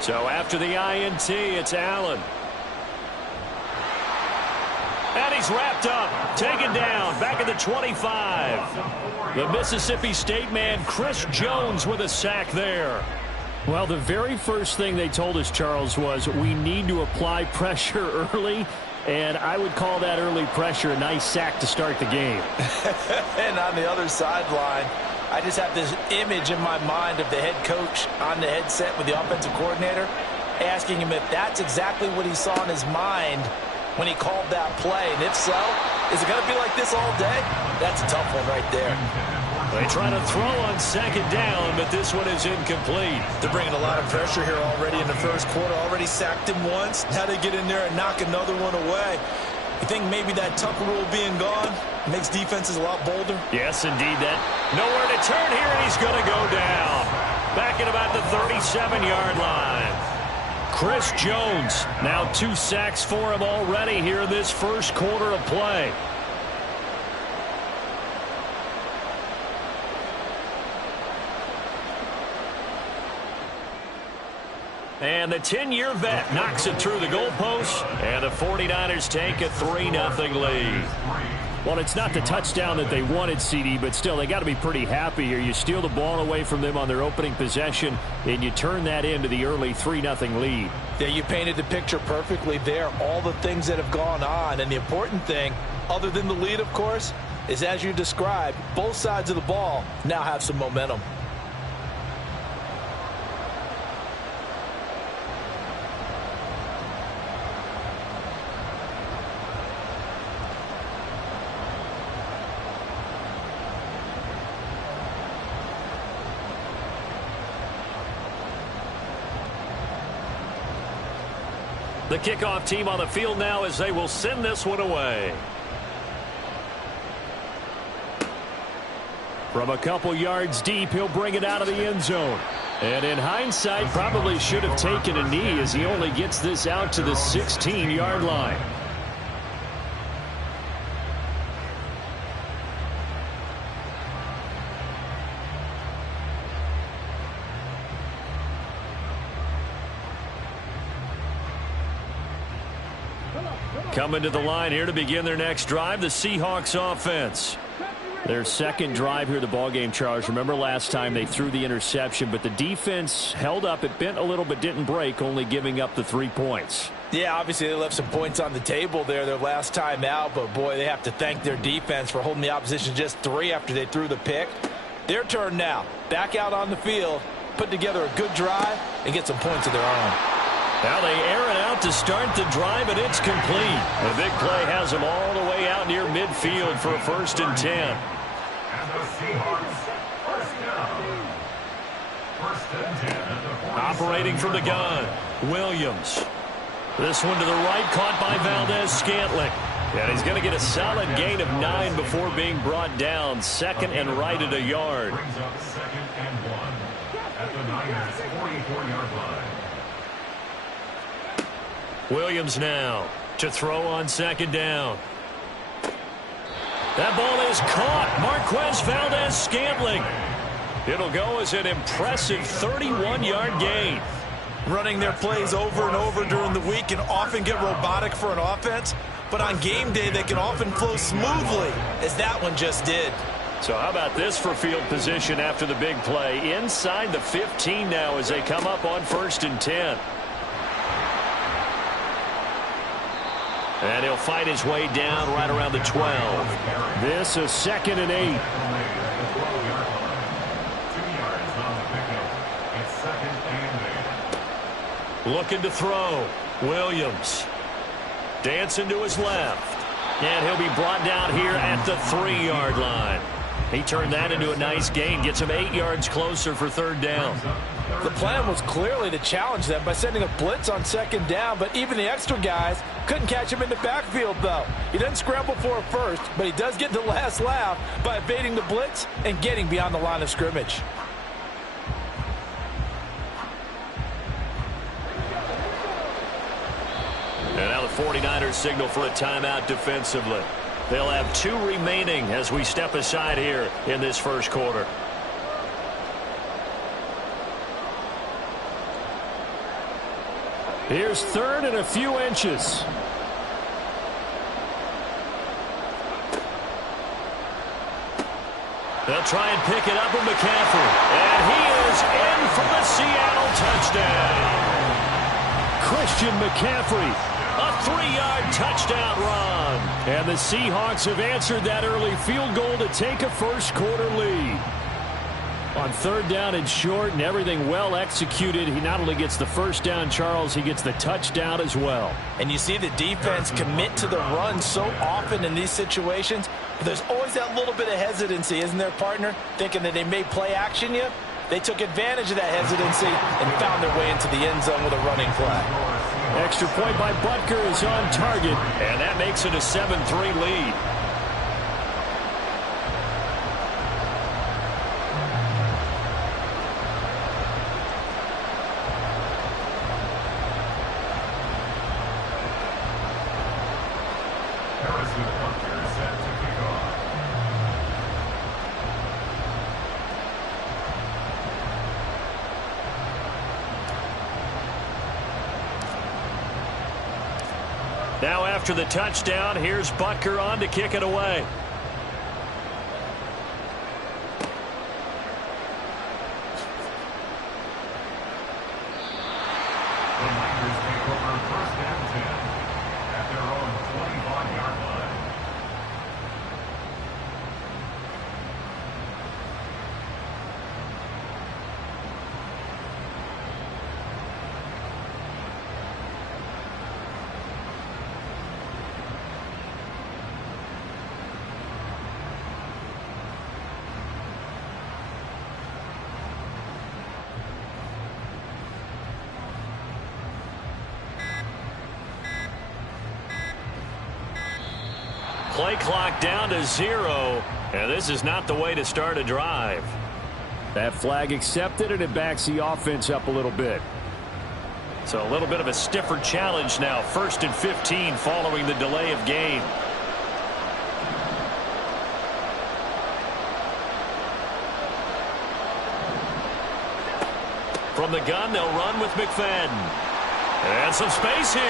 So after the INT, it's Allen. And he's wrapped up, taken down, back at the 25. The Mississippi State man, Chris Jones, with a sack there. Well, the very first thing they told us, Charles, was we need to apply pressure early, and I would call that early pressure a nice sack to start the game. And on the other sideline, I just have this image in my mind of the head coach on the headset with the offensive coordinator, asking him if that's exactly what he saw in his mind when he called that play. And if so, is it going to be like this all day? That's a tough one right there. They try to throw on second down, but this one is incomplete. They're bringing a lot of pressure here already in the first quarter. Already sacked him once. Now they get in there and knock another one away. You think maybe that Tucker rule being gone makes defenses a lot bolder? Yes, indeed. That nowhere to turn here, and he's going to go down. Back at about the 37-yard line. Chris Jones, now 2 sacks for him already here in this first quarter of play. And the 10-year vet knocks it through the goalpost, and the 49ers take a 3-0 lead. Well, it's not the touchdown that they wanted, CD, but still, they got to be pretty happy here. You steal the ball away from them on their opening possession, and you turn that into the early 3-0 lead. Yeah, you painted the picture perfectly there. All the things that have gone on, and the important thing, other than the lead, of course, is as you described, both sides of the ball now have some momentum. The kickoff team on the field now as they will send this one away. From a couple yards deep, he'll bring it out of the end zone. And in hindsight, probably should have taken a knee as he only gets this out to the 16-yard line. Coming to the line here to begin their next drive, the Seahawks offense. Their second drive here of the ballgame, Charles. Remember last time they threw the interception, but the defense held up. It bent a little but didn't break, only giving up the 3 points. Yeah, obviously they left some points on the table there their last time out, but boy, they have to thank their defense for holding the opposition just 3 after they threw the pick. Their turn now. Back out on the field, put together a good drive, and get some points of their own. Now they air it out to start the drive, and it's complete. The big play has them all the way out near midfield for a 1st and 10. And the Seahawks, first down. 1st and 10 at the 47. Operating from the gun, Williams. This one to the right, caught by Valdes-Scantling. And he's going to get a solid gain of 9 before being brought down. 2nd and right at a yard. Brings up 2nd and 1 at the Niners' 44-yard line. Williams now to throw on 2nd down. That ball is caught. Marquez Valdes-Scantling. It'll go as an impressive 31-yard gain. Running their plays over and over during the week can often get robotic for an offense, but on game day they can often flow smoothly, as that one just did. So how about this for field position after the big play? Inside the 15 now as they come up on 1st and 10. And he'll fight his way down right around the 12. This is 2nd and 8. 2 yards on the pickup. It's 2nd and 8. Looking to throw. Williams. Dancing to his left. And he'll be brought down here at the 3-yard line. He turned that into a nice gain. Gets him 8 yards closer for 3rd down. The plan was clearly to challenge them by sending a blitz on 2nd down, but even the extra guys couldn't catch him in the backfield, though. He doesn't scramble for it first, but he does get the last laugh by evading the blitz and getting beyond the line of scrimmage. And now the 49ers signal for a timeout defensively. They'll have 2 remaining as we step aside here in this 1st quarter. Here's 3rd and a few inches. They'll try and pick it up with McCaffrey. And he is in for the Seattle touchdown. Christian McCaffrey, a 3-yard touchdown run. And the Seahawks have answered that early field goal to take a 1st quarter lead. On 3rd down and short and everything well executed, he not only gets the 1st down, Charles, he gets the touchdown as well. And you see the defense commit to the run so often in these situations, but there's always that little bit of hesitancy, isn't there, partner? Thinking that they may play action you. They took advantage of that hesitancy and found their way into the end zone with a running play. Extra point by Butker is on target, and that makes it a 7-3 lead. Harrison Butker set to kick off. Now after the touchdown, here's Butker on to kick it away. The Niners take over 1st and 10 at their own 25-yard line. Play clock down to 0, and this is not the way to start a drive. That flag accepted, and it backs the offense up a little bit. So a little bit of a stiffer challenge now. 1st and 15 following the delay of game. From the gun, they'll run with McFadden. And some space here.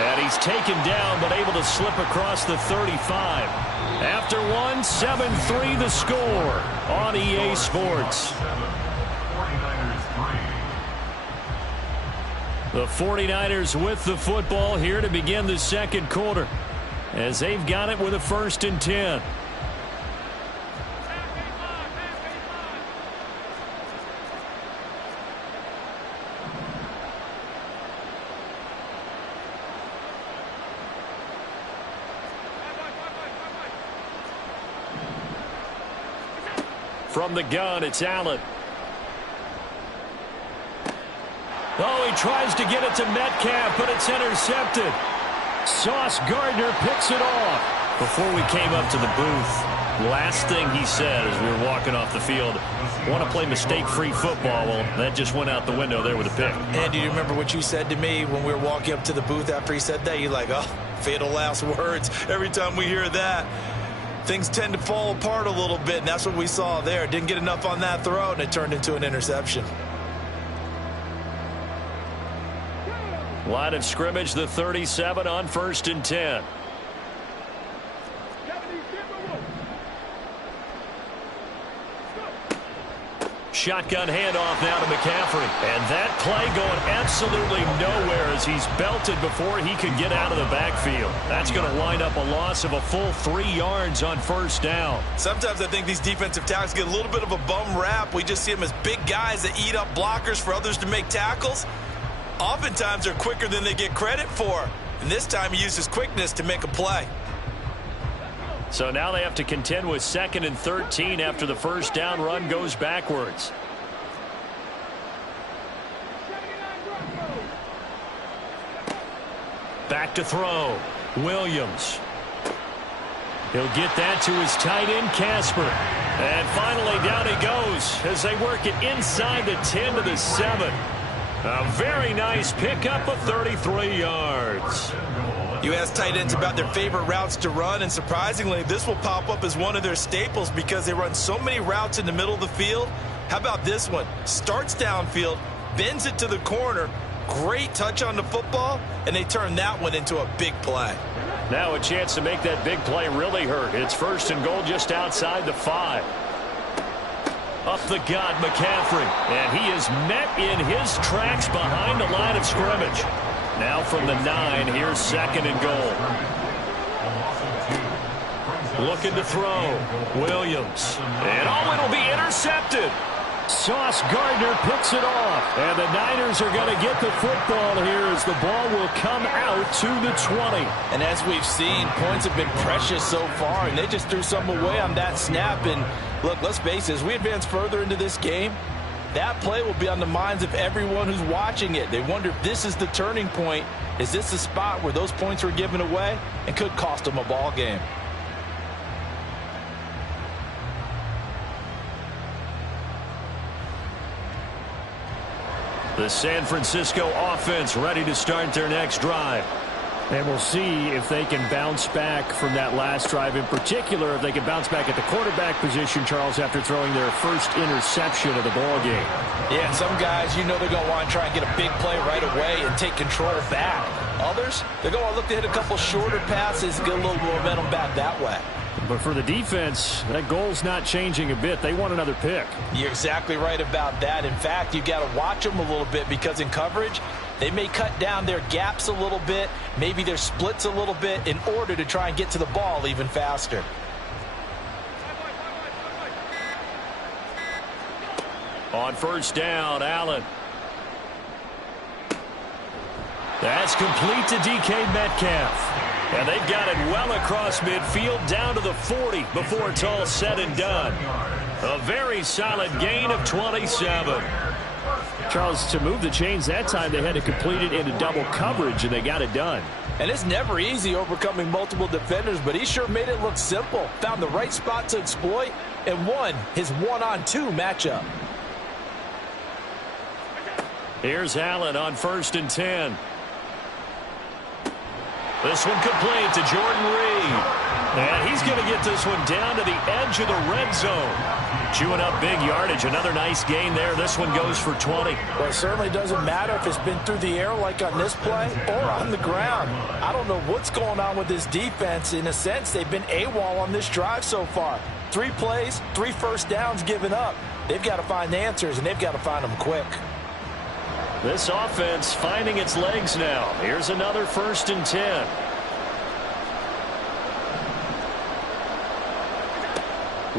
And he's taken down, but able to slip across the 35. After one, 7-3 the score on EA Sports. The 49ers with the football here to begin the second quarter, as they've got it with a 1st and 10. From the gun, it's Allen. Oh, he tries to get it to Metcalf, but it's intercepted. Sauce Gardner picks it off. Before we came up to the booth, last thing he said as we were walking off the field, want to play mistake-free football. Well, that just went out the window there with a pick. And do you remember what you said to me when we were walking up to the booth after he said that? You're like, oh, fatal last words. Every time we hear that, things tend to fall apart a little bit, and that's what we saw there. Didn't get enough on that throw, and it turned into an interception. Line of scrimmage, the 37 on 1st and 10. Shotgun handoff now to McCaffrey. And that play going absolutely nowhere as he's belted before he could get out of the backfield. That's going to wind up a loss of a full 3 yards on 1st down. Sometimes I think these defensive tackles get a little bit of a bum rap. We just see them as big guys that eat up blockers for others to make tackles. Oftentimes they're quicker than they get credit for. And this time he uses quickness to make a play. So now they have to contend with 2nd and 13 after the 1st down run goes backwards. Back to throw. Williams. He'll get that to his tight end, Casper. And finally down he goes as they work it inside the 10 to the 7. A very nice pickup of 33 yards. You ask tight ends about their favorite routes to run, and surprisingly, this will pop up as one of their staples because they run so many routes in the middle of the field. How about this one? Starts downfield, bends it to the corner, great touch on the football, and they turn that one into a big play. Now a chance to make that big play really hurt. It's 1st and goal just outside the 5. Up the gut, McCaffrey. And he is met in his tracks behind the line of scrimmage. Now from the 9, here's 2nd and goal. Looking to throw. Williams. And it'll be intercepted. Sauce Gardner picks it off. And the Niners are going to get the football here as the ball will come out to the 20. And as we've seen, points have been precious so far, and they just threw some away on that snap. And look, let's face it, as we advance further into this game, that play will be on the minds of everyone who's watching it. They wonder if this is the turning point. Is this the spot where those points were given away and could cost them a ball game? The San Francisco offense ready to start their next drive. And we'll see if they can bounce back from that last drive, in particular if they can bounce back at the quarterback position, Charles, after throwing their first interception of the ball game. Yeah, some guys, you know they're going to want to try and get a big play right away and take control back. Others, they're going to look to hit a couple shorter passes, get a little momentum back that way. But for the defense, that goal's not changing a bit. They want another pick. You're exactly right about that. In fact, you got to watch them a little bit because in coverage, they may cut down their gaps a little bit, maybe their splits a little bit in order to try and get to the ball even faster. On 1st down, Allen. That's complete to DK Metcalf. And they've got it well across midfield down to the 40 before it's all said and done. A very solid gain of 27. Charles, to move the chains that time, they had to complete it into double coverage, and they got it done. And it's never easy overcoming multiple defenders, but he sure made it look simple. Found the right spot to exploit and won his 1-on-2 matchup. Here's Allen on 1st and 10. This one complete to Jordan Reed. And he's going to get this one down to the edge of the red zone. Chewing up big yardage. Another nice gain there. This one goes for 20. Well, it certainly doesn't matter if it's been through the air like on this play or on the ground. I don't know what's going on with this defense. In a sense, they've been AWOL on this drive so far. 3 plays, 3 first downs given up. They've got to find answers, and they've got to find them quick. This offense finding its legs now. Here's another 1st and 10.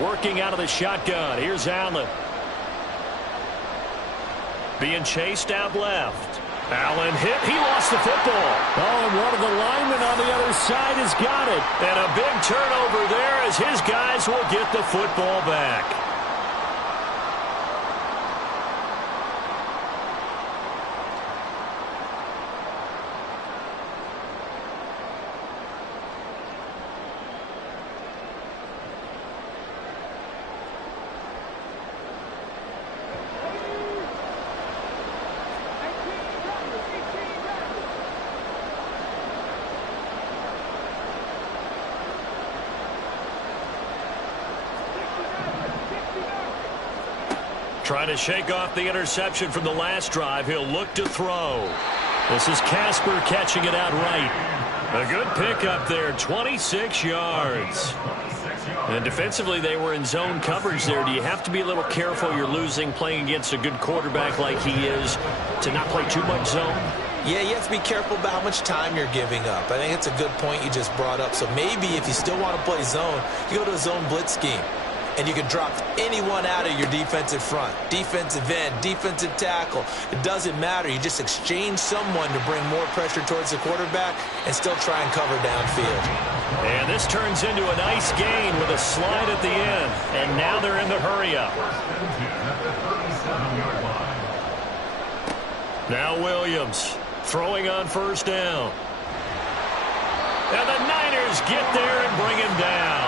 Working out of the shotgun. Here's Allen. Being chased out left. Allen hit. He lost the football. Oh, and one of the linemen on the other side has got it. And a big turnover there as his guys will get the football back. Trying to shake off the interception from the last drive. He'll look to throw. This is Casper catching it out right. A good pickup there, 26 yards. And defensively, they were in zone coverage there. Do you have to be a little careful you're losing playing against a good quarterback like he is to not play too much zone? Yeah, you have to be careful about how much time you're giving up. I think it's a good point you just brought up. So maybe if you still want to play zone, you go to a zone blitz scheme. And you can drop anyone out of your defensive front. Defensive end, defensive tackle. It doesn't matter. You just exchange someone to bring more pressure towards the quarterback and still try and cover downfield. And this turns into a nice gain with a slide at the end. And now they're in the hurry-up. Now Williams throwing on 1st down. And the Niners get there and bring him down.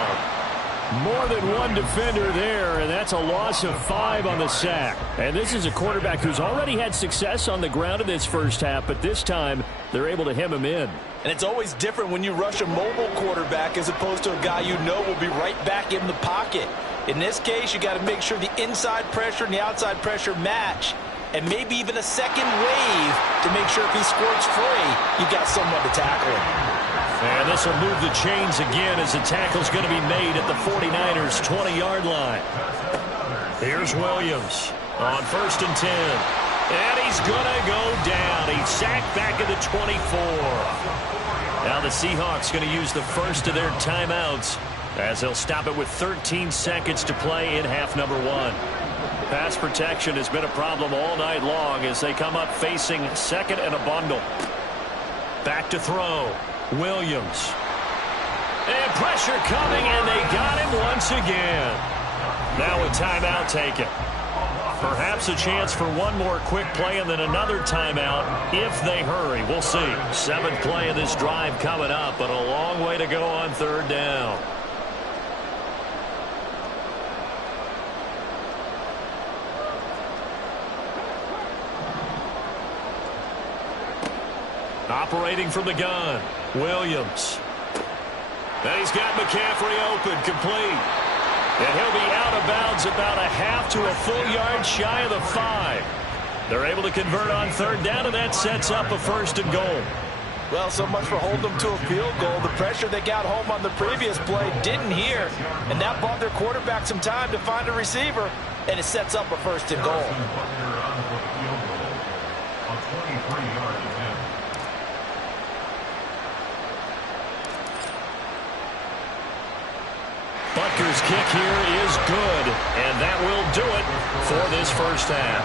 More than one defender there, and that's a loss of 5 on the sack. And this is a quarterback who's already had success on the ground in this first half, but this time they're able to hem him in. And it's always different when you rush a mobile quarterback as opposed to a guy you know will be right back in the pocket. In this case, you got to make sure the inside pressure and the outside pressure match. And maybe even a second wave to make sure if he squirts free, you got someone to tackle him. And this will move the chains again as the tackle's going to be made at the 49ers' 20-yard line. Here's Williams on 1st and 10. And he's going to go down. He's sacked back at the 24. Now the Seahawks going to use the first of their timeouts as they'll stop it with 13 seconds to play in half number 1. Pass protection has been a problem all night long as they come up facing 2nd and a bundle. Back to throw. Williams. And pressure coming, and they got him once again. Now a timeout taken. Perhaps a chance for one more quick play and then another timeout if they hurry. We'll see. 7th play of this drive coming up, but a long way to go on 3rd down. Operating from the gun, Williams. And he's got McCaffrey open, complete. And he'll be out of bounds about a half to a full yard shy of the 5. They're able to convert on 3rd down, and that sets up a 1st and goal. Well, so much for holding them to a field goal. The pressure they got home on the previous play didn't hear, and that bought their quarterback some time to find a receiver, and it sets up a 1st and goal. Butker's kick here is good, and that will do it for this first half.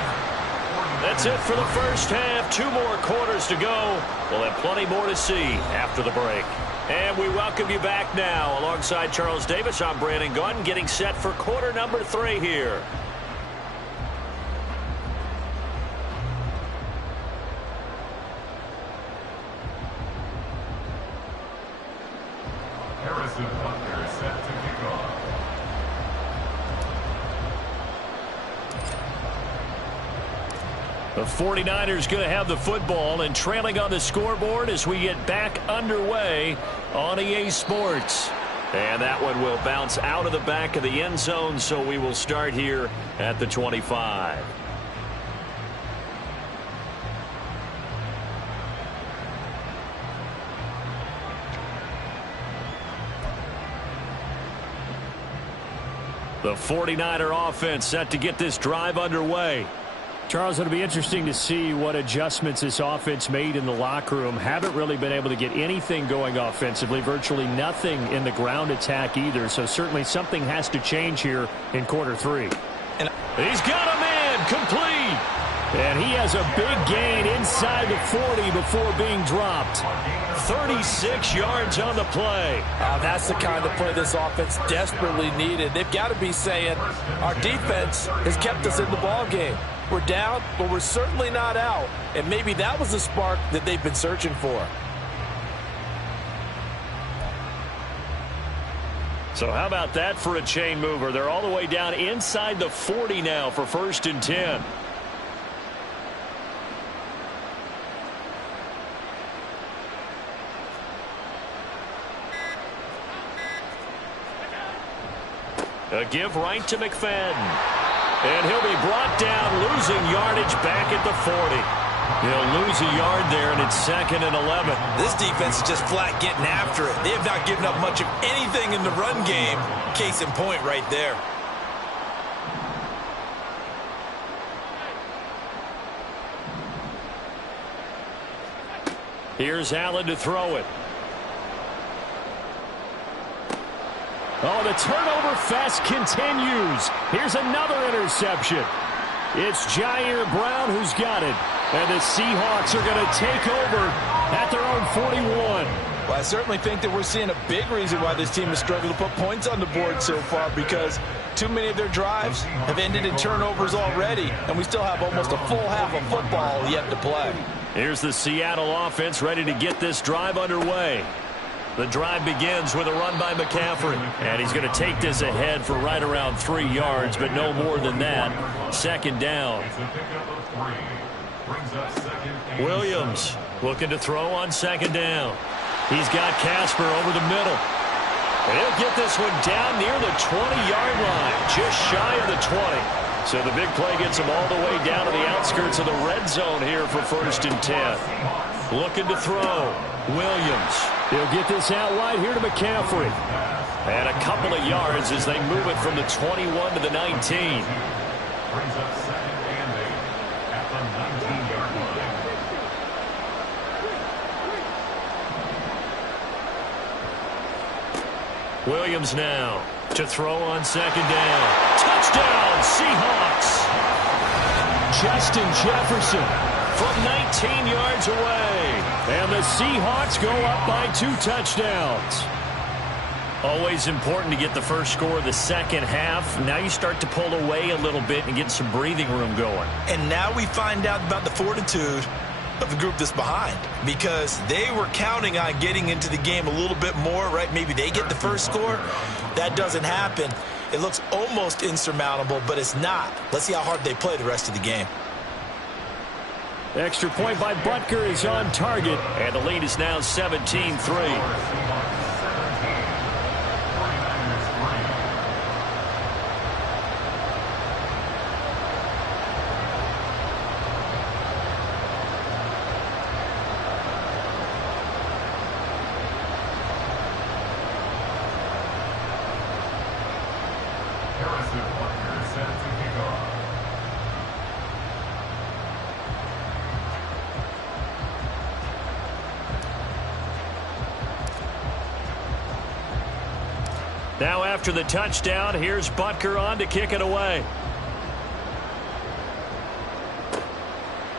That's it for the first half. 2 more quarters to go. We'll have plenty more to see after the break. And we welcome you back now. Alongside Charles Davis, I'm Brandon Gaudin, getting set for quarter number 3 here. Harrison Butker is set to kick off. The 49ers going to have the football and trailing on the scoreboard as we get back underway on EA Sports. And that one will bounce out of the back of the end zone, so we will start here at the 25. The 49er offense set to get this drive underway. Charles, it'll be interesting to see what adjustments this offense made in the locker room. Haven't really been able to get anything going offensively, virtually nothing in the ground attack either. So certainly something has to change here in quarter three. And he's got a man complete. And he has a big gain inside the 40 before being dropped. 36 yards on the play. That's the kind of play this offense desperately needed. They've got to be saying, our defense has kept us in the ball game. We're down, but we're certainly not out. And maybe that was the spark that they've been searching for. So how about that for a chain mover? They're all the way down inside the 40 now for 1st and 10. A give right to McFadden. And he'll be brought down, losing yardage back at the 40. He'll lose a yard there, and it's 2nd and 11. This defense is just flat getting after it. They have not given up much of anything in the run game. Case in point right there. Here's Allen to throw it. Oh, the turnover fest continues. Here's another interception. It's Jair Brown who's got it. And the Seahawks are going to take over at their own 41. Well, I certainly think that we're seeing a big reason why this team has struggled to put points on the board so far, because too many of their drives have ended in turnovers already, and we still have almost a full half of football yet to play. Here's the Seattle offense ready to get this drive underway. The drive begins with a run by McCaffrey. And he's going to take this ahead for right around 3 yards, but no more than that. 2nd down. Williams looking to throw on 2nd down. He's got Casper over the middle. And he'll get this one down near the 20-yard line, just shy of the 20. So the big play gets him all the way down to the outskirts of the red zone here for 1st and 10. Looking to throw. Williams. He'll get this out wide here to McCaffrey. And a couple of yards as they move it from the 21 to the 19. Brings up 2nd and 8 at the 19-yard line. Williams now to throw on 2nd down. Touchdown, Seahawks. Justin Jefferson from 19 yards away. And the Seahawks go up by 2 touchdowns. Always important to get the first score of the second half. Now you start to pull away a little bit and get some breathing room going. And now we find out about the fortitude of the group that's behind, because they were counting on getting into the game a little bit more, right? Maybe they get the first score. That doesn't happen. It looks almost insurmountable, but it's not. Let's see how hard they play the rest of the game. Extra point by Butker is on target, and the lead is now 17-3. Now after the touchdown, here's Butker on to kick it away.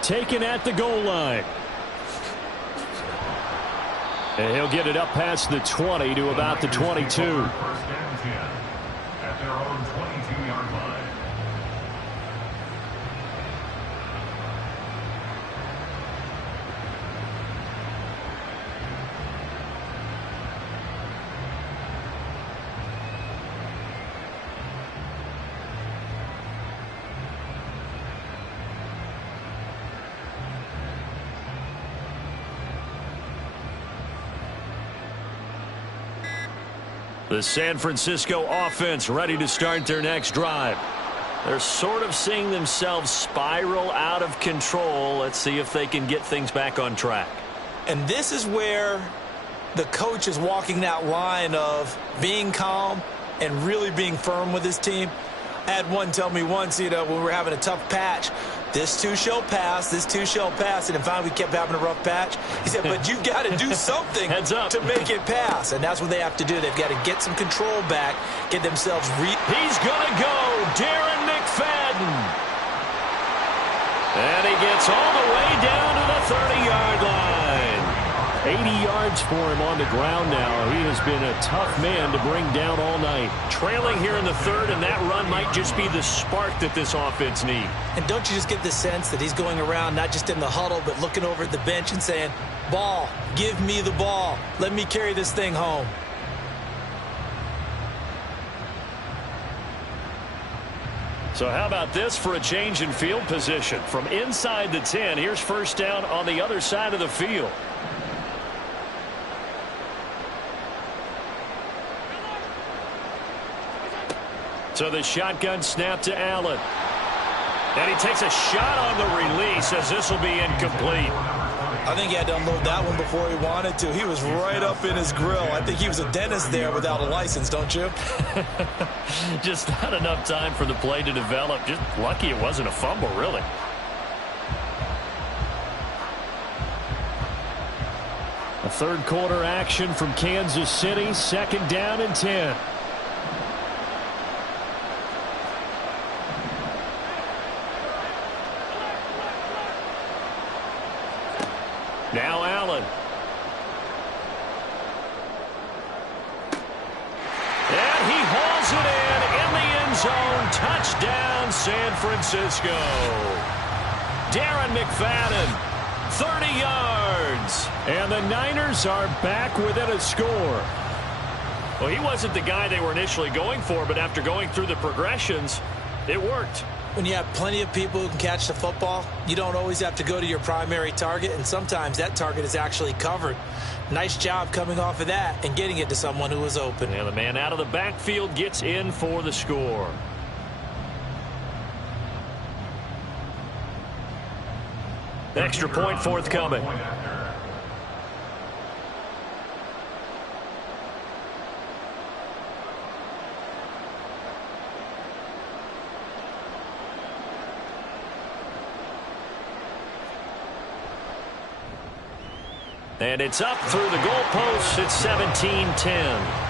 Taken at the goal line. And he'll get it up past the 20 to about the 22. 1st and 10 at their own 22-yard line. The San Francisco offense ready to start their next drive. They're sort of seeing themselves spiral out of control. Let's see if they can get things back on track. And this is where the coach is walking that line of being calm and really being firm with his team. I had one tell me once, when we were having a tough patch, this too shall pass, this too shall pass. And finally we kept having a rough patch. He said, but you've got to do something to make it pass. And that's what they have to do. They've got to get some control back, get themselves He's going to go, Darren McFadden. And he gets all the way down to the 30-yard line. 80 yards for him on the ground now. He has been a tough man to bring down all night. Trailing here in the third, and that run might just be the spark that this offense needs. And don't you just get the sense that he's going around not just in the huddle, but looking over at the bench and saying, ball, give me the ball. Let me carry this thing home. So how about this for a change in field position? From inside the 10, here's first down on the other side of the field. So the shotgun snap to Allen. And he takes a shot on the release as this will be incomplete. I think he had to unload that one before he wanted to. He was right up in his grill. I think he was a dentist there without a license, don't you? Just not enough time for the play to develop. Just lucky it wasn't a fumble, really. A third quarter action from Kansas City. Second down and 10. Now Allen. And he hauls it in the end zone. Touchdown, San Francisco. Darren McFadden, 30 yards. And the Niners are back within a score. Well, he wasn't the guy they were initially going for, but after going through the progressions, it worked. When you have plenty of people who can catch the football, you don't always have to go to your primary target, and sometimes that target is actually covered. Nice job coming off of that and getting it to someone who was open. And the man out of the backfield gets in for the score. Extra point forthcoming. And it's up through the goalposts. It's 17-10.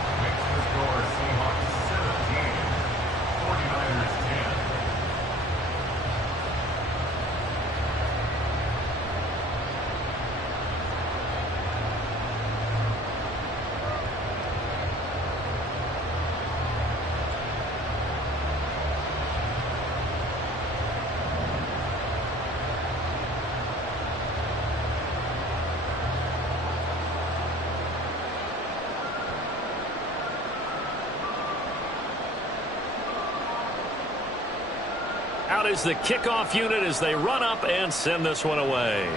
Out is the kickoff unit as they run up and send this one away.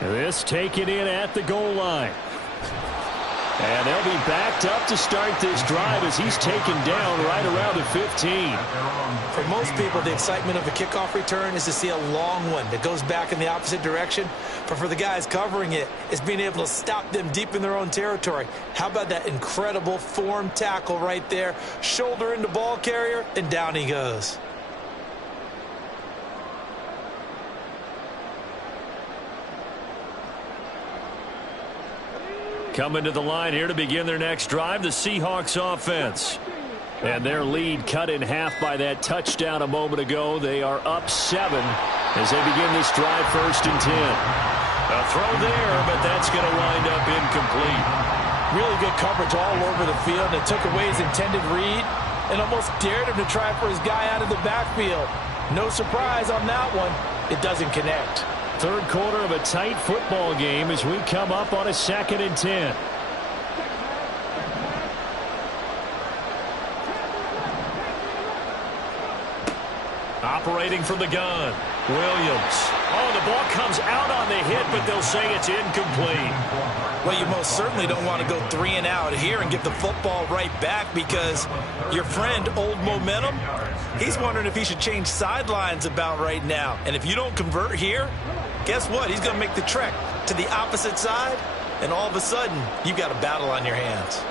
This taken in at the goal line. And they'll be backed up to start this drive as he's taken down right around the 15. For most people, the excitement of a kickoff return is to see a long one that goes back in the opposite direction. But for the guys covering it, it's being able to stop them deep in their own territory. How about that incredible form tackle right there? Shoulder into ball carrier, and down he goes. Coming to the line here to begin their next drive, the Seahawks offense. And their lead cut in half by that touchdown a moment ago. They are up 7 as they begin this drive, 1st and 10. A throw there, but that's going to wind up incomplete. Really good coverage all over the field. It took away his intended read and almost dared him to try for his guy out of the backfield. No surprise on that one. It doesn't connect. Third quarter of a tight football game as we come up on a 2nd and 10. Operating from the gun. Williams. Oh, the ball comes out on the hit, but they'll say it's incomplete. Well, you most certainly don't want to go 3 and out here and get the football right back, because your friend, Old Momentum, he's wondering if he should change sidelines about right now. And if you don't convert here, guess what? He's going to make the trek to the opposite side, and all of a sudden, you've got a battle on your hands.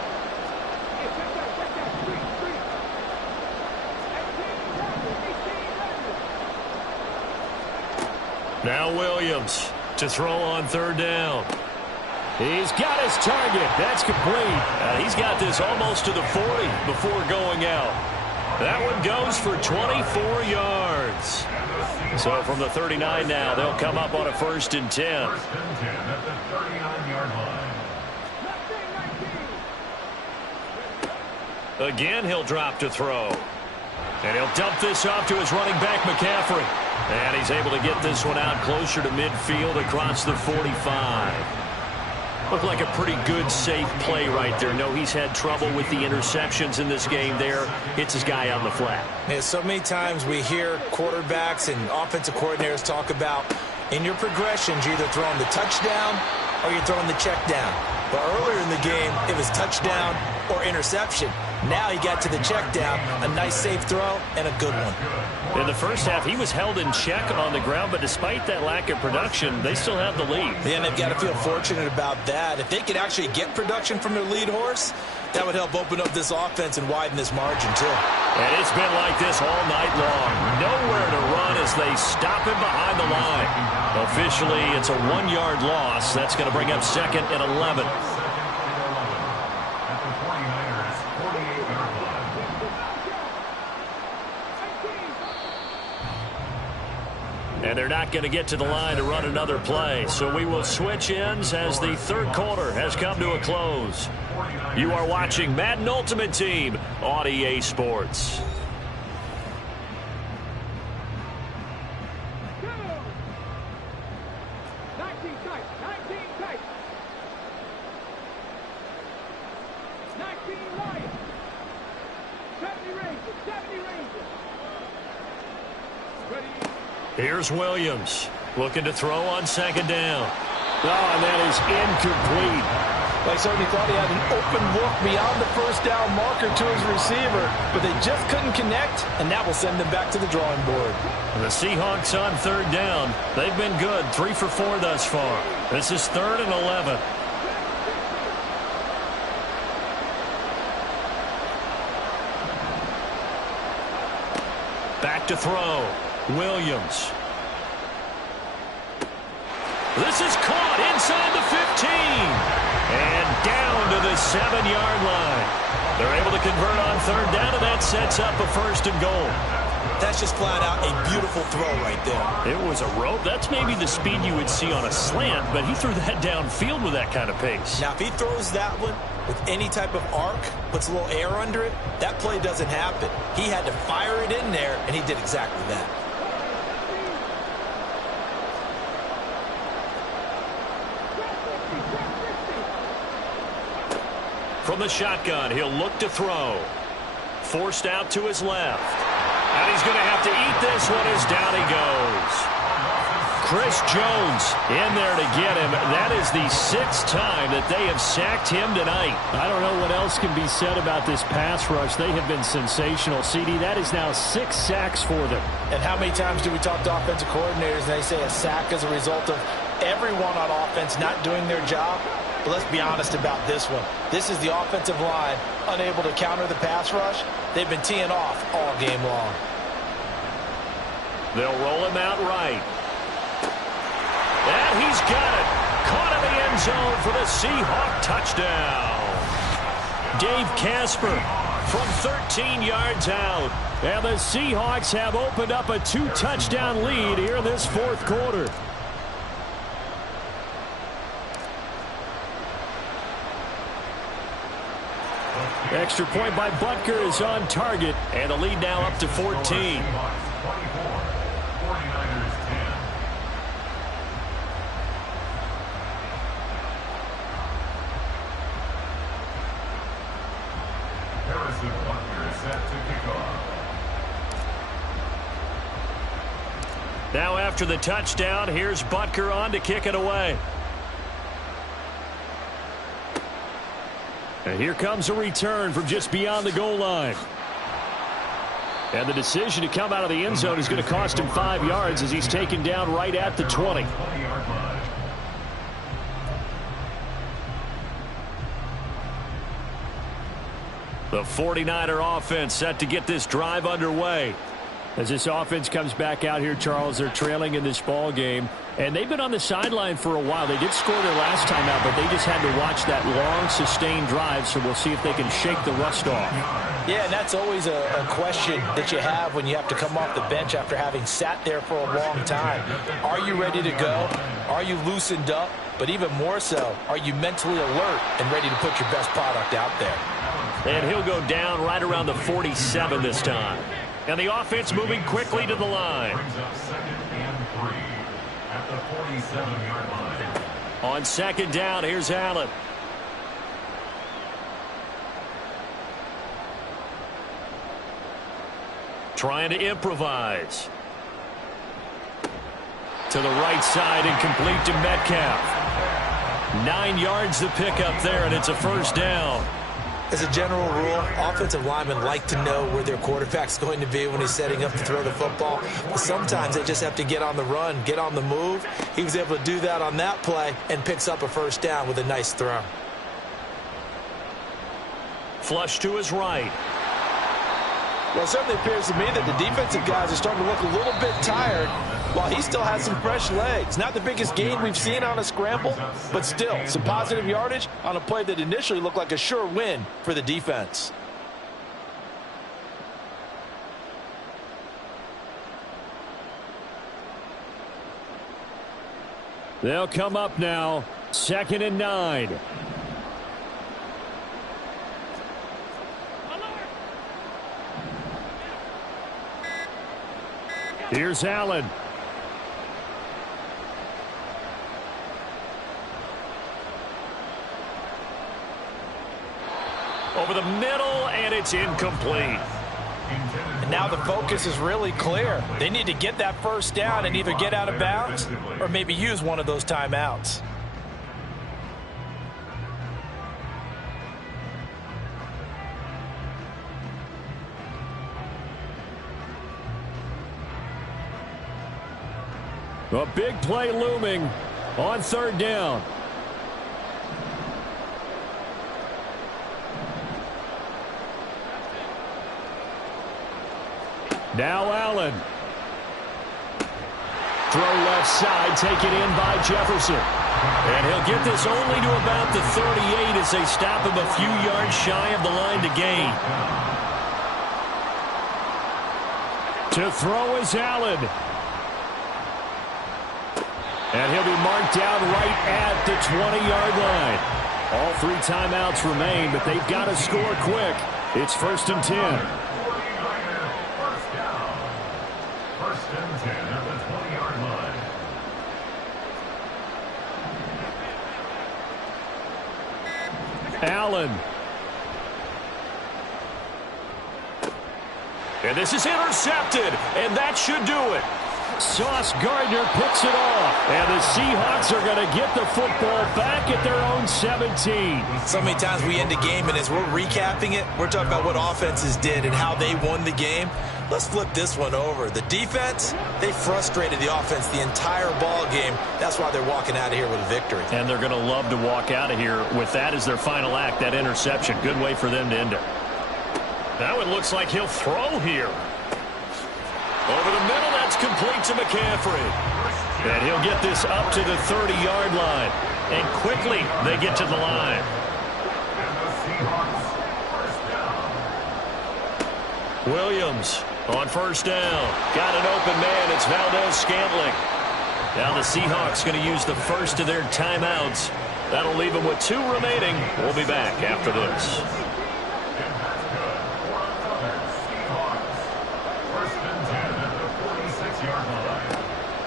Now Williams to throw on third down. He's got his target. That's complete. He's got this almost to the 40 before going out. That one goes for 24 yards. So from the 39 now, they'll come up on a 1st and 10. 1st and 10 at the 39-yard line. Again, he'll drop to throw. And he'll dump this off to his running back, McCaffrey. And he's able to get this one out closer to midfield across the 45. Looked like a pretty good, safe play right there. No, he's had trouble with the interceptions in this game there. Hits his guy on the flat. Yeah, so many times we hear quarterbacks and offensive coordinators talk about, in your progressions, you're either throwing the touchdown or you're throwing the check down. But earlier in the game, it was touchdown or interception. Now he got to the check down, a nice safe throw, and a good one. In the first half, he was held in check on the ground, but despite that lack of production, they still have the lead. Yeah, and they've got to feel fortunate about that. If they could actually get production from their lead horse, that would help open up this offense and widen this margin, too. And it's been like this all night long. Nowhere to run as they stop him behind the line. Officially, it's a 1-yard loss. That's going to bring up 2nd and 11. And they're not going to get to the line to run another play. So we will switch ends as the 3rd quarter has come to a close. You are watching Madden Ultimate Team on EA Sports. Here's Williams looking to throw on 2nd down. Oh, and that is incomplete. Like certainly thought he had an open look beyond the 1st down marker to his receiver, but they just couldn't connect, and that will send them back to the drawing board. The Seahawks on 3rd down. They've been good, 3 for 4 thus far. This is 3rd and 11. Back to throw. Williams. This is caught inside the 15. And down to the 7-yard line. They're able to convert on 3rd down, and that sets up a 1st and goal. That's just flat out a beautiful throw right there. It was a rope. That's maybe the speed you would see on a slant, but he threw that downfield with that kind of pace. Now, if he throws that one with any type of arc, puts a little air under it, that play doesn't happen. He had to fire it in there, and he did exactly that. From the shotgun, he'll look to throw. Forced out to his left. And he's going to have to eat this one as down he goes. Chris Jones in there to get him. That is the 6th time that they have sacked him tonight. I don't know what else can be said about this pass rush. They have been sensational. CD, that is now 6 sacks for them. And how many times do we talk to offensive coordinators and they say a sack as a result of everyone on offense not doing their job? But let's be honest about this one. This is the offensive line unable to counter the pass rush. They've been teeing off all game long. They'll roll him out right. And he's got it. Caught in the end zone for the Seahawk touchdown. Dave Casper from 13 yards out. And the Seahawks have opened up a 2-touchdown lead here in this 4th quarter. Extra point by Butker is on target, and the lead now up to 14. 24, 49ers 10. Harrison Butker is set to kick off. Now after the touchdown, here's Butker on to kick it away. And here comes a return from just beyond the goal line. And the decision to come out of the end zone is going to cost him 5 yards as he's taken down right at the 20. The 49er offense set to get this drive underway. As this offense comes back out here, Charles, they're trailing in this ball game. And they've been on the sideline for a while. They did score their last time out, but they just had to watch that long, sustained drive. So we'll see if they can shake the rust off. Yeah, and that's always a question that you have when you have to come off the bench after having sat there for a long time. Are you ready to go? Are you loosened up? But even more so, are you mentally alert and ready to put your best product out there? And he'll go down right around the 47 this time. And the offense moving quickly to the line. Brings up 2nd and 3 at the 47-yard line. On 2nd down, here's Allen. Trying to improvise. To the right side and complete to Metcalf. 9 yards to pick up there, and it's a first down. As a general rule, offensive linemen like to know where their quarterback's going to be when he's setting up to throw the football. But sometimes they just have to get on the run, get on the move. He was able to do that on that play and picks up a first down with a nice throw. Flush to his right. Well, it certainly appears to me that the defensive guys are starting to look a little bit tired while he still has some fresh legs. Not the biggest gain we've seen on a scramble, but still some positive yardage on a play that initially looked like a sure win for the defense. They'll come up now. 2nd and 9. Here's Allen. Over the middle, and it's incomplete. And now the focus is really clear. They need to get that first down and either get out of bounds or maybe use one of those timeouts. A big play looming on 3rd down. Now Allen. Throw left side, taken in by Jefferson. And he'll get this only to about the 38 as they stop him a few yards shy of the line to gain. To throw is Allen. And he'll be marked down right at the 20-yard line. All 3 timeouts remain, but they've got to score quick. It's 1st and 10. 49er, first down. 1st and 10 at the 20-yard line. Allen. And this is intercepted, and that should do it. Sauce Gardner picks it off, and the Seahawks are going to get the football back at their own 17. So many times we end a game, and as we're recapping it, we're talking about what offenses did and how they won the game. Let's flip this one over. The defense, they frustrated the offense the entire ball game. That's why they're walking out of here with a victory. And they're going to love to walk out of here with that as their final act, that interception. Good way for them to end it. Now it looks like he'll throw here. Over the middle, that's complete to McCaffrey. And he'll get this up to the 30-yard line. And quickly, they get to the line. And the Seahawks, first down. Williams on 1st down. Got an open man. It's Valdes-Scantling. Now the Seahawks going to use the first of their timeouts. That'll leave them with 2 remaining. We'll be back after this.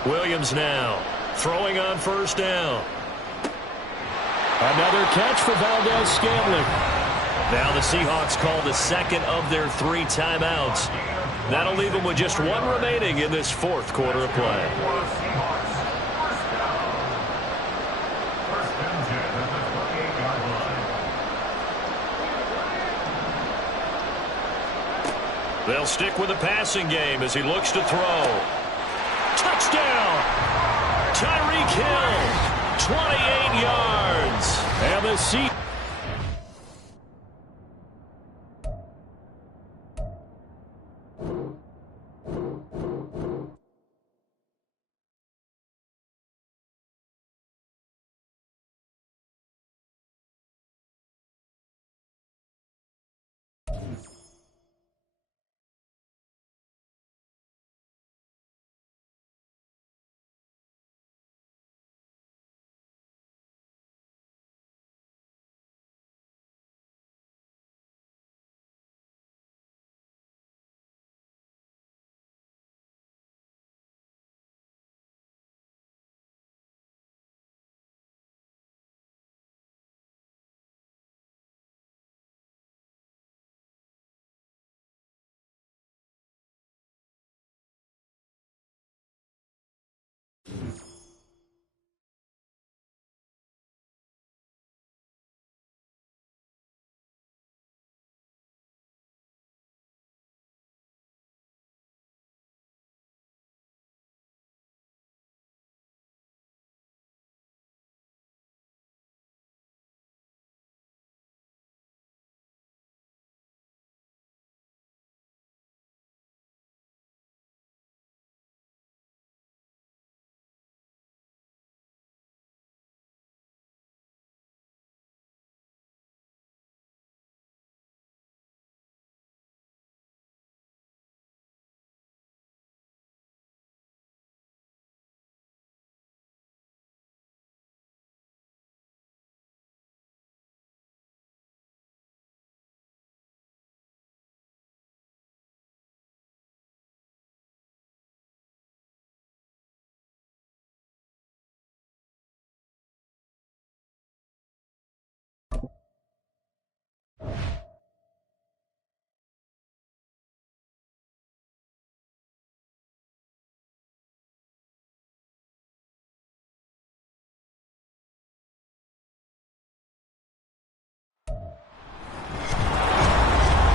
Williams now throwing on 1st down. Another catch for Valdes-Scantling. Now the Seahawks call the 2nd of their 3 timeouts. That'll leave them with just one remaining in this fourth quarter of play. They'll stick with the passing game as he looks to throw. Touchdown! Tyreek Hill, 28 yards. And the seat.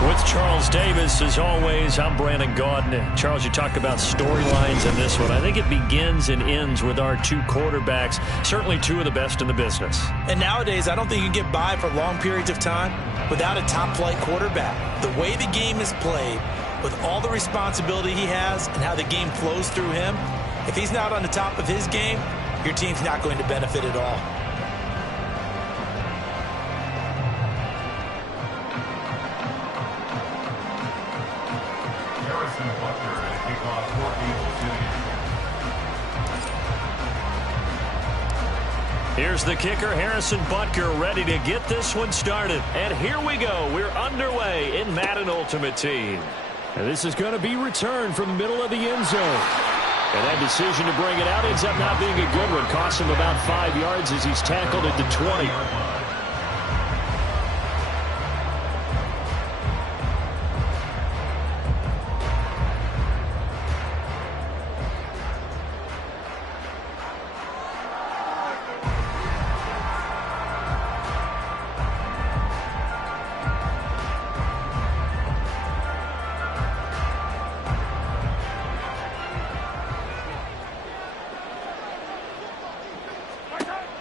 With Charles Davis, as always, I'm Brandon Gaudin. Charles, you talk about storylines in this one. I think it begins and ends with our two quarterbacks, certainly two of the best in the business. And nowadays, I don't think you can get by for long periods of time without a top-flight quarterback. The way the game is played, with all the responsibility he has and how the game flows through him, if he's not on the top of his game, your team's not going to benefit at all. Here's the kicker, Harrison Butker, ready to get this one started. And here we go. We're underway in Madden Ultimate Team. And this is going to be returned from the middle of the end zone. And that decision to bring it out ends up not being a good one. Costs him about 5 yards as he's tackled at the 20.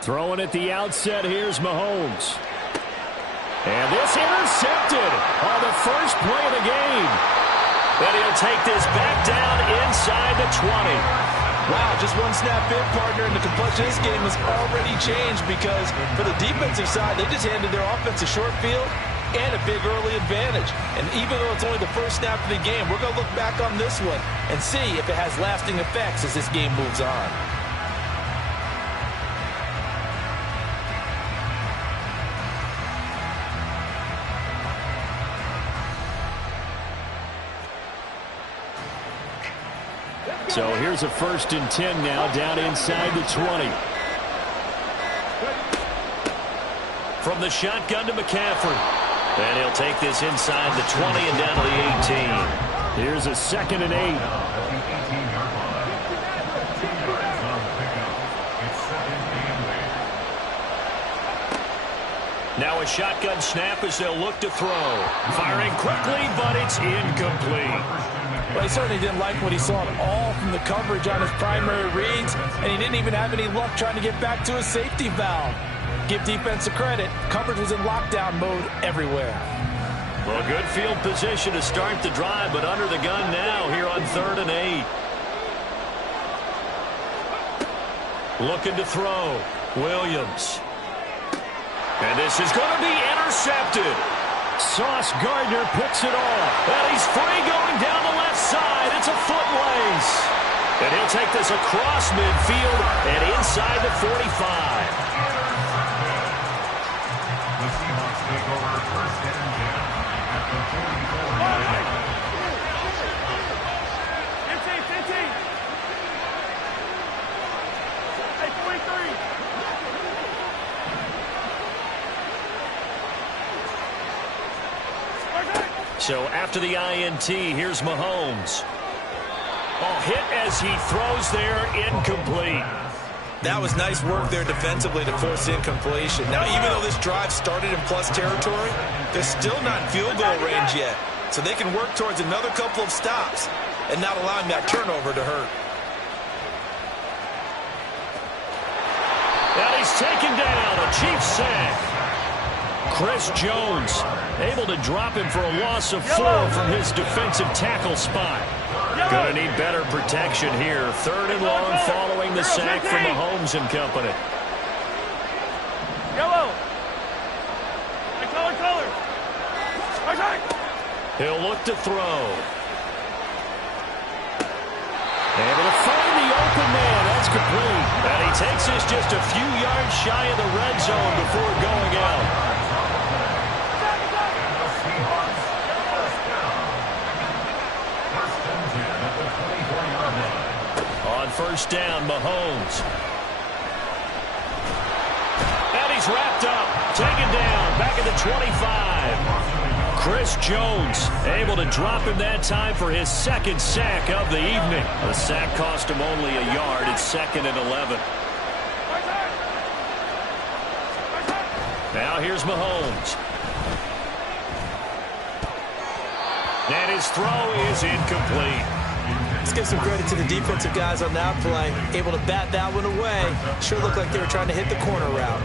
Throwing at the outset, here's Mahomes. And this intercepted on the first play of the game. And he'll take this back down inside the 20. Wow, just one snap in, partner, and the complexion of this game has already changed because for the defensive side, they just handed their offense a short field and a big early advantage. And even though it's only the first snap of the game, we're going to look back on this one and see if it has lasting effects as this game moves on. So here's a 1st and 10 now, down inside the 20. From the shotgun to McCaffrey. And he'll take this inside the 20 and down to the 18. Here's a 2nd and 8. At the 18-yard line. 2 yards on the pickup. It's 2nd and 8. Now a shotgun snap as they'll look to throw. Firing quickly, but it's incomplete. Well, he certainly didn't like what he saw at all from the coverage on his primary reads, and he didn't even have any luck trying to get back to his safety valve. Give defense a credit. Coverage was in lockdown mode everywhere. Well, good field position to start the drive, but under the gun now here on 3rd and 8. Looking to throw. Williams. And this is going to be intercepted. Sauce Gardner picks it off. And he's free going down the left side. It's a foot race. And he'll take this across midfield and inside the 45. The Seahawks take over 1st and 10 at the 44-yard line. 15. Hey, 43. So after the INT, here's Mahomes. Hit as he throws there, incomplete. That was nice work there defensively to force incompletion. Now, even though this drive started in plus territory, they're still not in field goal range yet. So they can work towards another couple of stops and not allowing that turnover to hurt. And he's taken down, a Chiefs sack. Chris Jones able to drop him for a loss of 4 from his defensive tackle spot. Going to need better protection here. 3rd and long following the sack from Mahomes and company. Yellow. Hey, color. He'll look to throw. Able to find the open man. That's complete. And he takes this just a few yards shy of the red zone before going out. On 1st down, Mahomes. And he's wrapped up. Taken down. Back at the 25. Chris Jones able to drop him that time for his 2nd sack of the evening. The sack cost him only a yard. It's 2nd and 11. Now here's Mahomes. And his throw is incomplete. Let's give some credit to the defensive guys on that play. Able to bat that one away. Sure looked like they were trying to hit the corner route.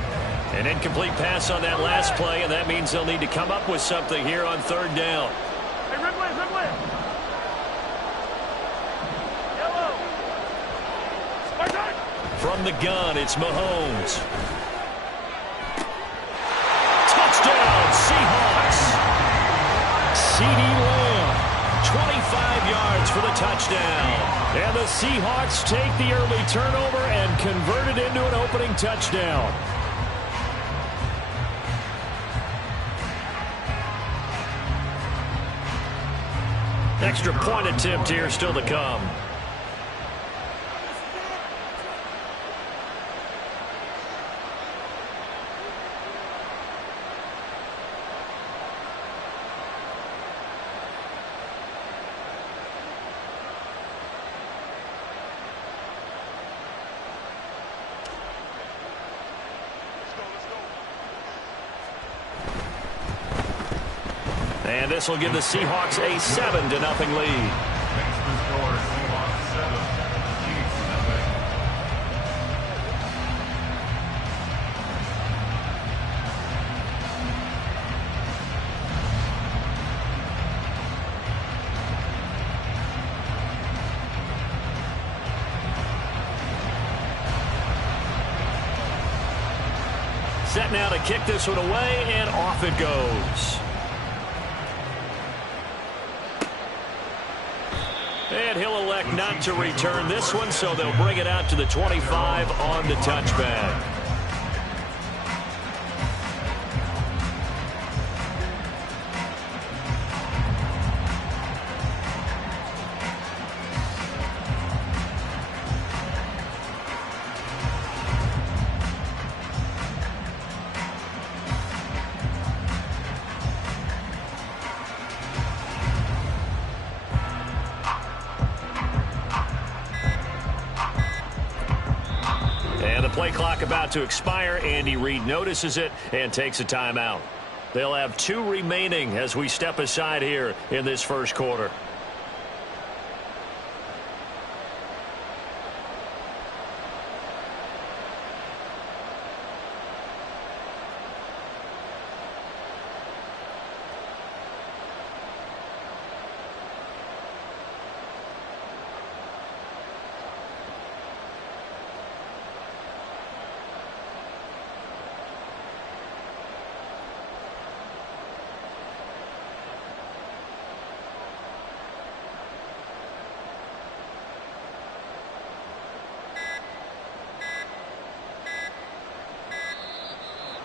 An incomplete pass on that last play, and that means they'll need to come up with something here on 3rd down. Hey, Ridley. Yellow. From the gun, it's Mahomes. Touchdown, Seahawks. CeeDee Lamb, 25 yards for the touchdown. And the Seahawks take the early turnover and convert it into an opening touchdown. Extra point attempt here still to come. And this will give the Seahawks a 7-0 lead. Makes the score Seahawks 7, Chiefs 0. Set now to kick this one away, and off it goes. And he'll elect not to return this one, so they'll bring it out to the 25 on the touchback. Play clock about to expire. Andy Reid notices it and takes a timeout. They'll have 2 remaining as we step aside here in this first quarter.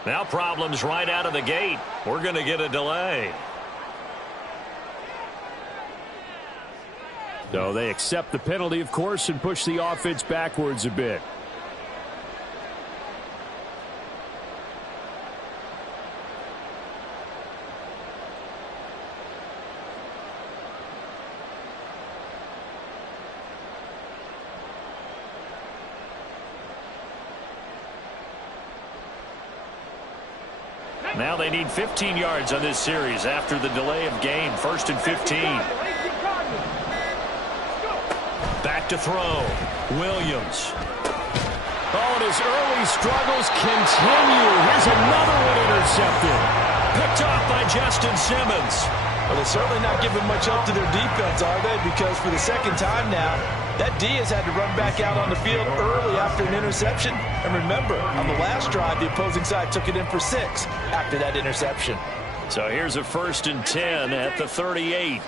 Now problems right out of the gate. We're going to get a delay. So they accept the penalty, of course, and push the offense backwards a bit. Now they need 15 yards on this series after the delay of game. 1st and 15. Back to throw. Williams. Oh, and his early struggles continue. Here's another one intercepted. Picked off by Justin Simmons. Well, they're certainly not giving much up to their defense, are they? Because for the second time now, that D has had to run back out on the field early after an interception. And remember, on the last drive, the opposing side took it in for 6 after that interception. So here's a 1st and 10 at the 38.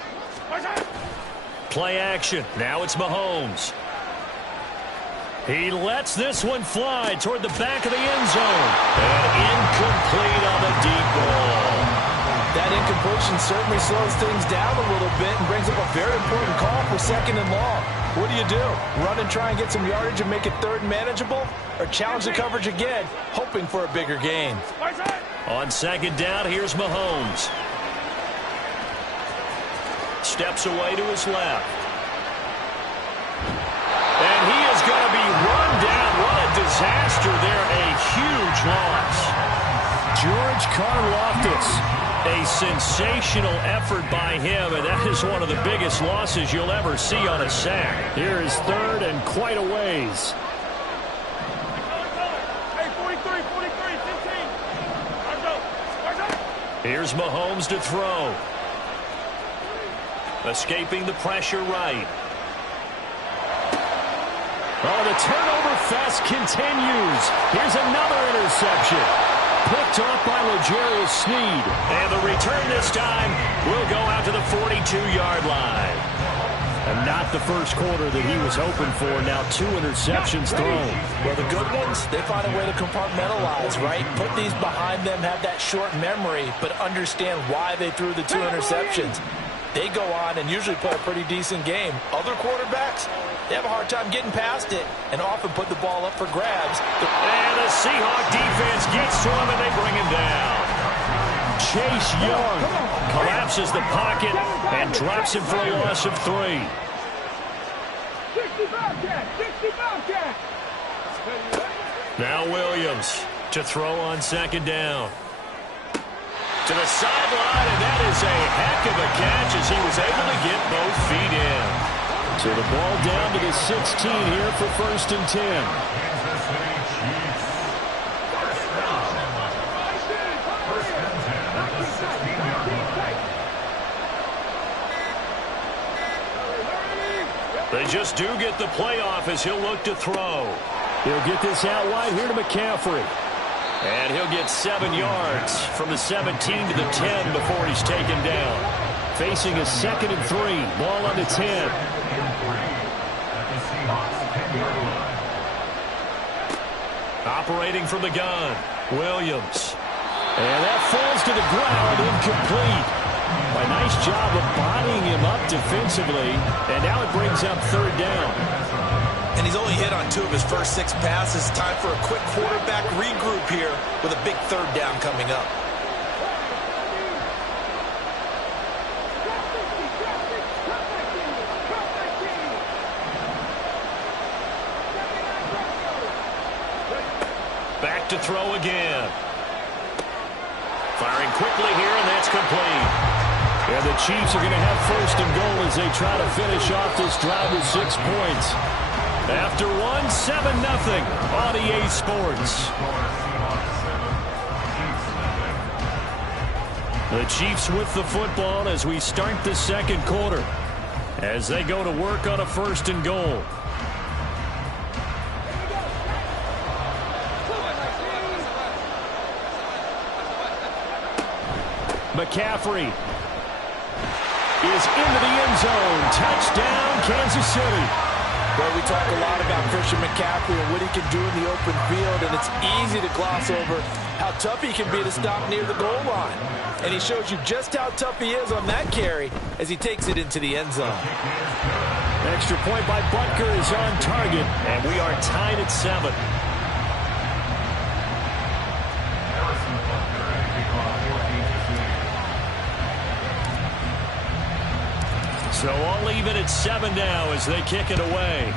Play action. Now it's Mahomes. He lets this one fly toward the back of the end zone. And incomplete on the deep ball. That incompletion certainly slows things down a little bit and brings up a very important call for 2nd and long. What do? Run and try and get some yardage and make it 3rd and manageable? Or challenge the coverage again, hoping for a bigger gain? On 2nd down, here's Mahomes. Steps away to his left. And he is going to be run down. What a disaster there. A huge loss. George Karlaftis. A sensational effort by him, and that is one of the biggest losses you'll ever see on a sack. Here is 3rd and quite a ways. Hey, 43, 15. Here's Mahomes to throw. Escaping the pressure right. Oh, the turnover fest continues. Here's another interception. Picked off by L'Jarius Sneed. And the return this time will go out to the 42-yard line. And not the first quarter that he was hoping for. Now 2 interceptions thrown. Well, the good ones, they find a way to compartmentalize, right? Put these behind them, have that short memory, but understand why they threw the 2 interceptions. They go on and usually play a pretty decent game. Other quarterbacks, they have a hard time getting past it and often put the ball up for grabs. And the Seahawk defense gets to him and they bring him down. Chase Young Collapses the pocket and drops him for a loss of 3. 65 cat, 65 cat. Now Williams to throw on 2nd down. To the sideline, and that is a heck of a catch as he was able to get both feet in. So the ball down to the 16 here for 1st and 10. They just do get the playoff as he'll look to throw. He'll get this out wide here to McCaffrey. And he'll get 7 yards from the 17 to the 10 before he's taken down. Facing a 2nd and 3. Ball on the 10. Operating from the gun, Williams. And that falls to the ground, incomplete. A nice job of bodying him up defensively. And now it brings up 3rd down. And he's only hit on 2 of his first 6 passes. Time for a quick quarterback regroup here with a big 3rd down coming up. throw again. Firing quickly here, and that's complete. And the Chiefs are going to have first and goal as they try to finish off this drive with 6 points. After one, 7-0 on EA Sports. The Chiefs with the football as we start the second quarter, as they go to work on a first and goal. McCaffrey is into the end zone. Touchdown, Kansas City. Well, we talk a lot about Christian McCaffrey and what he can do in the open field, and it's easy to gloss over how tough he can be to stop near the goal line. And he shows you just how tough he is on that carry as he takes it into the end zone. Extra point by Butker is on target, and we are tied at 7. So all even at 7 now as they kick it away.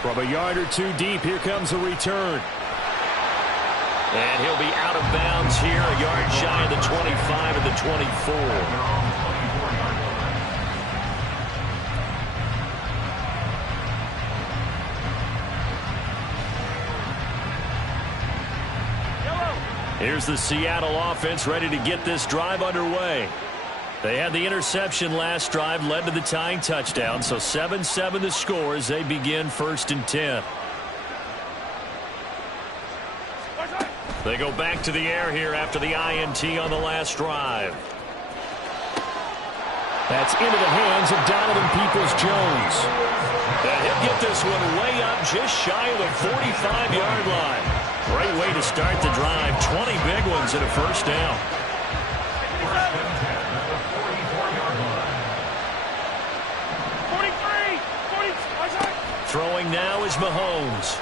From a yard or two deep, here comes the return. And he'll be out of bounds here, a yard shy of the 25 and the 24. Here's the Seattle offense ready to get this drive underway. They had the interception last drive, led to the tying touchdown, so 7-7 the score as they begin first and 10. They go back to the air here after the INT on the last drive. That's into the hands of Donovan Peoples-Jones. And he'll get this one way up just shy of the 45-yard line. Great way to start the drive. 20 big ones and a first down. Throwing now is Mahomes.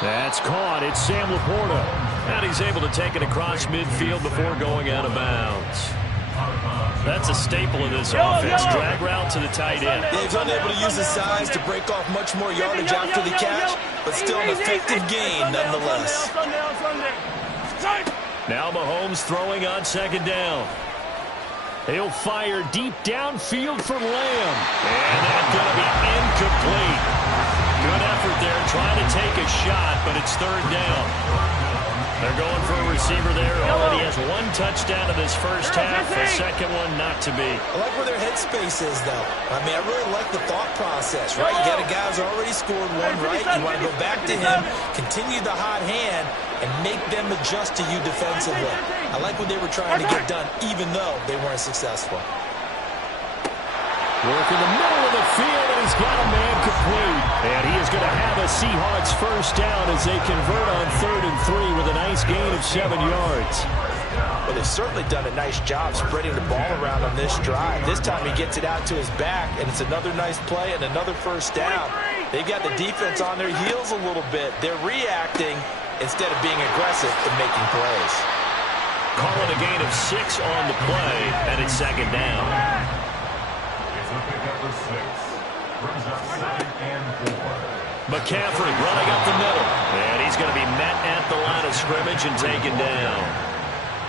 That's caught. It's Sam Laporta. And he's able to take it across midfield before going out of bounds. That's a staple of this offense. Drag route to the tight end. He's unable to use his size to break off much more yardage after the catch, but still an effective gain nonetheless. Now Mahomes throwing on second down. He'll fire deep downfield for Lamb. And that's going to be incomplete. Good effort there trying to take a shot, but it's third down. They're going for a receiver there. Already has one touchdown in this first half. The second one not to be. I like where their headspace is, though. I mean, I really like the thought process, right? You got a guy who's already scored one, right? You want to go back to him, continue the hot hand, and make them adjust to you defensively. I like what they were trying to get done, even though they weren't successful. Work in the middle of the field, and he's got a man complete. And he is going to have a Seahawks first down as they convert on 3rd and 3 with a nice gain of 7 yards. Well, they've certainly done a nice job spreading the ball around on this drive. This time he gets it out to his back, and it's another nice play and another first down. They've got the defense on their heels a little bit. They're reacting instead of being aggressive and making plays. Calling a gain of 6 on the play, and it's second down. McCaffrey running up the middle. And he's going to be met at the line of scrimmage and taken down.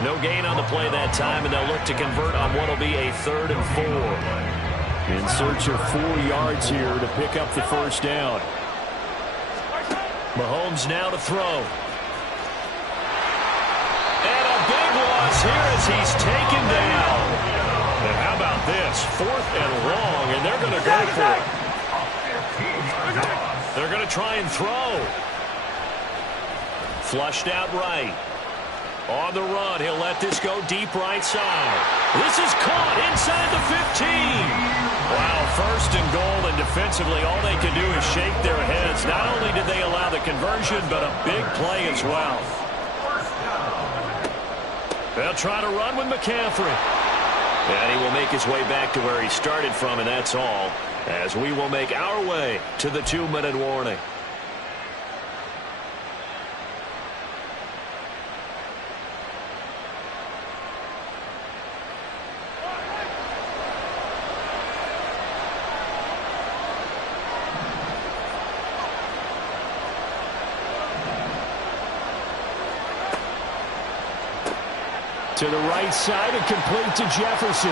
No gain on the play that time, and they'll look to convert on what will be a 3rd and 4. In search of 4 yards here to pick up the first down. Mahomes now to throw. And a big loss here as he's taken down. And how about this? 4th and long, and they're going to go for it. They're going to try and throw. Flushed out right. On the run, he'll let this go deep right side. This is caught inside the 15. Wow, 1st and goal, and defensively all they can do is shake their heads. Not only did they allow the conversion, but a big play as well. They'll try to run with McCaffrey. And he will make his way back to where he started from, and that's all, as we will make our way to the 2-minute warning. To the right side and complete to Jefferson.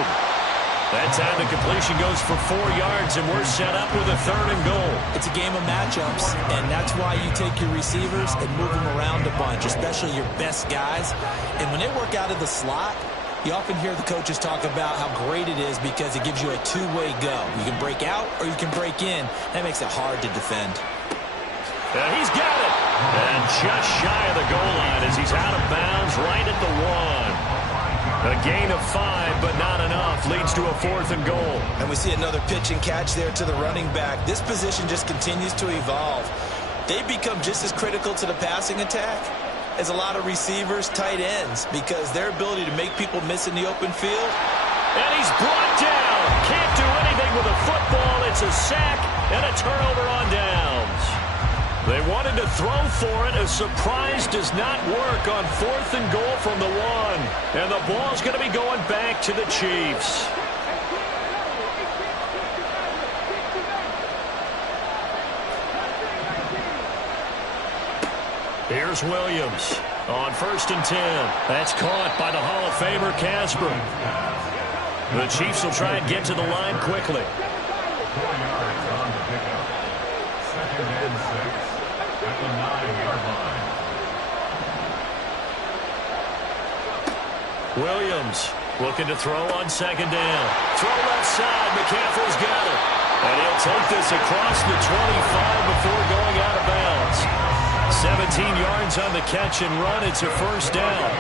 That time the completion goes for 4 yards, and we're set up with a 3rd and goal. It's a game of matchups, and that's why you take your receivers and move them around a bunch, especially your best guys. And when they work out of the slot, you often hear the coaches talk about how great it is because it gives you a two-way go. You can break out or you can break in. That makes it hard to defend. And he's got it. And just shy of the goal line as he's out of bounds right at the 1. A gain of 5, but not enough. Leads to a 4th and goal. And we see another pitch and catch there to the running back. This position just continues to evolve. They become just as critical to the passing attack as a lot of receivers, tight ends, because their ability to make people miss in the open field. And he's brought down. Can't do anything with a football. It's a sack and a turnover on downs. They wanted to throw for it. A surprise does not work on 4th and goal from the 1. And the ball's going to be going back to the Chiefs. Here's Williams on 1st and 10. That's caught by the Hall of Famer Casper. The Chiefs will try and get to the line quickly. 4 yards on the pickup. 2nd and 6 at the 9-yard line. Williams looking to throw on 2nd down. Throw left side. McCaffrey's got it. And he'll take this across the 25 before going out of bounds. 17 yards on the catch and run. It's a 1st down.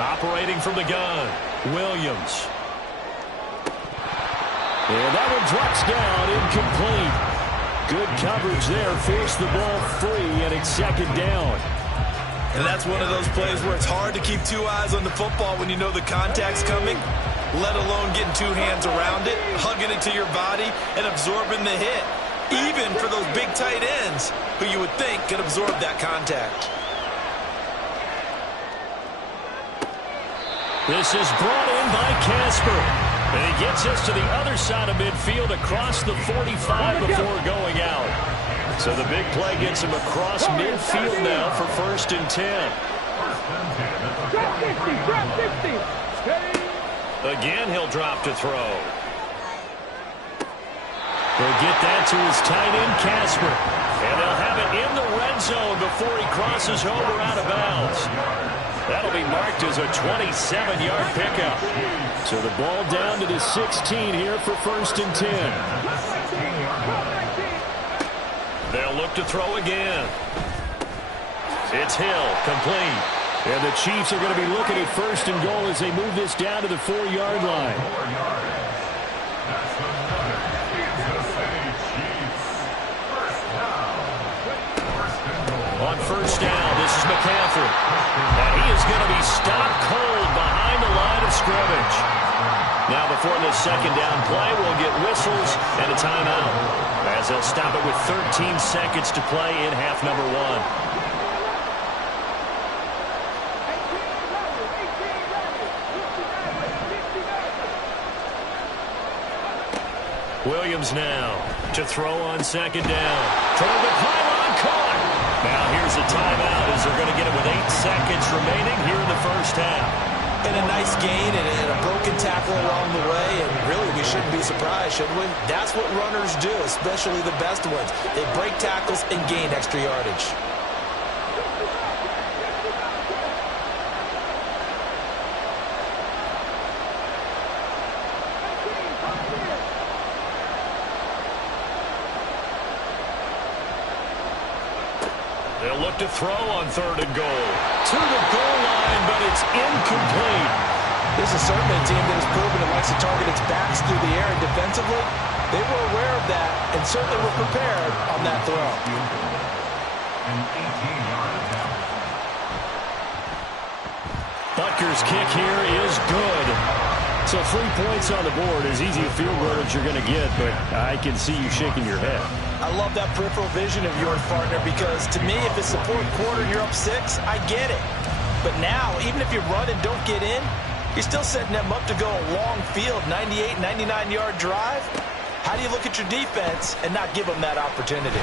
Operating from the gun, Williams. And that one drops down, incomplete. Good coverage there, forced the ball free, and it's 2nd down. And that's one of those plays where it's hard to keep 2 eyes on the football when you know the contact's coming, let alone getting 2 hands around it, hugging it to your body, and absorbing the hit, even for those big tight ends who you would think could absorb that contact. This is brought in by Casper. And he gets us to the other side of midfield across the 45 before going out. So the big play gets him across midfield now for 1st and 10. Again, he'll drop to throw. They'll get that to his tight end, Casper. And they'll have it in the red zone before he crosses over out of bounds. That'll be marked as a 27-yard pickup. So the ball down to the 16 here for 1st and 10. They'll look to throw again. It's Hill, complete. And the Chiefs are going to be looking at 1st and goal as they move this down to the 4-yard line. On 1st down, this is McCaffrey. And he is going to be stopped cold behind the line of scrimmage. Now before the 2nd down play, we'll get whistles and a timeout, as they'll stop it with 13 seconds to play in half number 1. Williams now to throw on 2nd down. Toward the pylon, caught. Now here's a timeout as they're going to get it with 8 seconds remaining here in the 1st half. And a nice gain and a broken tackle along the way, and really we shouldn't be surprised, should we? That's what runners do, especially the best ones. They break tackles and gain extra yardage. They'll look to throw on 3rd and goal. To the goal line, but it's incomplete. This is certainly a team that has proven it likes to target its backs through the air, and defensively, they were aware of that and certainly were prepared on that throw. Butker's kick here is good. So 3 points on the board, as easy a field goal as you're going to get, but I can see you shaking your head. I love that peripheral vision of yours, partner, because to me, if it's the 4th quarter and you're up 6, I get it. But now, even if you run and don't get in, you're still setting them up to go a long field, 98, 99-yard drive. How do you look at your defense and not give them that opportunity?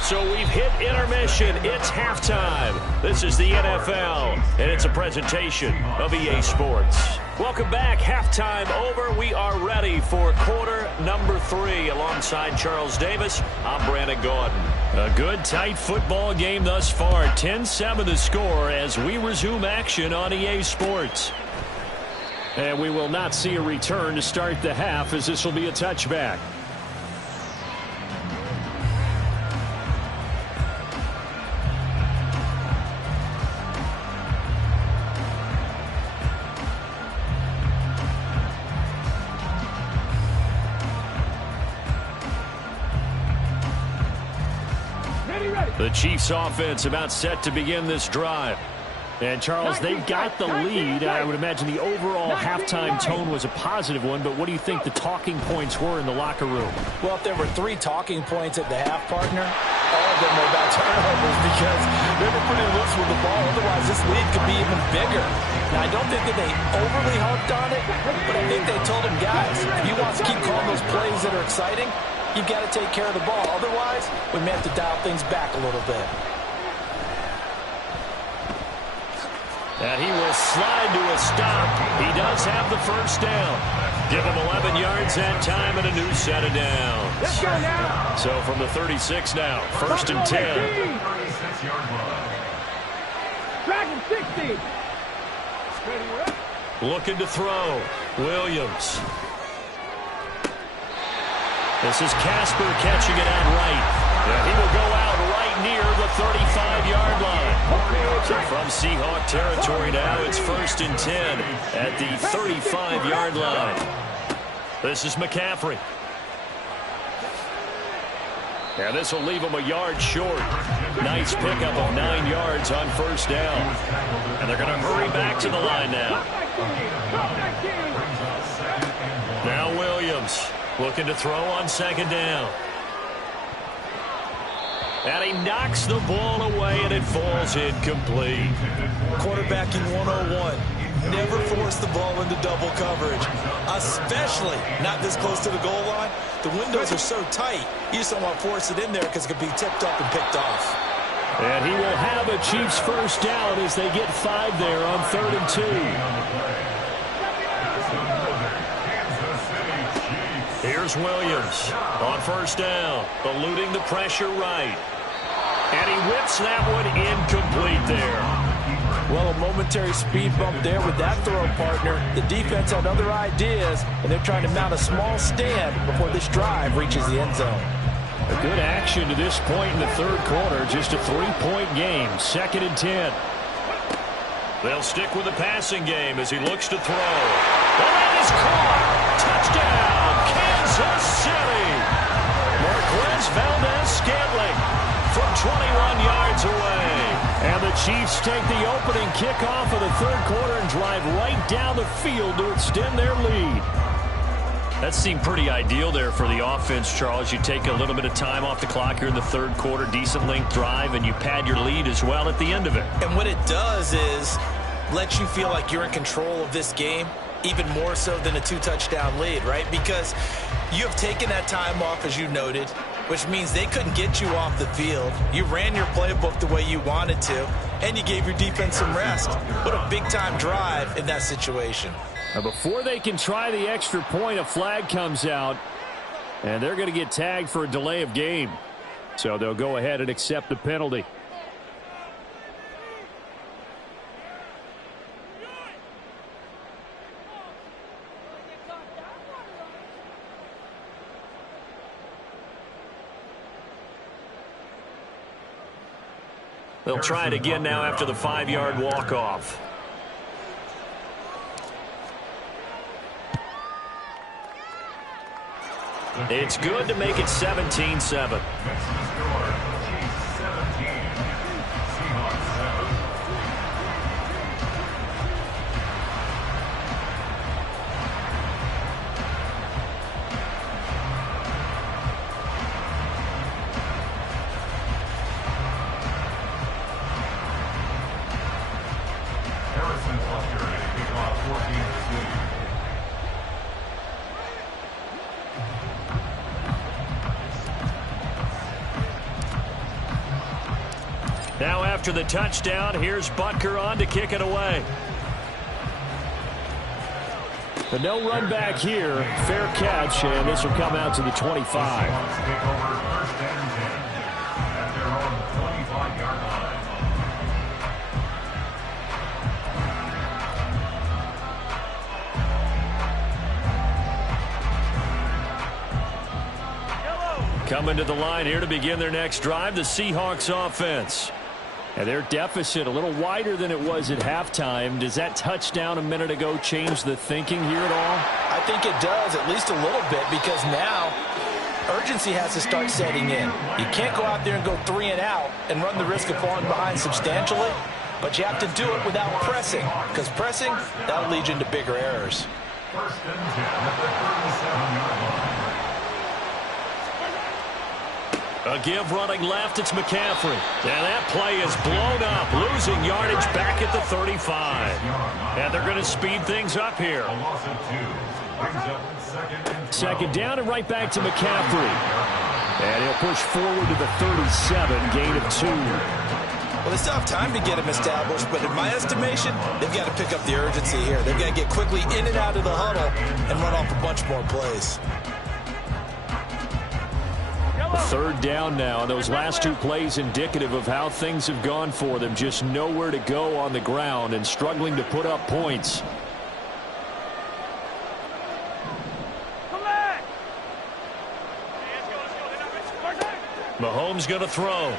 So we've hit intermission. It's halftime. This is the NFL, and it's a presentation of EA Sports. Welcome back. Halftime over. We are ready for quarter number 3. Alongside Charles Davis, I'm Brandon Gaudin. A good, tight football game thus far. 10-7 the score as we resume action on EA Sports. And we will not see a return to start the half, as this will be a touchback. The Chiefs offense about set to begin this drive. And, Charles, they've got the lead. I would imagine the overall halftime tone was a positive one, but what do you think the talking points were in the locker room? Well, if there were 3 talking points at the half, partner, all of them were about turnovers because they were pretty loose with the ball. Otherwise, this lead could be even bigger. Now, I don't think that they overly harped on it, but I think they told them, guys, if you want to keep calling those plays that are exciting, you've got to take care of the ball. Otherwise, we may have to dial things back a little bit. And he will slide to a stop. He does have the first down. Give him 11 yards that time and a new set of downs. Let's go now. So from the 36 now, first and 10. 36-yard line. Dragon 60. Looking to throw. Williams. This is Casper catching it out right. Yeah, he will go out right near the 35-yard line. So from Seahawk territory now, it's first and 10 at the 35-yard line. This is McCaffrey. And this will leave him a yard short. Nice pickup of 9 yards on first down. And they're going to hurry back to the line now. Now Williams looking to throw on second down. And he knocks the ball away, and it falls incomplete. Quarterbacking 101. Never force the ball into double coverage, especially not this close to the goal line. The windows are so tight, you just don't want to force it in there because it could be tipped up and picked off. And he will have a Chiefs first down as they get 5 there on 3rd and 2. Here's Williams on first down, eluding the pressure right. And he whips that one incomplete there. Well, a momentary speed bump there with that throw, partner. The defense had other ideas, and they're trying to mount a small stand before this drive reaches the end zone. A good action to this point in the 3rd quarter. Just a 3-point game. 2nd and 10. They'll stick with the passing game as he looks to throw. And that is caught. Touchdown, Kansas City. Marquez Valdez-Scantling from 21 yards away. And the Chiefs take the opening kickoff of the 3rd quarter and drive right down the field to extend their lead. That seemed pretty ideal there for the offense, Charles. You take a little bit of time off the clock here in the 3rd quarter, decent length drive, and you pad your lead as well at the end of it. And what it does is let you feel like you're in control of this game, even more so than a 2-touchdown lead, right? Because you have taken that time off, as you noted, which means they couldn't get you off the field. You ran your playbook the way you wanted to, and you gave your defense some rest. What a big-time drive in that situation. Now before they can try the extra point, a flag comes out, and they're going to get tagged for a delay of game. So they'll go ahead and accept the penalty. They'll try it again now after the 5-yard walk-off. It's good to make it 17-7. Now after the touchdown, here's Butker on to kick it away. But no run back here. Fair catch, and this will come out to the 25. Seahawks take over first and 10 at their own 25-yard line. Coming to the line here to begin their next drive, the Seahawks offense. And their deficit a little wider than it was at halftime. Does that touchdown a minute ago change the thinking here at all? I think it does, at least a little bit, because now urgency has to start setting in. You can't go out there and go 3 and out and run the risk of falling behind substantially, but you have to do it without pressing, because pressing, that'll lead you into bigger errors. First and 10 at the 37-yard line. A give running left, it's McCaffrey. And that play is blown up, losing yardage back at the 35. And they're going to speed things up here. A loss of 2 brings up Second down and right back to McCaffrey. And he'll push forward to the 37, gain of 2. Well, they still have time to get him established, but in my estimation, they've got to pick up the urgency here. They've got to get quickly in and out of the huddle and run off a bunch more plays. Third down now. Those last 2 plays indicative of how things have gone for them. Just nowhere to go on the ground and struggling to put up points. Mahomes going to throw.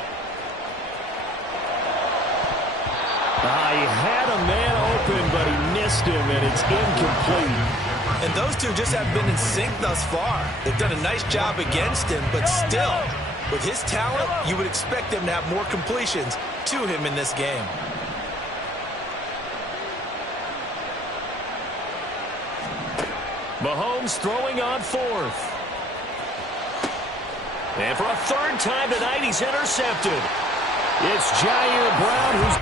He had a man open, but he missed him, and it's incomplete. And those two just haven't been in sync thus far. They've done a nice job against him, but still, with his talent, you would expect them to have more completions to him in this game. Mahomes throwing on 4th. And for a 3rd time tonight, he's intercepted. It's Jair Brown who's...